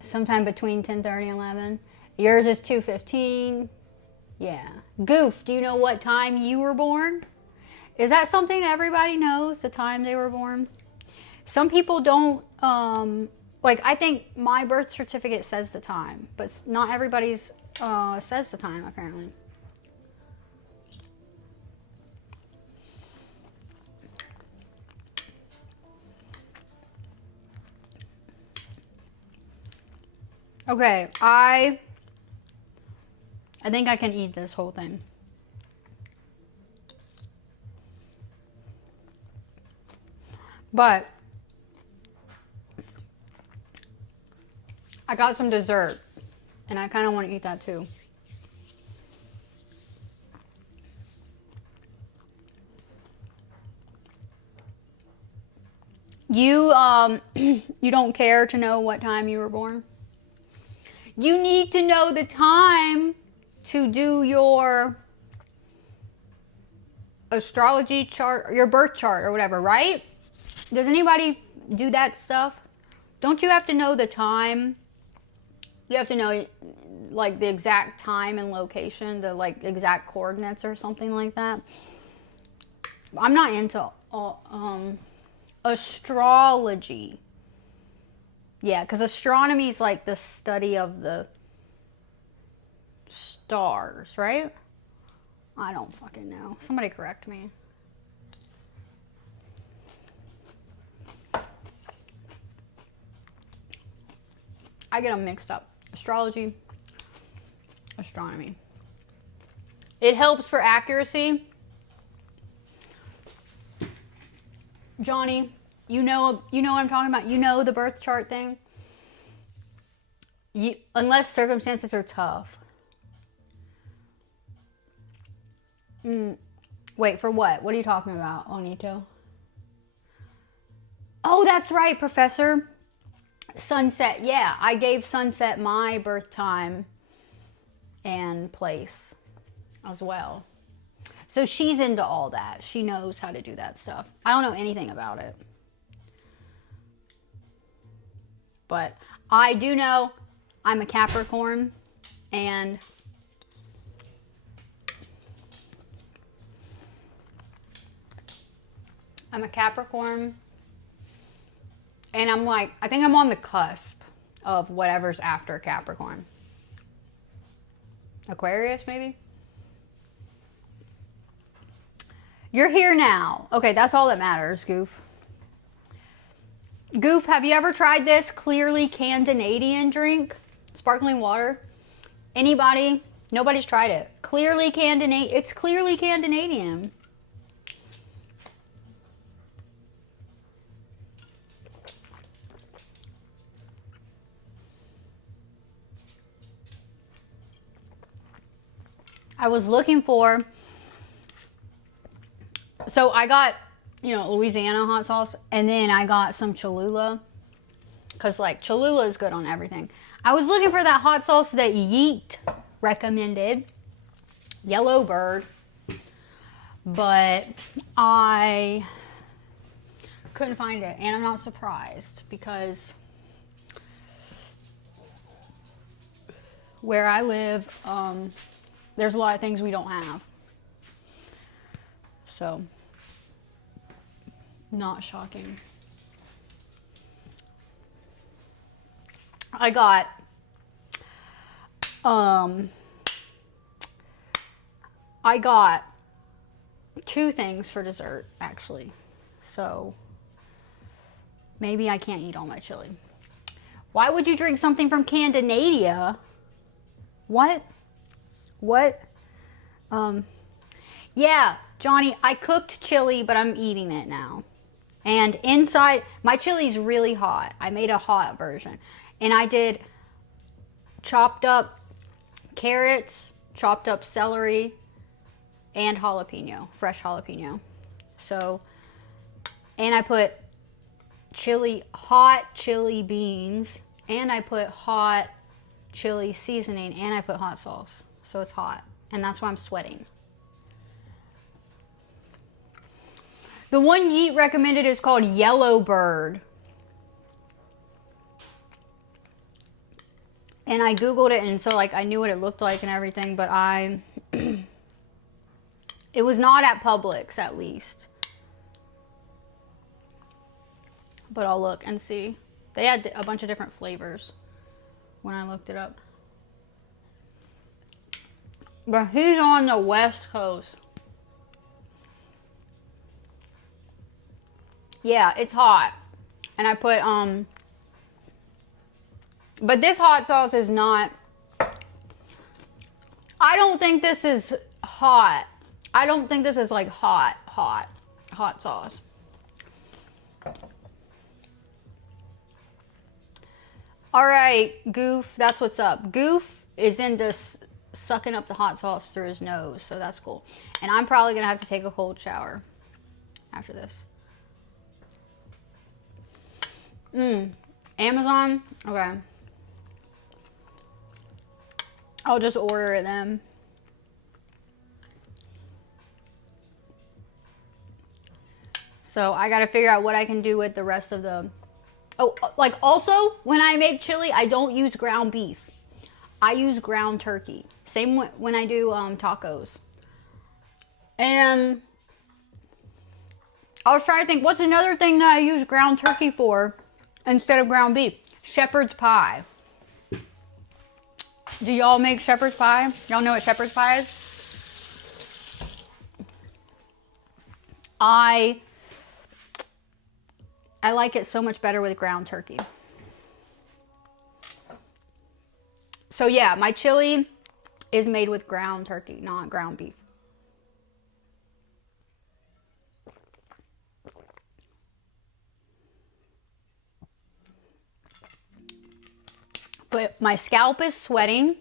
Sometime between 10:30 and 11. Yours is 2:15. Yeah. Goof, do you know what time you were born? Is that something everybody knows, the time they were born? Some people don't, like I think my birth certificate says the time, but not everybody's says the time apparently. Okay, I think I can eat this whole thing. But I got some dessert, and I kind of want to eat that too. You you don't care to know what time you were born? You need to know the time to do your astrology chart, your birth chart or whatever, right? Does anybody do that stuff? Don't you have to know the time? You have to know like the exact time and location, the like exact coordinates or something like that. I'm not into astrology. Yeah, because astronomy is like the study of the stars, right? I don't fucking know. Somebody correct me. I get them mixed up. Astrology, astronomy. It helps for accuracy. Johnny, you know what I'm talking about. You know the birth chart thing. Unless circumstances are tough. Wait, for what? What are you talking about, Onito? Oh, that's right, Professor. Sunset. Yeah, I gave Sunset my birth time and place as well. So she's into all that. She knows how to do that stuff. I don't know anything about it. But I do know I'm a Capricorn, and I'm like, I think I'm on the cusp of whatever's after Capricorn. Aquarius, maybe? You're here now. Okay, that's all that matters, Goof. Goof, have you ever tried this clearly Canadian drink? Sparkling water? Anybody? Nobody's tried it. Clearly Canadian. It's clearly Canadian. I was looking for, so I got, you know, Louisiana hot sauce, and then I got some Cholula, because like Cholula is good on everything. I was looking for that hot sauce that Yeet recommended, Yellow Bird, but I couldn't find it, and I'm not surprised, because where I live, there's a lot of things we don't have. So, not shocking. I got, two things for dessert, actually. So, maybe I can't eat all my chili. Why would you drink something from Canada? What? What? Yeah, Johnny, I cooked chili, but I'm eating it now. And inside, my chili's really hot. I made a hot version. And I did chopped up carrots, chopped up celery, and jalapeno, fresh jalapeno. So, and I put hot chili beans, and I put hot chili seasoning, and I put hot sauce. So it's hot, and that's why I'm sweating. The one Yeet recommended is called Yellow Bird. And I Googled it, and so like I knew what it looked like and everything, but it was not at Publix, at least. But I'll look and see. They had a bunch of different flavors when I looked it up. But he's on the West Coast. Yeah, it's hot. And I put, but this hot sauce is not, I don't think this is hot. I don't think this is like hot sauce. All right, Goof, that's what's up. Goof is into sucking up the hot sauce through his nose, so that's cool. And I'm probably gonna have to take a cold shower after this. Amazon? Okay. I'll just order it then. So I gotta figure out what I can do with the rest of the... Oh, like also, when I make chili, I don't use ground beef. I use ground turkey. Same when I do tacos. And I was trying to think, what's another thing that I use ground turkey for instead of ground beef? Shepherd's pie. Do y'all make shepherd's pie? Y'all know what shepherd's pie is? I like it so much better with ground turkey. So yeah, my chili is made with ground turkey, not ground beef. But my scalp is sweating.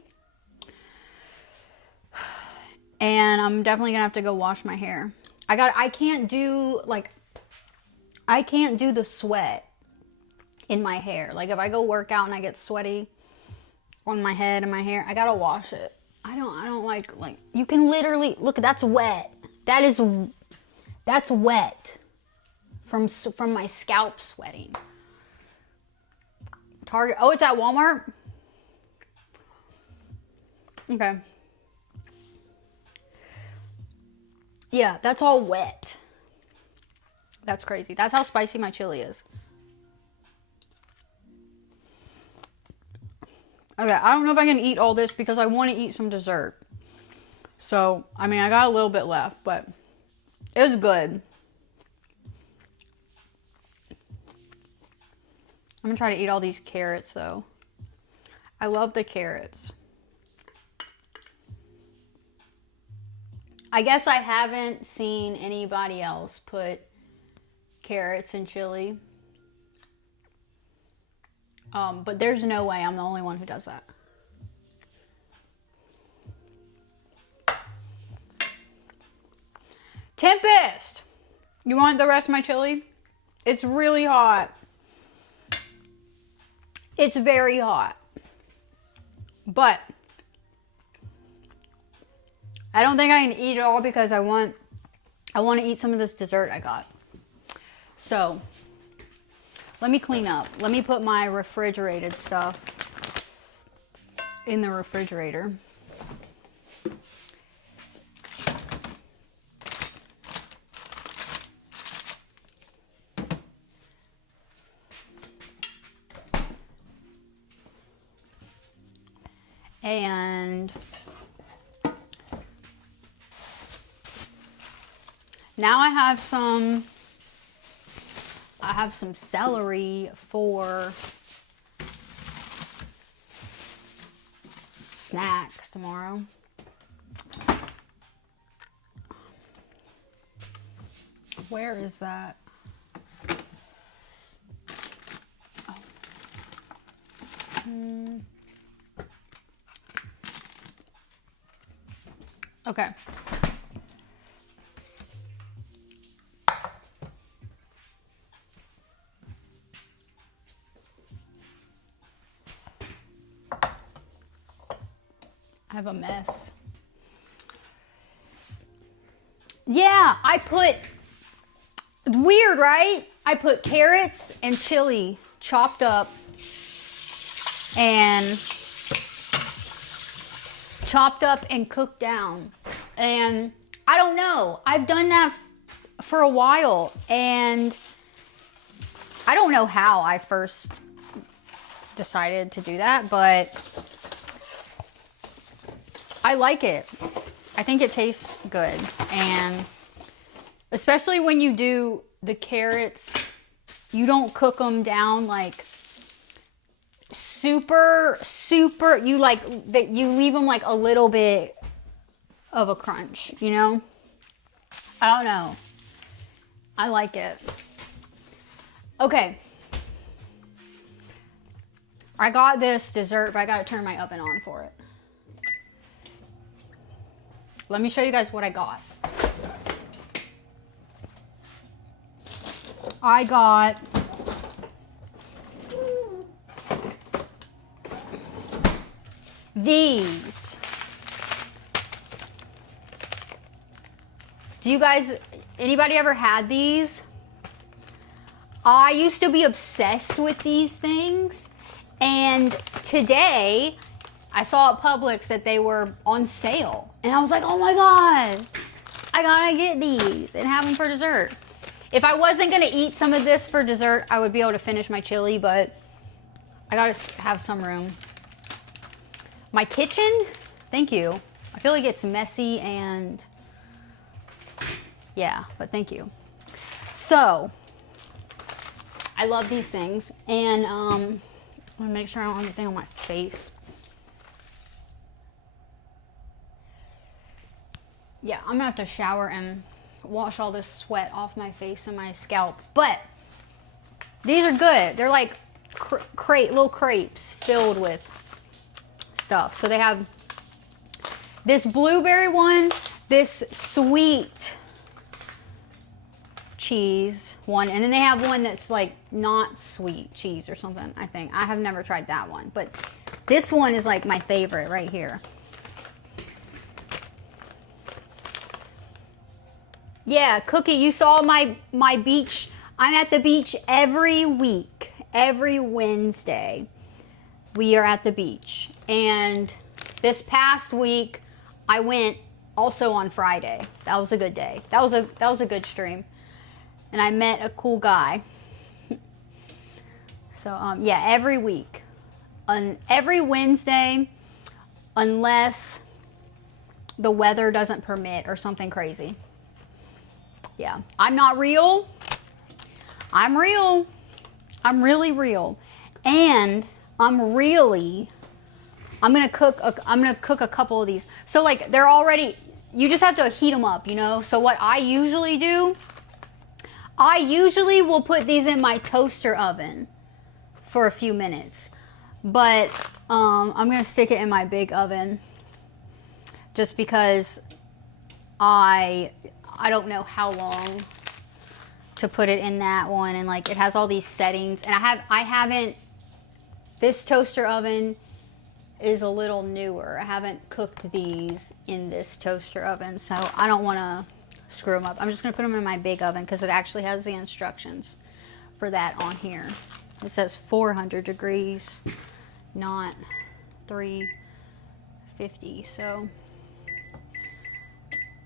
And I'm definitely gonna have to go wash my hair. I can't do the sweat in my hair. Like if I go work out and I get sweaty on my head and my hair, I gotta wash it. I don't like, you can literally, look, that's wet. That's wet from my scalp sweating. Target. Oh, it's at Walmart? Okay. Yeah, that's all wet. That's crazy. That's how spicy my chili is. Okay, I don't know if I can eat all this because I want to eat some dessert. So, I mean, I got a little bit left, but it was good. I'm going to try to eat all these carrots, though. I love the carrots. I guess I haven't seen anybody else put carrots in chili. But there's no way I'm the only one who does that. Tempest! You want the rest of my chili? It's really hot. It's very hot. But I don't think I can eat it all because I want to eat some of this dessert I got. So, let me clean up. Let me put my refrigerated stuff in the refrigerator. And now I have some celery for snacks tomorrow. Where is that? Oh. Okay. I have a mess. Yeah, I put, weird, right? I put carrots and chili chopped up and cooked down. And I don't know. I've done that for a while, and I don't know how I first decided to do that, but I like it. I think it tastes good. And especially when you do the carrots, you don't cook them down like super, you like that, you leave them like a little bit of a crunch, you know? I don't know. I like it. Okay. I got this dessert, but I gotta turn my oven on for it. Let me show you guys what I got. I got these. Do you guys, anybody ever had these? I used to be obsessed with these things, and today I saw at Publix that they were on sale. And I was like, oh my God, I gotta get these and have them for dessert. If I wasn't gonna eat some of this for dessert, I would be able to finish my chili, but I gotta have some room. My kitchen, thank you. I feel like it's messy and yeah, but thank you. So, I love these things. And I wanna make sure I don't have anything on my face. Yeah, I'm gonna have to shower and wash all this sweat off my face and my scalp. But these are good. They're like little crepes filled with stuff. So they have this blueberry one, this sweet cheese one, and then they have one that's like not sweet cheese or something, I think. I have never tried that one, but this one is like my favorite right here. Yeah, Cookie, you saw my beach. I'm at the beach every week, every Wednesday. we are at the beach. And this past week, I went also on Friday. That was a good day. That was a good stream. And I met a cool guy. So, yeah, every week. Every Wednesday, unless the weather doesn't permit or something crazy. Yeah, I'm not real. I'm real. I'm really real. And I'm gonna cook a couple of these. So like they're already, you just have to heat them up, you know? So what I usually do, I usually will put these in my toaster oven for a few minutes. But I'm gonna stick it in my big oven just because I don't know how long to put it in that one, and like it has all these settings, and I haven't, this toaster oven is a little newer. I haven't cooked these in this toaster oven, so I don't want to screw them up. I'm just gonna put them in my big oven because it actually has the instructions for that on here. It says 400 degrees, not 350. So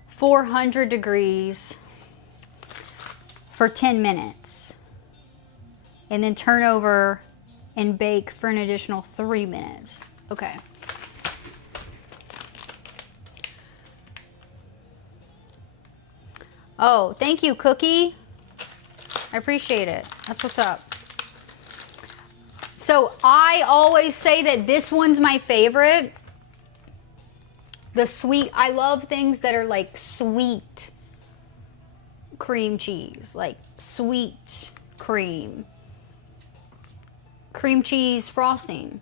400 degrees for 10 minutes. And then turn over and bake for an additional 3 minutes. Okay. Oh, thank you, Cookie. I appreciate it. That's what's up. So I always say that this one's my favorite. The sweet, I love things that are like sweet cream cheese, like sweet cream cheese frosting,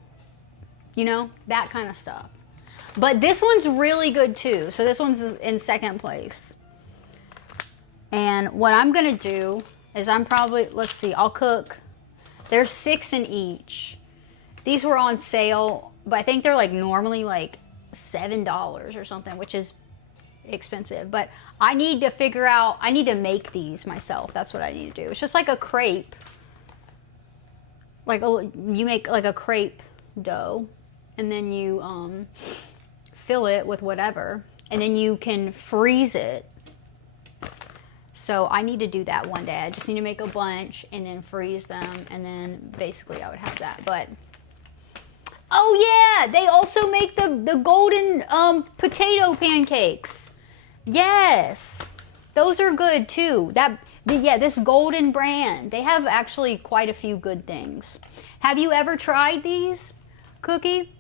you know, that kind of stuff. But this one's really good too. So this one's in second place. And what I'm gonna do is I'm probably, let's see, I'll cook, there's 6 in each. These were on sale, but I think they're like normally like $7 or something, which is expensive. But I need to figure out, I need to make these myself. That's what I need to do. It's just like a crepe. Like you make like a crepe dough, and then you fill it with whatever, and then you can freeze it. So I need to do that one day. I just need to make a bunch and then freeze them, and then basically I would have that. But oh yeah, they also make the golden potato pancakes. Yes, those are good too. Yeah, this golden brand, they have actually quite a few good things. Have you ever tried these, Cookie?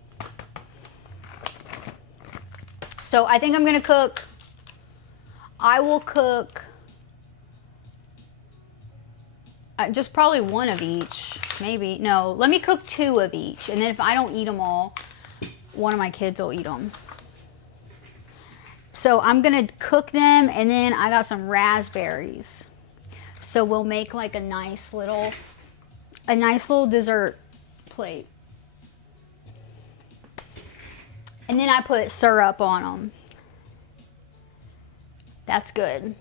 So I think I'm gonna cook, I will cook just probably one of each, maybe. No, let me cook 2 of each, and then if I don't eat them all, one of my kids will eat them. So I'm gonna cook them, and then I got some raspberries. So we'll make like a nice little dessert plate. And then I put syrup on them. That's good.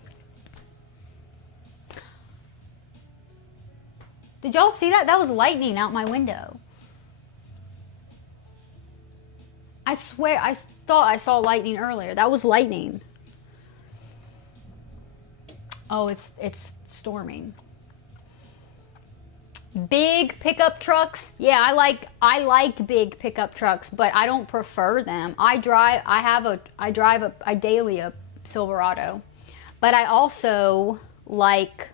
Did y'all see that? That was lightning out my window. I swear, I thought I saw lightning earlier. That was lightning. Oh, it's storming. Big pickup trucks. Yeah, I like big pickup trucks, but I don't prefer them. I drive a daily a Silverado, but I also like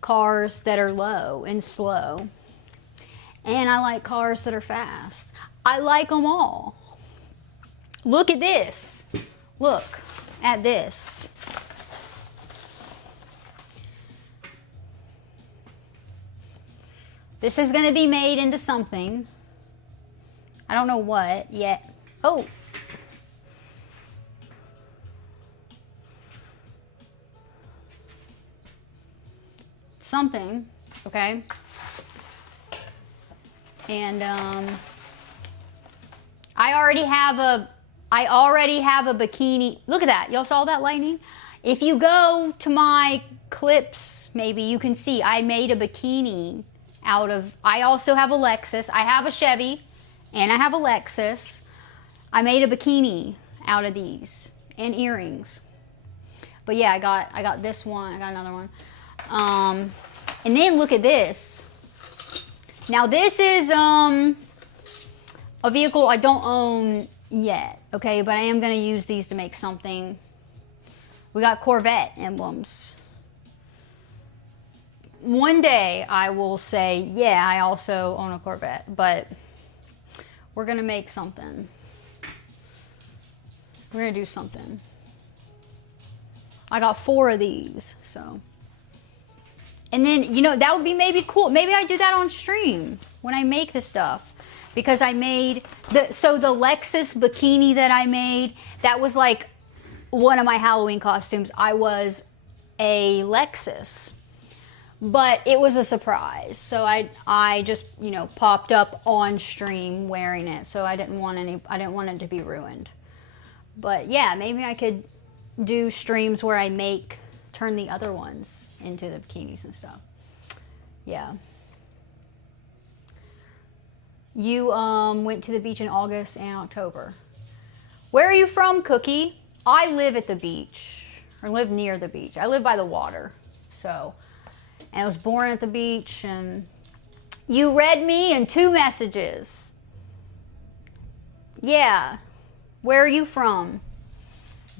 cars that are low and slow, and I like cars that are fast. I like them all. Look at this. Look at this. This is going to be made into something. I don't know what yet. Oh. Something, okay? And I already have a bikini. Look at that. Y'all saw that lightning? If you go to my clips, maybe you can see I made a bikini out of, I also have a Lexus. I have a Chevy And I have a Lexus. I made a bikini out of these and earrings. But yeah, I got this one. I got another one. And then look at this. Now this is a vehicle I don't own yet, okay? But I am gonna use these to make something. We got Corvette emblems. One day I will say, yeah, I also own a Corvette, but we're gonna make something. We're gonna do something. I got 4 of these, so. And then, you know, that would be maybe cool. Maybe I do that on stream when I make the stuff. Because I made, the Lexus bikini that I made, that was like one of my Halloween costumes. I was a Lexus. But it was a surprise. So I just, you know, popped up on stream wearing it. So I didn't want it to be ruined. But yeah, maybe I could do streams where I turn the other ones into the bikinis and stuff. Yeah. You went to the beach in August and October. Where are you from, Cookie? I live at the beach, or live near the beach. I live by the water, so. And I was born at the beach, and you read me in 2 messages. Yeah. Where are you from?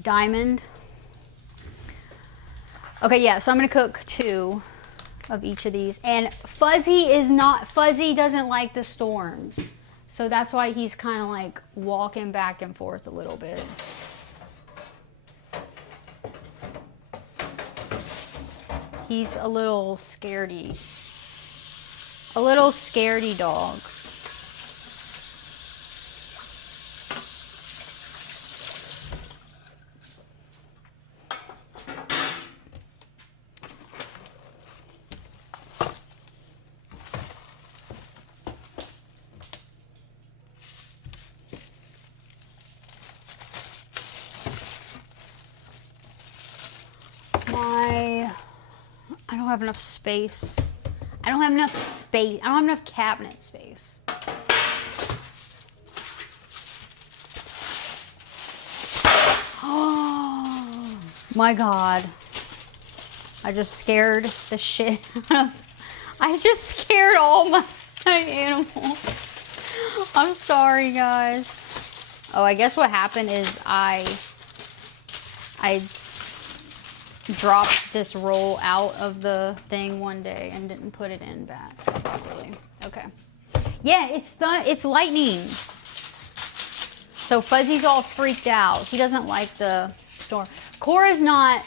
Diamond. Okay, yeah, so I'm gonna cook 2 of each of these. And Fuzzy doesn't like the storms. So that's why he's kind of like walking back and forth a little bit. He's a little scaredy. A little scaredy dog. I don't have enough space. I don't have enough space. I don't have enough cabinet space. Oh my God. I just scared the shit out of, I just scared all my animals. I'm sorry, guys. Oh, I guess what happened is I dropped this roll out of the thing one day and didn't put it in back properly. Okay. Yeah, it's lightning. So Fuzzy's all freaked out. He doesn't like the storm. Cora's not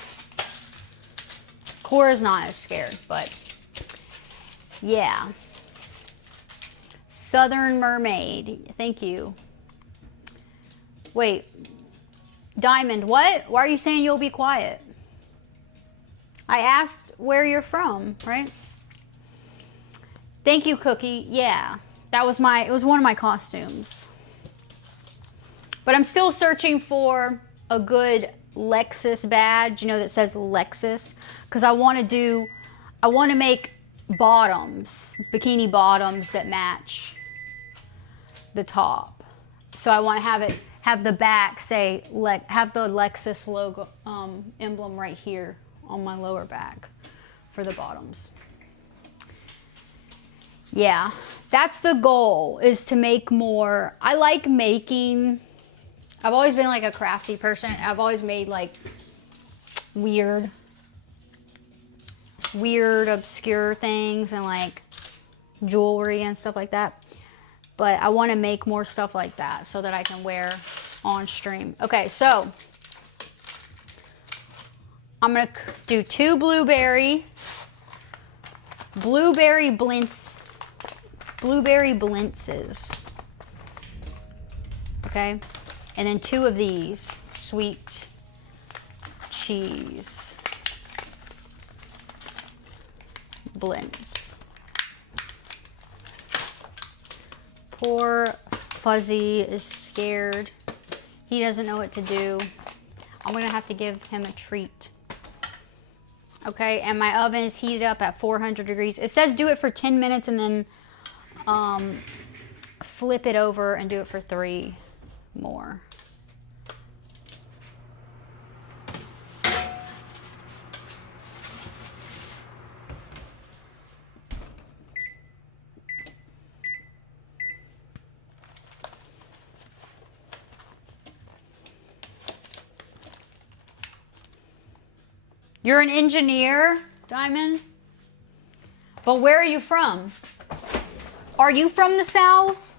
as scared, but yeah. Southern Mermaid. Thank you. Wait. Diamond, what? Why are you saying you'll be quiet? I asked where you're from, right? Thank you, Cookie. Yeah, it was one of my costumes. But I'm still searching for a good Lexus badge, you know, that says Lexus. Because I want to make bottoms, bikini bottoms that match the top. So I want to have the back say, have the Lexus logo, emblem right here on my lower back for the bottoms. Yeah, that's the goal, is to make more. I like making, I've always been like a crafty person. I've always made like weird, obscure things and like jewelry and stuff like that. But I want to make more stuff like that so that I can wear on stream. Okay, so I'm going to do 2 blueberry blintzes. Okay? And then 2 of these sweet cheese blends. Poor Fuzzy is scared. He doesn't know what to do. I'm going to have to give him a treat. Okay, and my oven is heated up at 400 degrees. It says do it for 10 minutes and then flip it over and do it for 3 more. You're an engineer, Diamond? But where are you from? Are you from the South?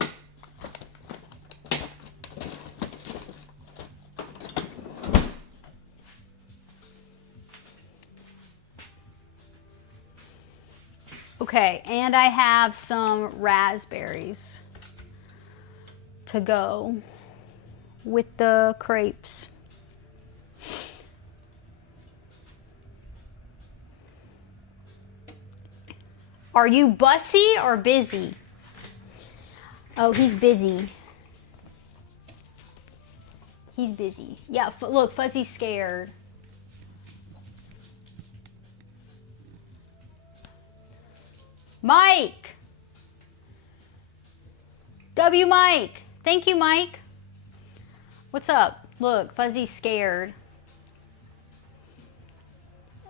Okay, and I have some raspberries to go with the crepes. Are you bussy or busy? Oh, he's busy. He's busy. Yeah, look, Fuzzy's scared. Mike! W Mike! Thank you, Mike. What's up? Look, Fuzzy's scared.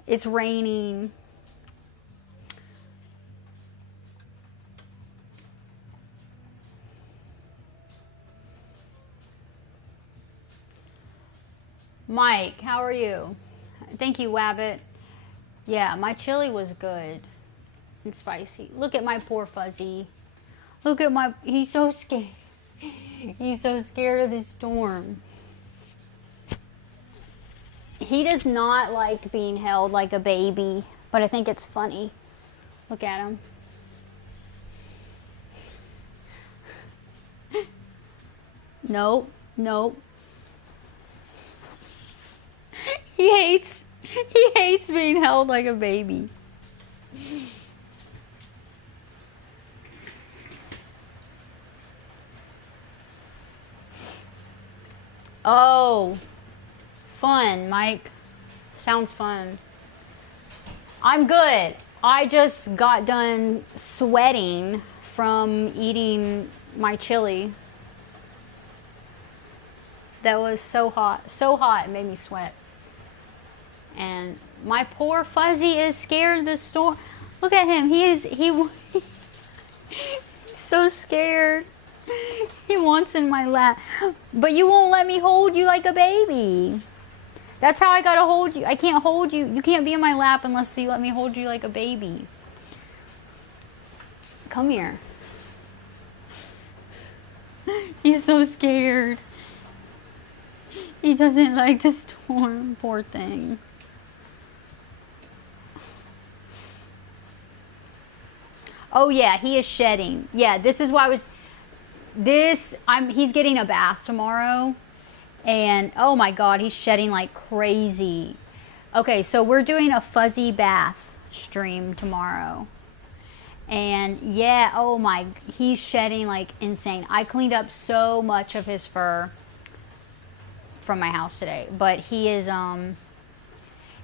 It's raining. Mike, how are you? Thank you, Wabbit. Yeah, my chili was good and spicy. Look at my poor Fuzzy. Look at my, he's so scared. He's so scared of the storm. He does not like being held like a baby, but I think it's funny. Look at him. Nope, nope. He hates being held like a baby. Oh, fun, Mike. Sounds fun. I'm good. I just got done sweating from eating my chili. That was so hot it made me sweat. And my poor Fuzzy is scared of the storm. Look at him. He's so scared. He wants in my lap. But you won't let me hold you like a baby. That's how I gotta hold you. I can't hold you. You can't be in my lap unless you let me hold you like a baby. Come here. He's so scared. He doesn't like the storm. Poor thing. Oh yeah, he is shedding. Yeah, this is why I was... he's getting a bath tomorrow. And oh my God, he's shedding like crazy. Okay, so we're doing a Fuzzy bath stream tomorrow. And yeah, oh my, he's shedding like insane. I cleaned up so much of his fur from my house today. But he is,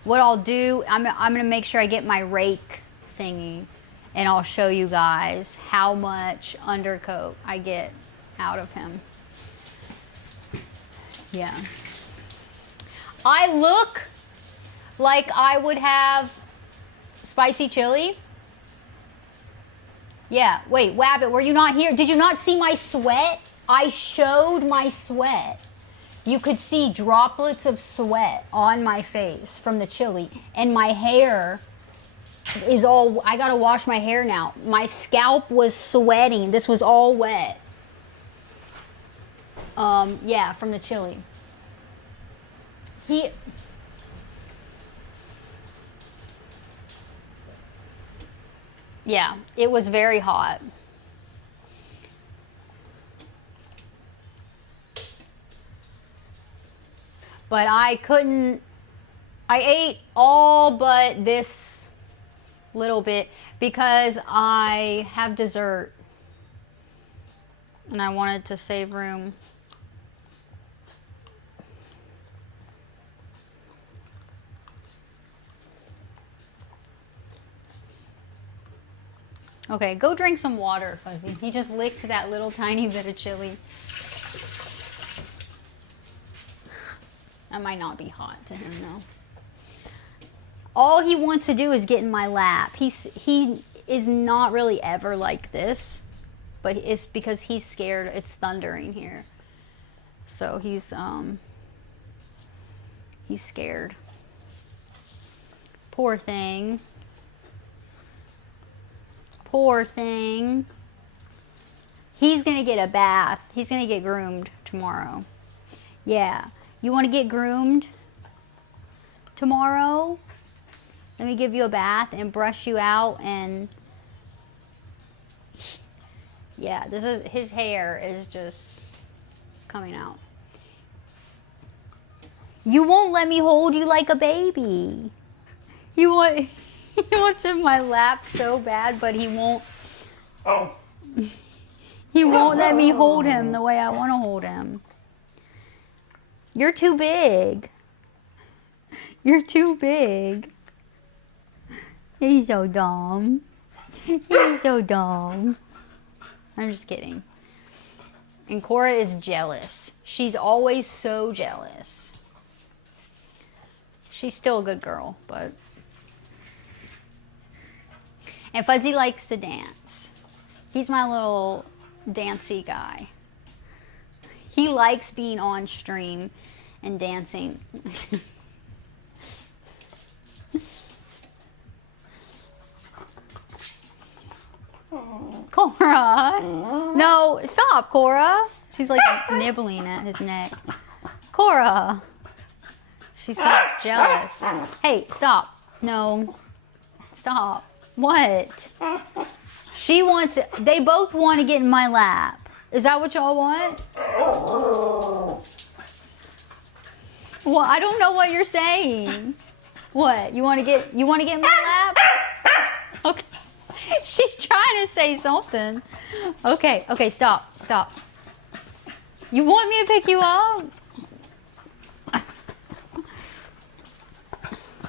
what I'll do, I'm gonna make sure I get my rake thingy. And I'll show you guys how much undercoat I get out of him. Yeah. I look like I would have spicy chili. Yeah, wait, Wabbit, were you not here? Did you not see my sweat? I showed my sweat. You could see droplets of sweat on my face from the chili. And my hair is all, I gotta wash my hair now. My scalp was sweating. This was all wet. Yeah, from the chili. Yeah, it was very hot. But I ate all but this little bit because I have dessert and I wanted to save room. Okay, go drink some water, Fuzzy. He just licked that little tiny bit of chili. That might not be hot to him, though. All he wants to do is get in my lap. He is not really ever like this, but it's because he's scared. It's thundering here, so he's scared. Poor thing. Poor thing. He's gonna get a bath. He's gonna get groomed tomorrow. Yeah. You want to get groomed tomorrow? Let me give you a bath and brush you out, and yeah, his hair is just coming out. You won't let me hold you like a baby. He wants in my lap so bad, but he won't. Oh. He won't let me hold him the way I want to hold him. You're too big. You're too big. He's so dumb. He's so dumb. I'm just kidding. And Cora is jealous. She's always so jealous. She's still a good girl, but... And Fuzzy likes to dance. He's my little dancey guy. He likes being on stream and dancing. Cora! No, stop, Cora! She's like nibbling at his neck. Cora! She's so jealous. Hey, stop. No. Stop. What? She wants it. They both want to get in my lap. Is that what y'all want? Well, I don't know what you're saying. What? You want to get in my lap? Okay. She's trying to say something. Okay, stop. You want me to pick you up?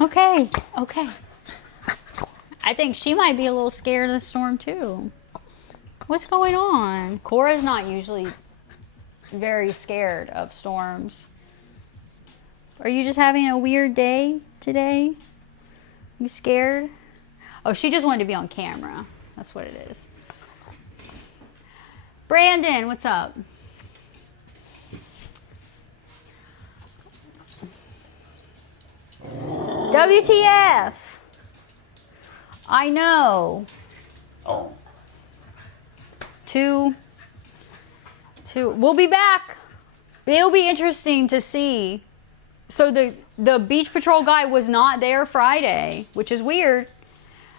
Okay. I think she might be a little scared of the storm too. What's going on? Cora's not usually very scared of storms. Are you just having a weird day today? You scared? Oh, she just wanted to be on camera. That's what it is. Brandon, what's up? WTF? I know. Oh. Two. We'll be back. It'll be interesting to see. So the beach patrol guy was not there Friday, which is weird.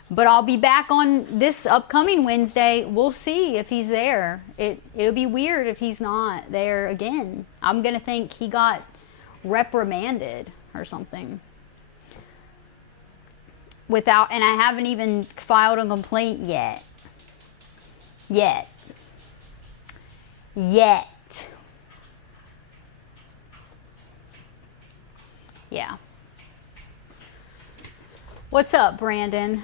But I'll be back on this upcoming Wednesday. We'll see if he's there. It'll be weird if he's not there again. I'm gonna think he got reprimanded or something. And I haven't even filed a complaint yet. Yet. Yeah. What's up, Brandon?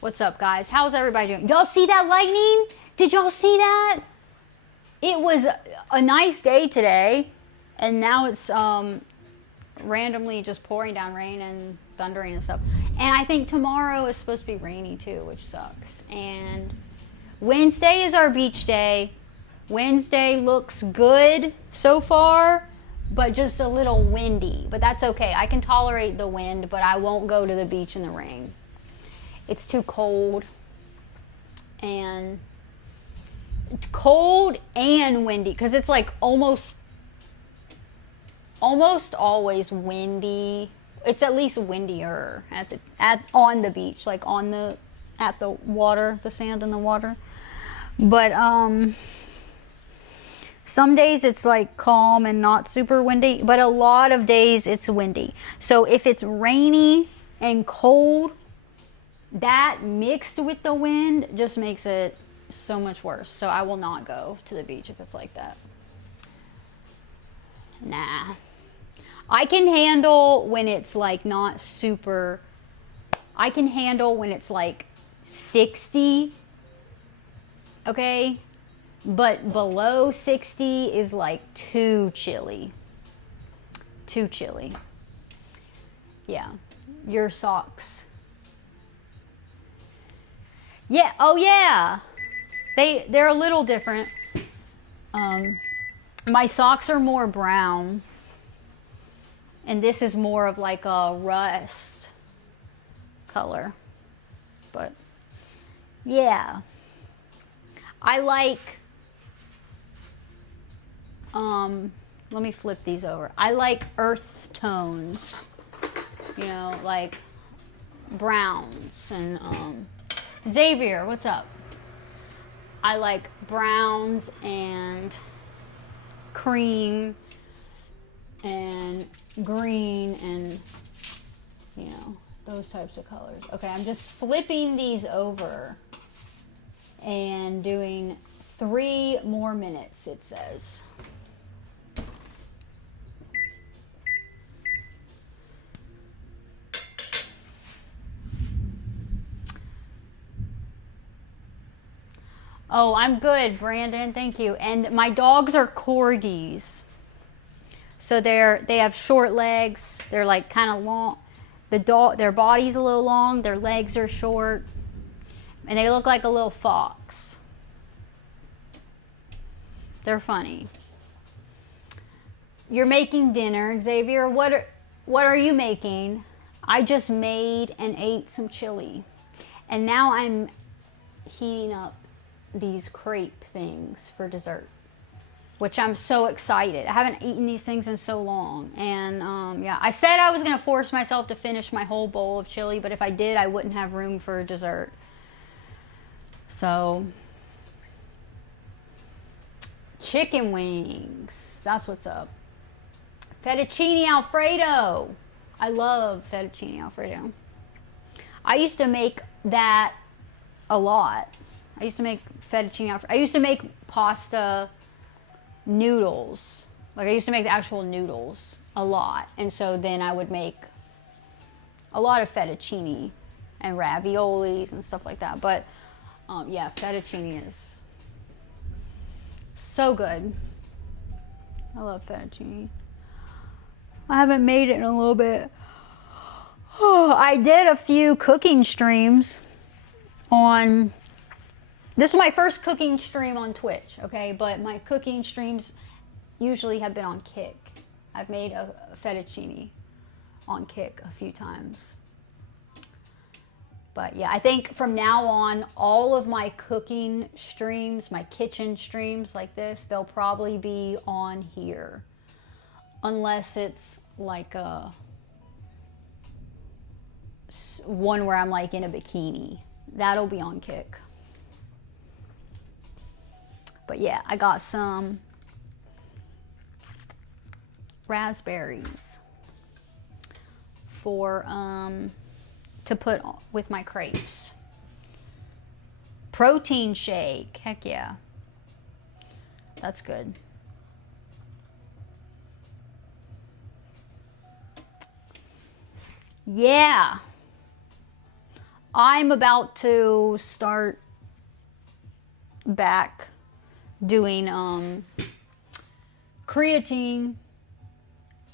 What's up, guys? How's everybody doing? Y'all see that lightning? Did y'all see that? It was a nice day today, and now it's randomly just pouring down rain and thundering and stuff. And I think tomorrow is supposed to be rainy too, which sucks. And Wednesday is our beach day. Wednesday looks good so far, but just a little windy. But that's okay. I can tolerate the wind, but I won't go to the beach in the rain. It's too cold. And it's cold and windy because it's like almost always windy. It's at least windier on the beach, like at the water, the sand in the water. But some days it's like calm and not super windy, but a lot of days it's windy. So if it's rainy and cold, that mixed with the wind just makes it so much worse. So I will not go to the beach if it's like that. Nah. I can handle when it's like not super. I can handle when it's like 60, okay? But below 60 is like too chilly. Too chilly. Yeah. Your socks. Yeah. Oh, yeah. They're a little different. My socks are more brown. And this is more of like a rust color. But, yeah. I like... let me flip these over. I like earth tones, you know, like browns and, Xavier, what's up? I like browns and cream and green and, you know, those types of colors. Okay, I'm just flipping these over and doing 3 more minutes, it says. Oh, I'm good, Brandon. Thank you. And my dogs are corgis. So they have short legs. They're like kind of long. Their body's a little long, their legs are short, and they look like a little fox. They're funny. You're making dinner, Xavier. What are you making? I just made and ate some chili. And now I'm heating up these crepe things for dessert, which I'm so excited. I haven't eaten these things in so long. And yeah, I said I was gonna force myself to finish my whole bowl of chili, but if I did, I wouldn't have room for dessert. So, chicken wings, that's what's up. Fettuccine Alfredo. I love fettuccine Alfredo. I used to make that a lot. I used to make fettuccine Alfredo. I used to make pasta noodles. Like, I used to make the actual noodles a lot. And so then I would make a lot of fettuccine and raviolis and stuff like that. But yeah, fettuccine is so good. I love fettuccine. I haven't made it in a little bit. Oh, I did a few cooking streams on... This is my first cooking stream on Twitch, okay? But my cooking streams usually have been on Kick. I've made a fettuccine on Kick a few times. But yeah, I think from now on, all of my cooking streams, my kitchen streams like this, they'll probably be on here. Unless it's like a one where I'm like in a bikini. That'll be on Kick. But yeah, I got some raspberries for to put with my crepes. Protein shake, heck yeah. That's good. Yeah. I'm about to start back doing creatine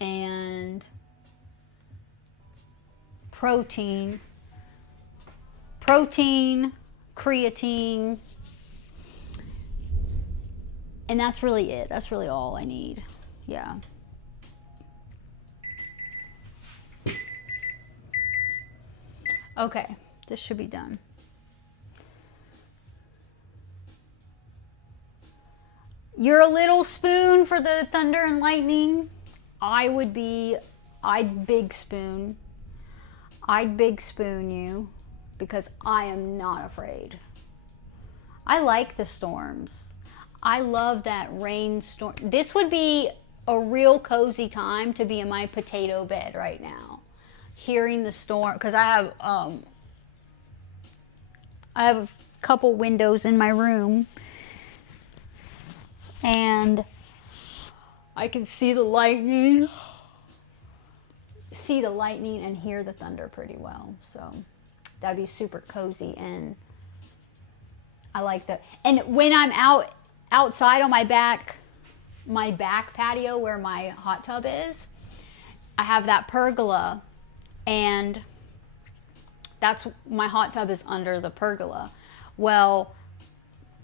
and protein, creatine, and that's really it. That's really all I need. Yeah. Okay, this should be done. You're a little spoon for the thunder and lightning. I'd big spoon. I'd big spoon you because I am not afraid. I like the storms. I love that rainstorm. This would be a real cozy time to be in my potato bed right now. Hearing the storm, because I have a couple windows in my room and I can see the lightning and hear the thunder pretty well. So That'd be super cozy, and I like the, and when I'm outside on my back patio where my hot tub is, I have that pergola, and that's, my hot tub is under the pergola. Well,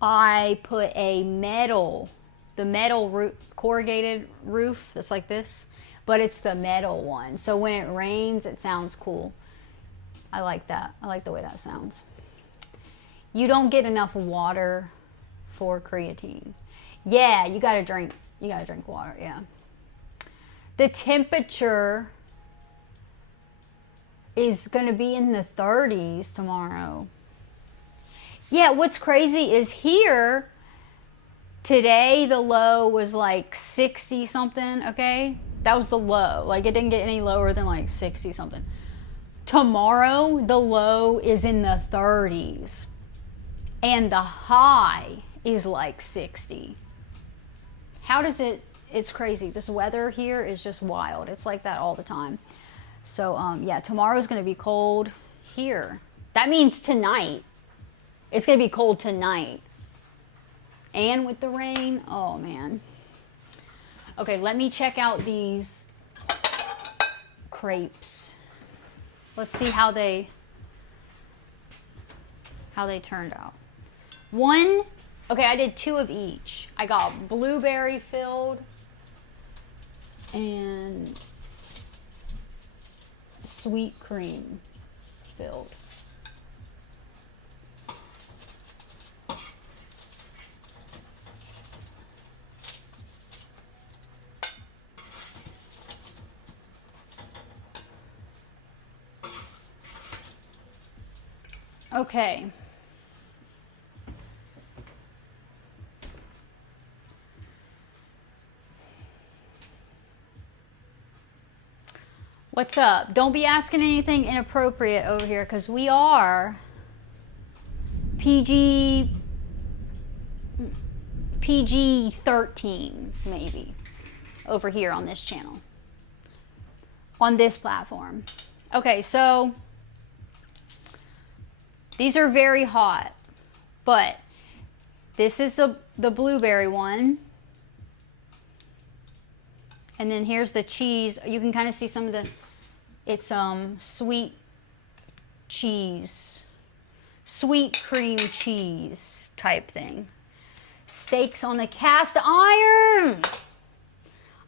I put a metal corrugated roof that's like this, but it's the metal one. So when it rains, it sounds cool. I like that. I like the way that sounds. You don't get enough water for creatine. Yeah, you gotta drink water, yeah. The temperature is gonna be in the 30s tomorrow. Yeah, what's crazy is here today the low was like 60 something, okay? That was the low. Like, it didn't get any lower than like 60 something. Tomorrow the low is in the 30s and the high is like 60. How does it, it's crazy. This weather here is just wild. It's like that all the time. So yeah, tomorrow's gonna be cold here. That means tonight. It's gonna be cold tonight. And with the rain, oh man. Okay, let me check out these crepes. Let's see how they turned out. One, okay, I did 2 of each. I got blueberry filled and sweet cream filled. Okay. What's up? Don't be asking anything inappropriate over here, because we are PG 13 maybe over here on this channel, on this platform. Okay, so these are very hot, but this is the blueberry one. And then here's the cheese. You can kind of see some of the, it's sweet cheese, sweet cream cheese type thing. Steaks on the cast iron.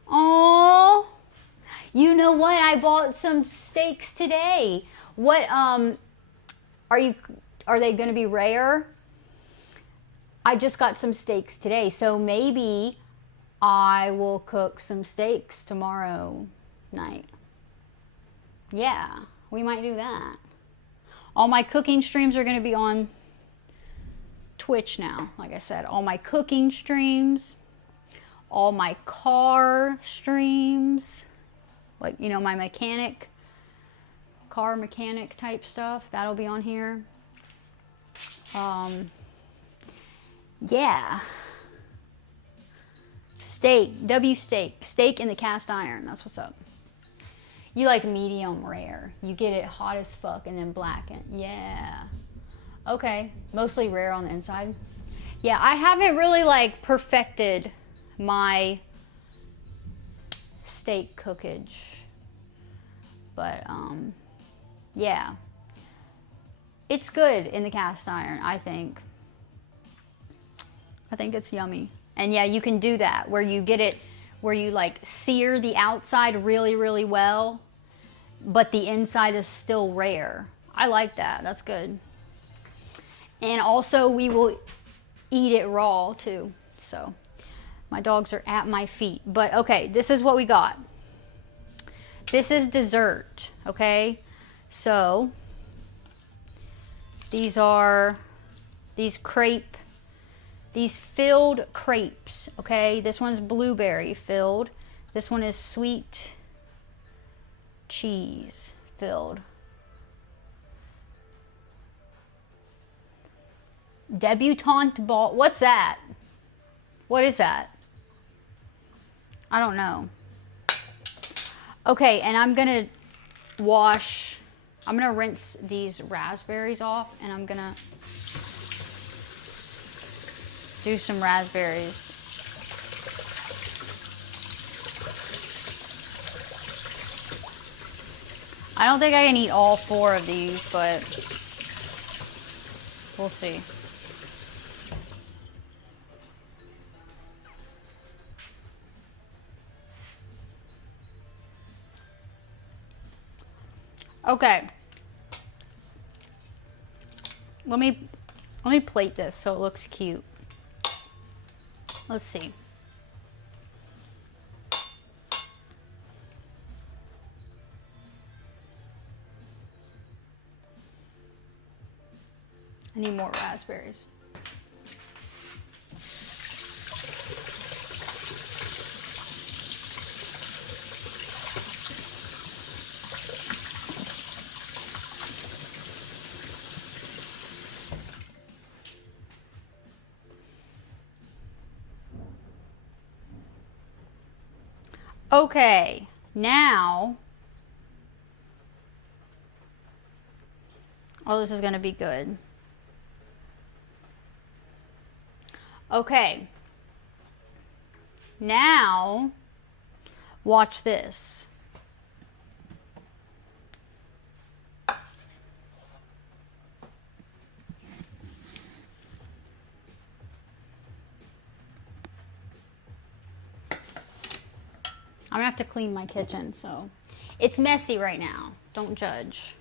Oh, you know what? I bought some steaks today. What, are they going to be rare? I just got some steaks today, so maybe I will cook some steaks tomorrow night. Yeah, we might do that. All my cooking streams are going to be on Twitch now. Like I said, all my cooking streams, all my car streams, like, you know, my car mechanic type stuff, that'll be on here. Yeah. Steak, steak in the cast iron. That's what's up. You like medium rare. You get it hot as fuck and then blacken. Yeah. Okay. Mostly rare on the inside. Yeah, I haven't really like perfected my steak cookage. But yeah. It's good in the cast iron, I think. I think it's yummy. And yeah, you can do that where you get it, where you like sear the outside really, really well, but the inside is still rare. I like that. That's good. And also we will eat it raw too. So my dogs are at my feet. But okay, this is what we got. This is dessert, okay? So these are these filled crepes, okay? This one's blueberry filled. This one is sweet cheese filled. Debutante ball. What's that? What is that? I don't know. Okay, and I'm gonna wash I'm gonna rinse these raspberries off, and I'm gonna do some raspberries. I don't think I can eat all 4 of these, but we'll see. Okay. Let me plate this so it looks cute. Let's see. I need more raspberries. Okay, now, oh, this is gonna be good. Okay, now, watch this. I'm gonna have to clean my kitchen, so it's messy right now. Don't judge.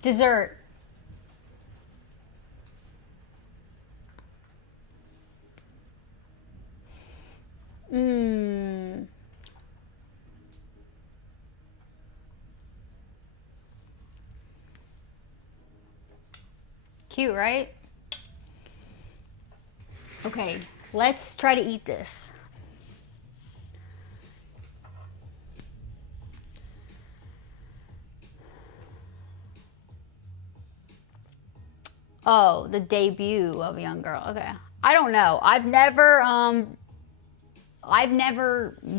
Dessert. Mmm. Cute, right? Okay, let's try to eat this. Oh, the debut of a young girl. Okay. I don't know. I've never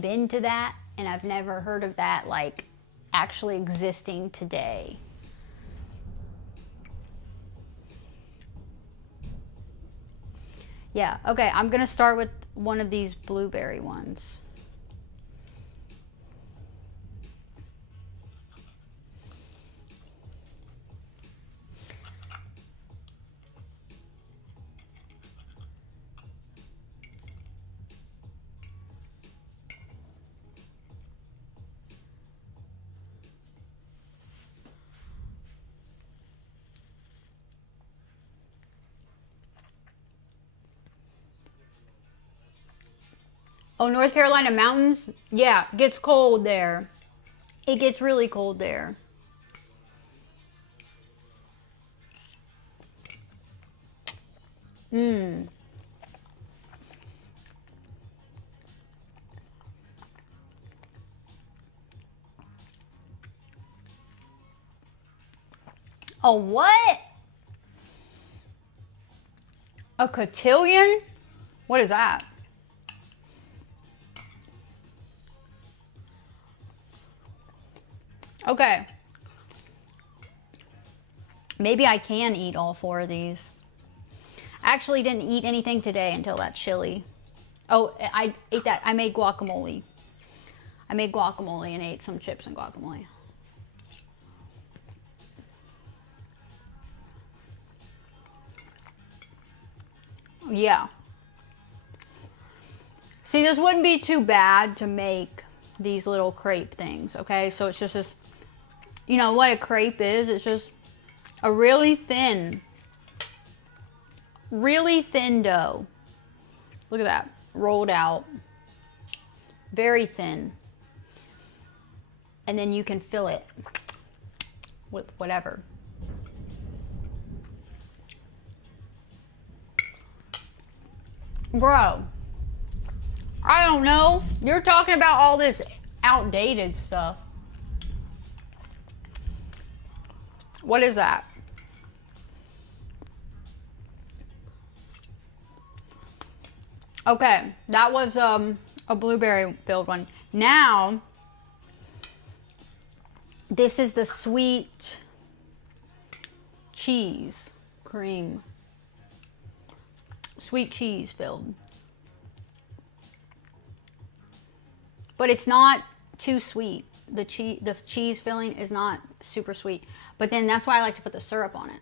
been to that, and I've never heard of that like actually existing today. Yeah, okay, I'm gonna start with one of these blueberry ones. Oh, North Carolina mountains? Yeah, it gets cold there. It gets really cold there. Mmm. A what? A cotillion? What is that? Okay. Maybe I can eat all 4 of these. I actually didn't eat anything today until that chili. Oh, I ate that. I made guacamole. I made guacamole and ate some chips and guacamole. Yeah. See, this wouldn't be too bad to make these little crepe things, okay? So it's just this, you know what a crepe is? It's just a really thin dough. Look at that. rolled out, very thin. And then you can fill it with whatever. Bro, I don't know. You're talking about all this outdated stuff. What is that? Okay, that was a blueberry filled one. Now, this is the sweet cheese cream. Sweet cheese filled. But it's not too sweet. The cheese filling is not super sweet. But then that's why I like to put the syrup on it.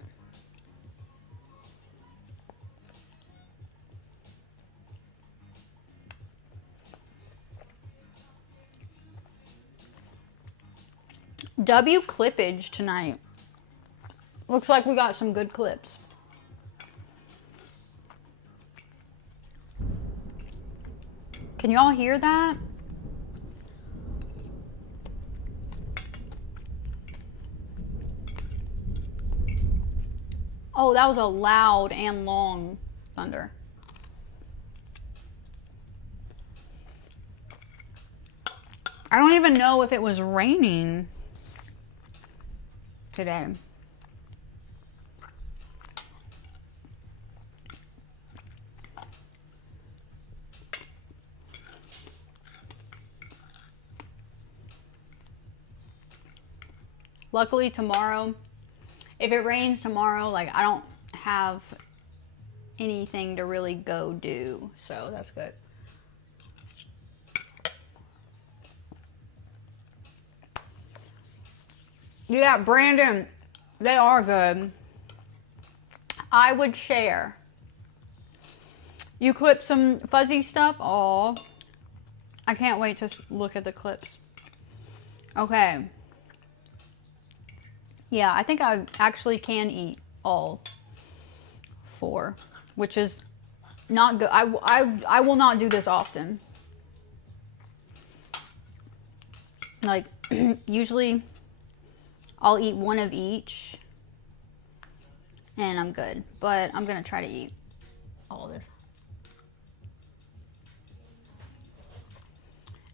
W clippage tonight. Looks like we got some good clips. Can y'all hear that? Oh, that was a loud and long thunder. I don't even know if it was raining today. Luckily tomorrow, if it rains tomorrow, like I don't have anything to really go do, so that's good. Yeah, Brandon, they are good. I would share. You clip some fuzzy stuff? Oh, I can't wait to look at the clips. Okay. Yeah, I think I actually can eat all 4, which is not good. I will not do this often. Like, usually I'll eat 1 of each and I'm good. But I'm gonna try to eat all of this.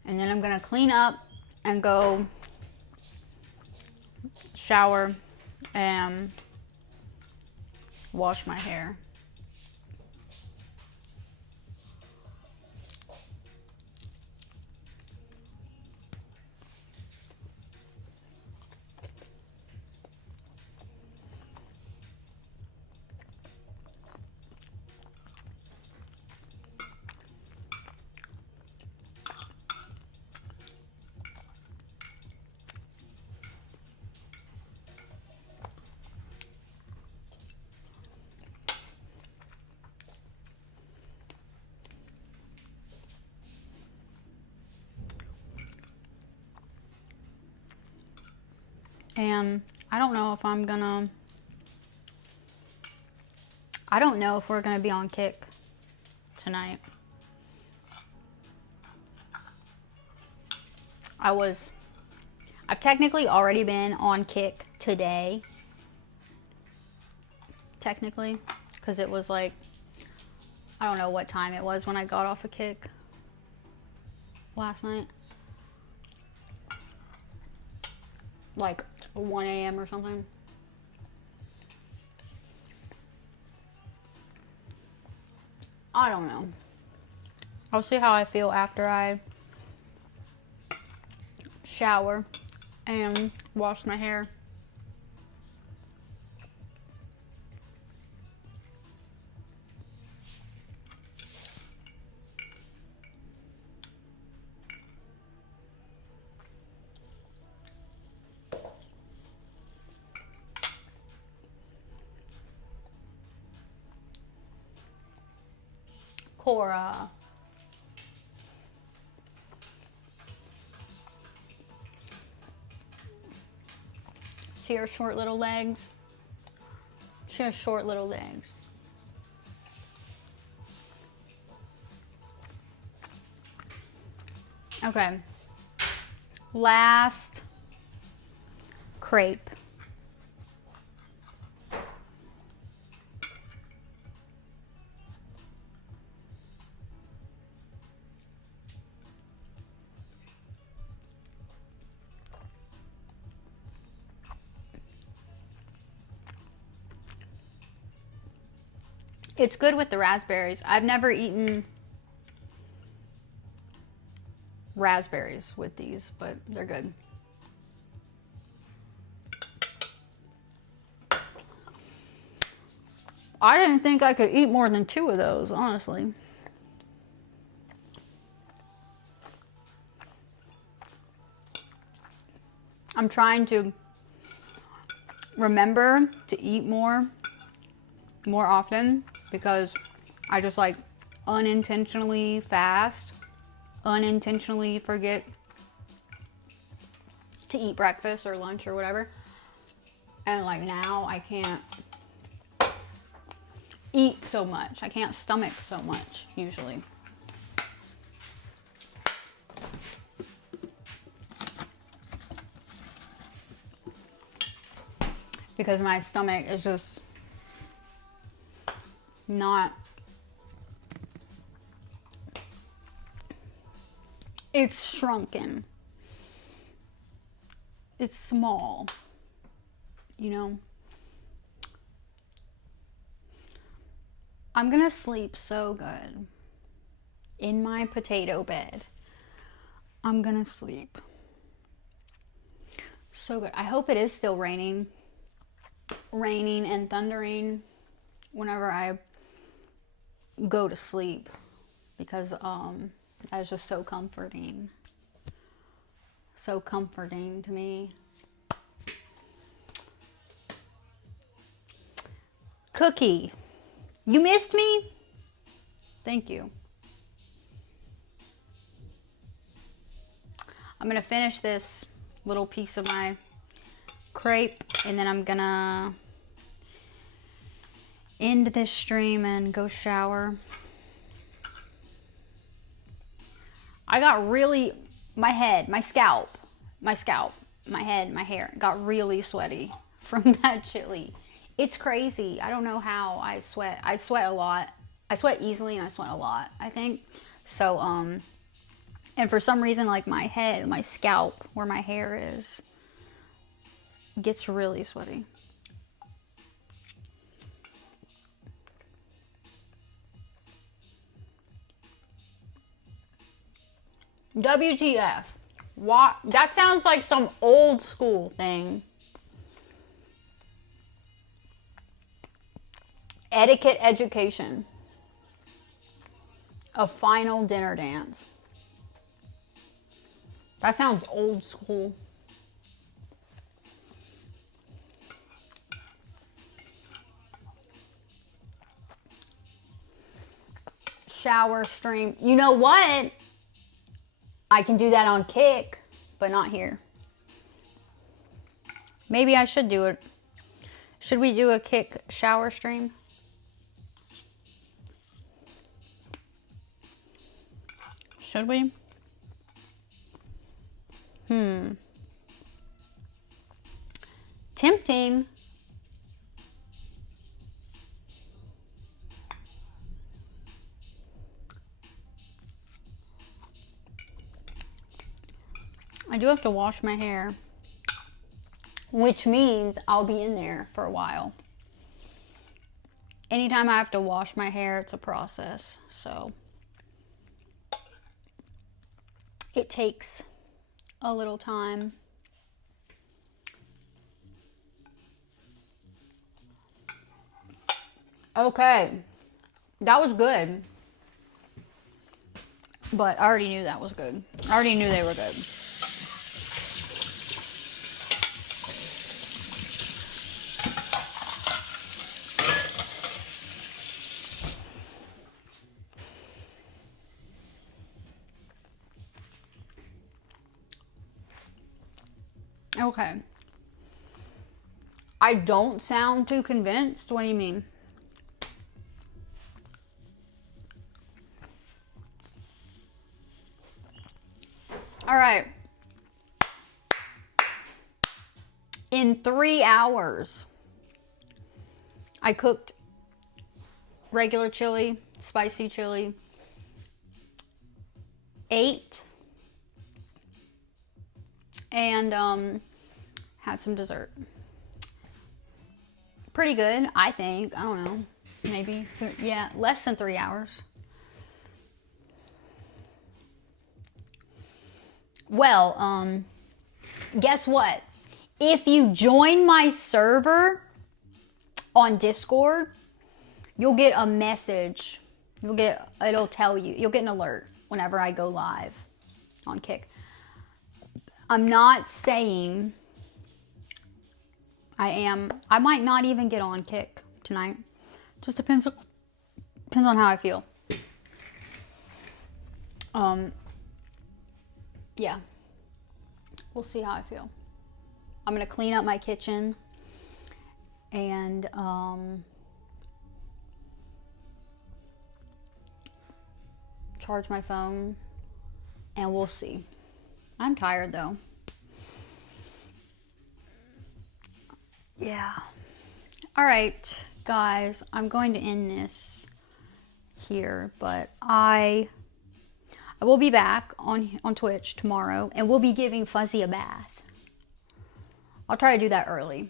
And then I'm gonna clean up and go shower and wash my hair. And I don't know if I'm gonna, I don't know if we're gonna be on Kick tonight. I've technically already been on Kick today. Technically, because it was like, I don't know what time it was when I got off a Kick last night. Like 1 a.m. or something. I don't know. I'll see how I feel after I shower and wash my hair. Cora. See her short little legs? She has short little legs. Okay. Last crepe. It's good with the raspberries. I've never eaten raspberries with these, but they're good. I didn't think I could eat more than 2 of those, honestly. I'm trying to remember to eat more often because I just like unintentionally fast, unintentionally forget to eat breakfast or lunch or whatever. And like now I can't eat so much. I can't stomach so much usually. Because my stomach is just not, it's shrunken. It's small, you know. I'm gonna sleep so good in my potato bed. I'm gonna sleep so good. I hope it is still raining and thundering whenever I go to sleep, because that is just so comforting to me. Cookie, you missed me? Thank you. I'm gonna finish this little piece of my crepe and then I'm gonna end this stream and go shower. I got really, my head, my scalp, my head, my hair got really sweaty from that chili. It's crazy. I don't know how I sweat. I sweat a lot. I sweat easily and I sweat a lot, I think. So, and for some reason, like my head, my scalp, where my hair is, gets really sweaty. WTF. What? That sounds like some old school thing. Etiquette education. A final dinner dance. That sounds old school. Shower stream. You know what? I can do that on Kick, but not here. Maybe I should do it. Should we do a Kick shower stream? Should we? Tempting. I do have to wash my hair, which means I'll be in there for a while. Anytime I have to wash my hair, it's a process, so it takes a little time. Okay, that was good, but I already knew that was good. I already knew they were good. Okay. I don't sound too convinced. What do you mean? All right. In 3 hours, I cooked regular chili, spicy chili, ate, and had some dessert. Pretty good, I think. I don't know. Maybe, yeah, less than 3 hours. Well, guess what? If you join my server on Discord, you'll get a message. It'll tell you, you'll get an alert whenever I go live on Kick. I'm not saying I might not even get on Kick tonight. Just depends on how I feel. Yeah. We'll see how I feel. I'm gonna clean up my kitchen and charge my phone, and we'll see. I'm tired though. Yeah. All right, guys, I'm going to end this here, but I will be back on Twitch tomorrow, and we'll be giving Fuzzy a bath. I'll try to do that early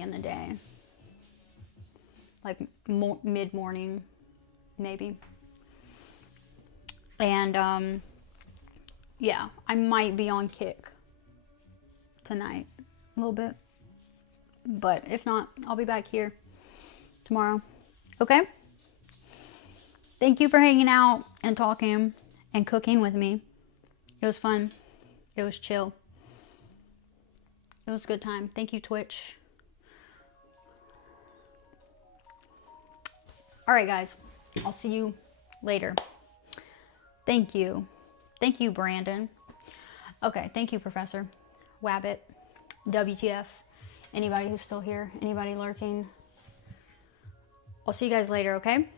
in the day, like mid-morning, maybe. And yeah, I might be on Kick tonight a little bit, but if not, I'll be back here tomorrow. Okay? Thank you for hanging out and talking and cooking with me. It was fun. It was chill. It was a good time. Thank you, Twitch. All right, guys. I'll see you later. Thank you. Thank you, Brandon. Okay, thank you, Professor. Wabbit. WTF. Anybody who's still here. Anybody lurking. I'll see you guys later, okay?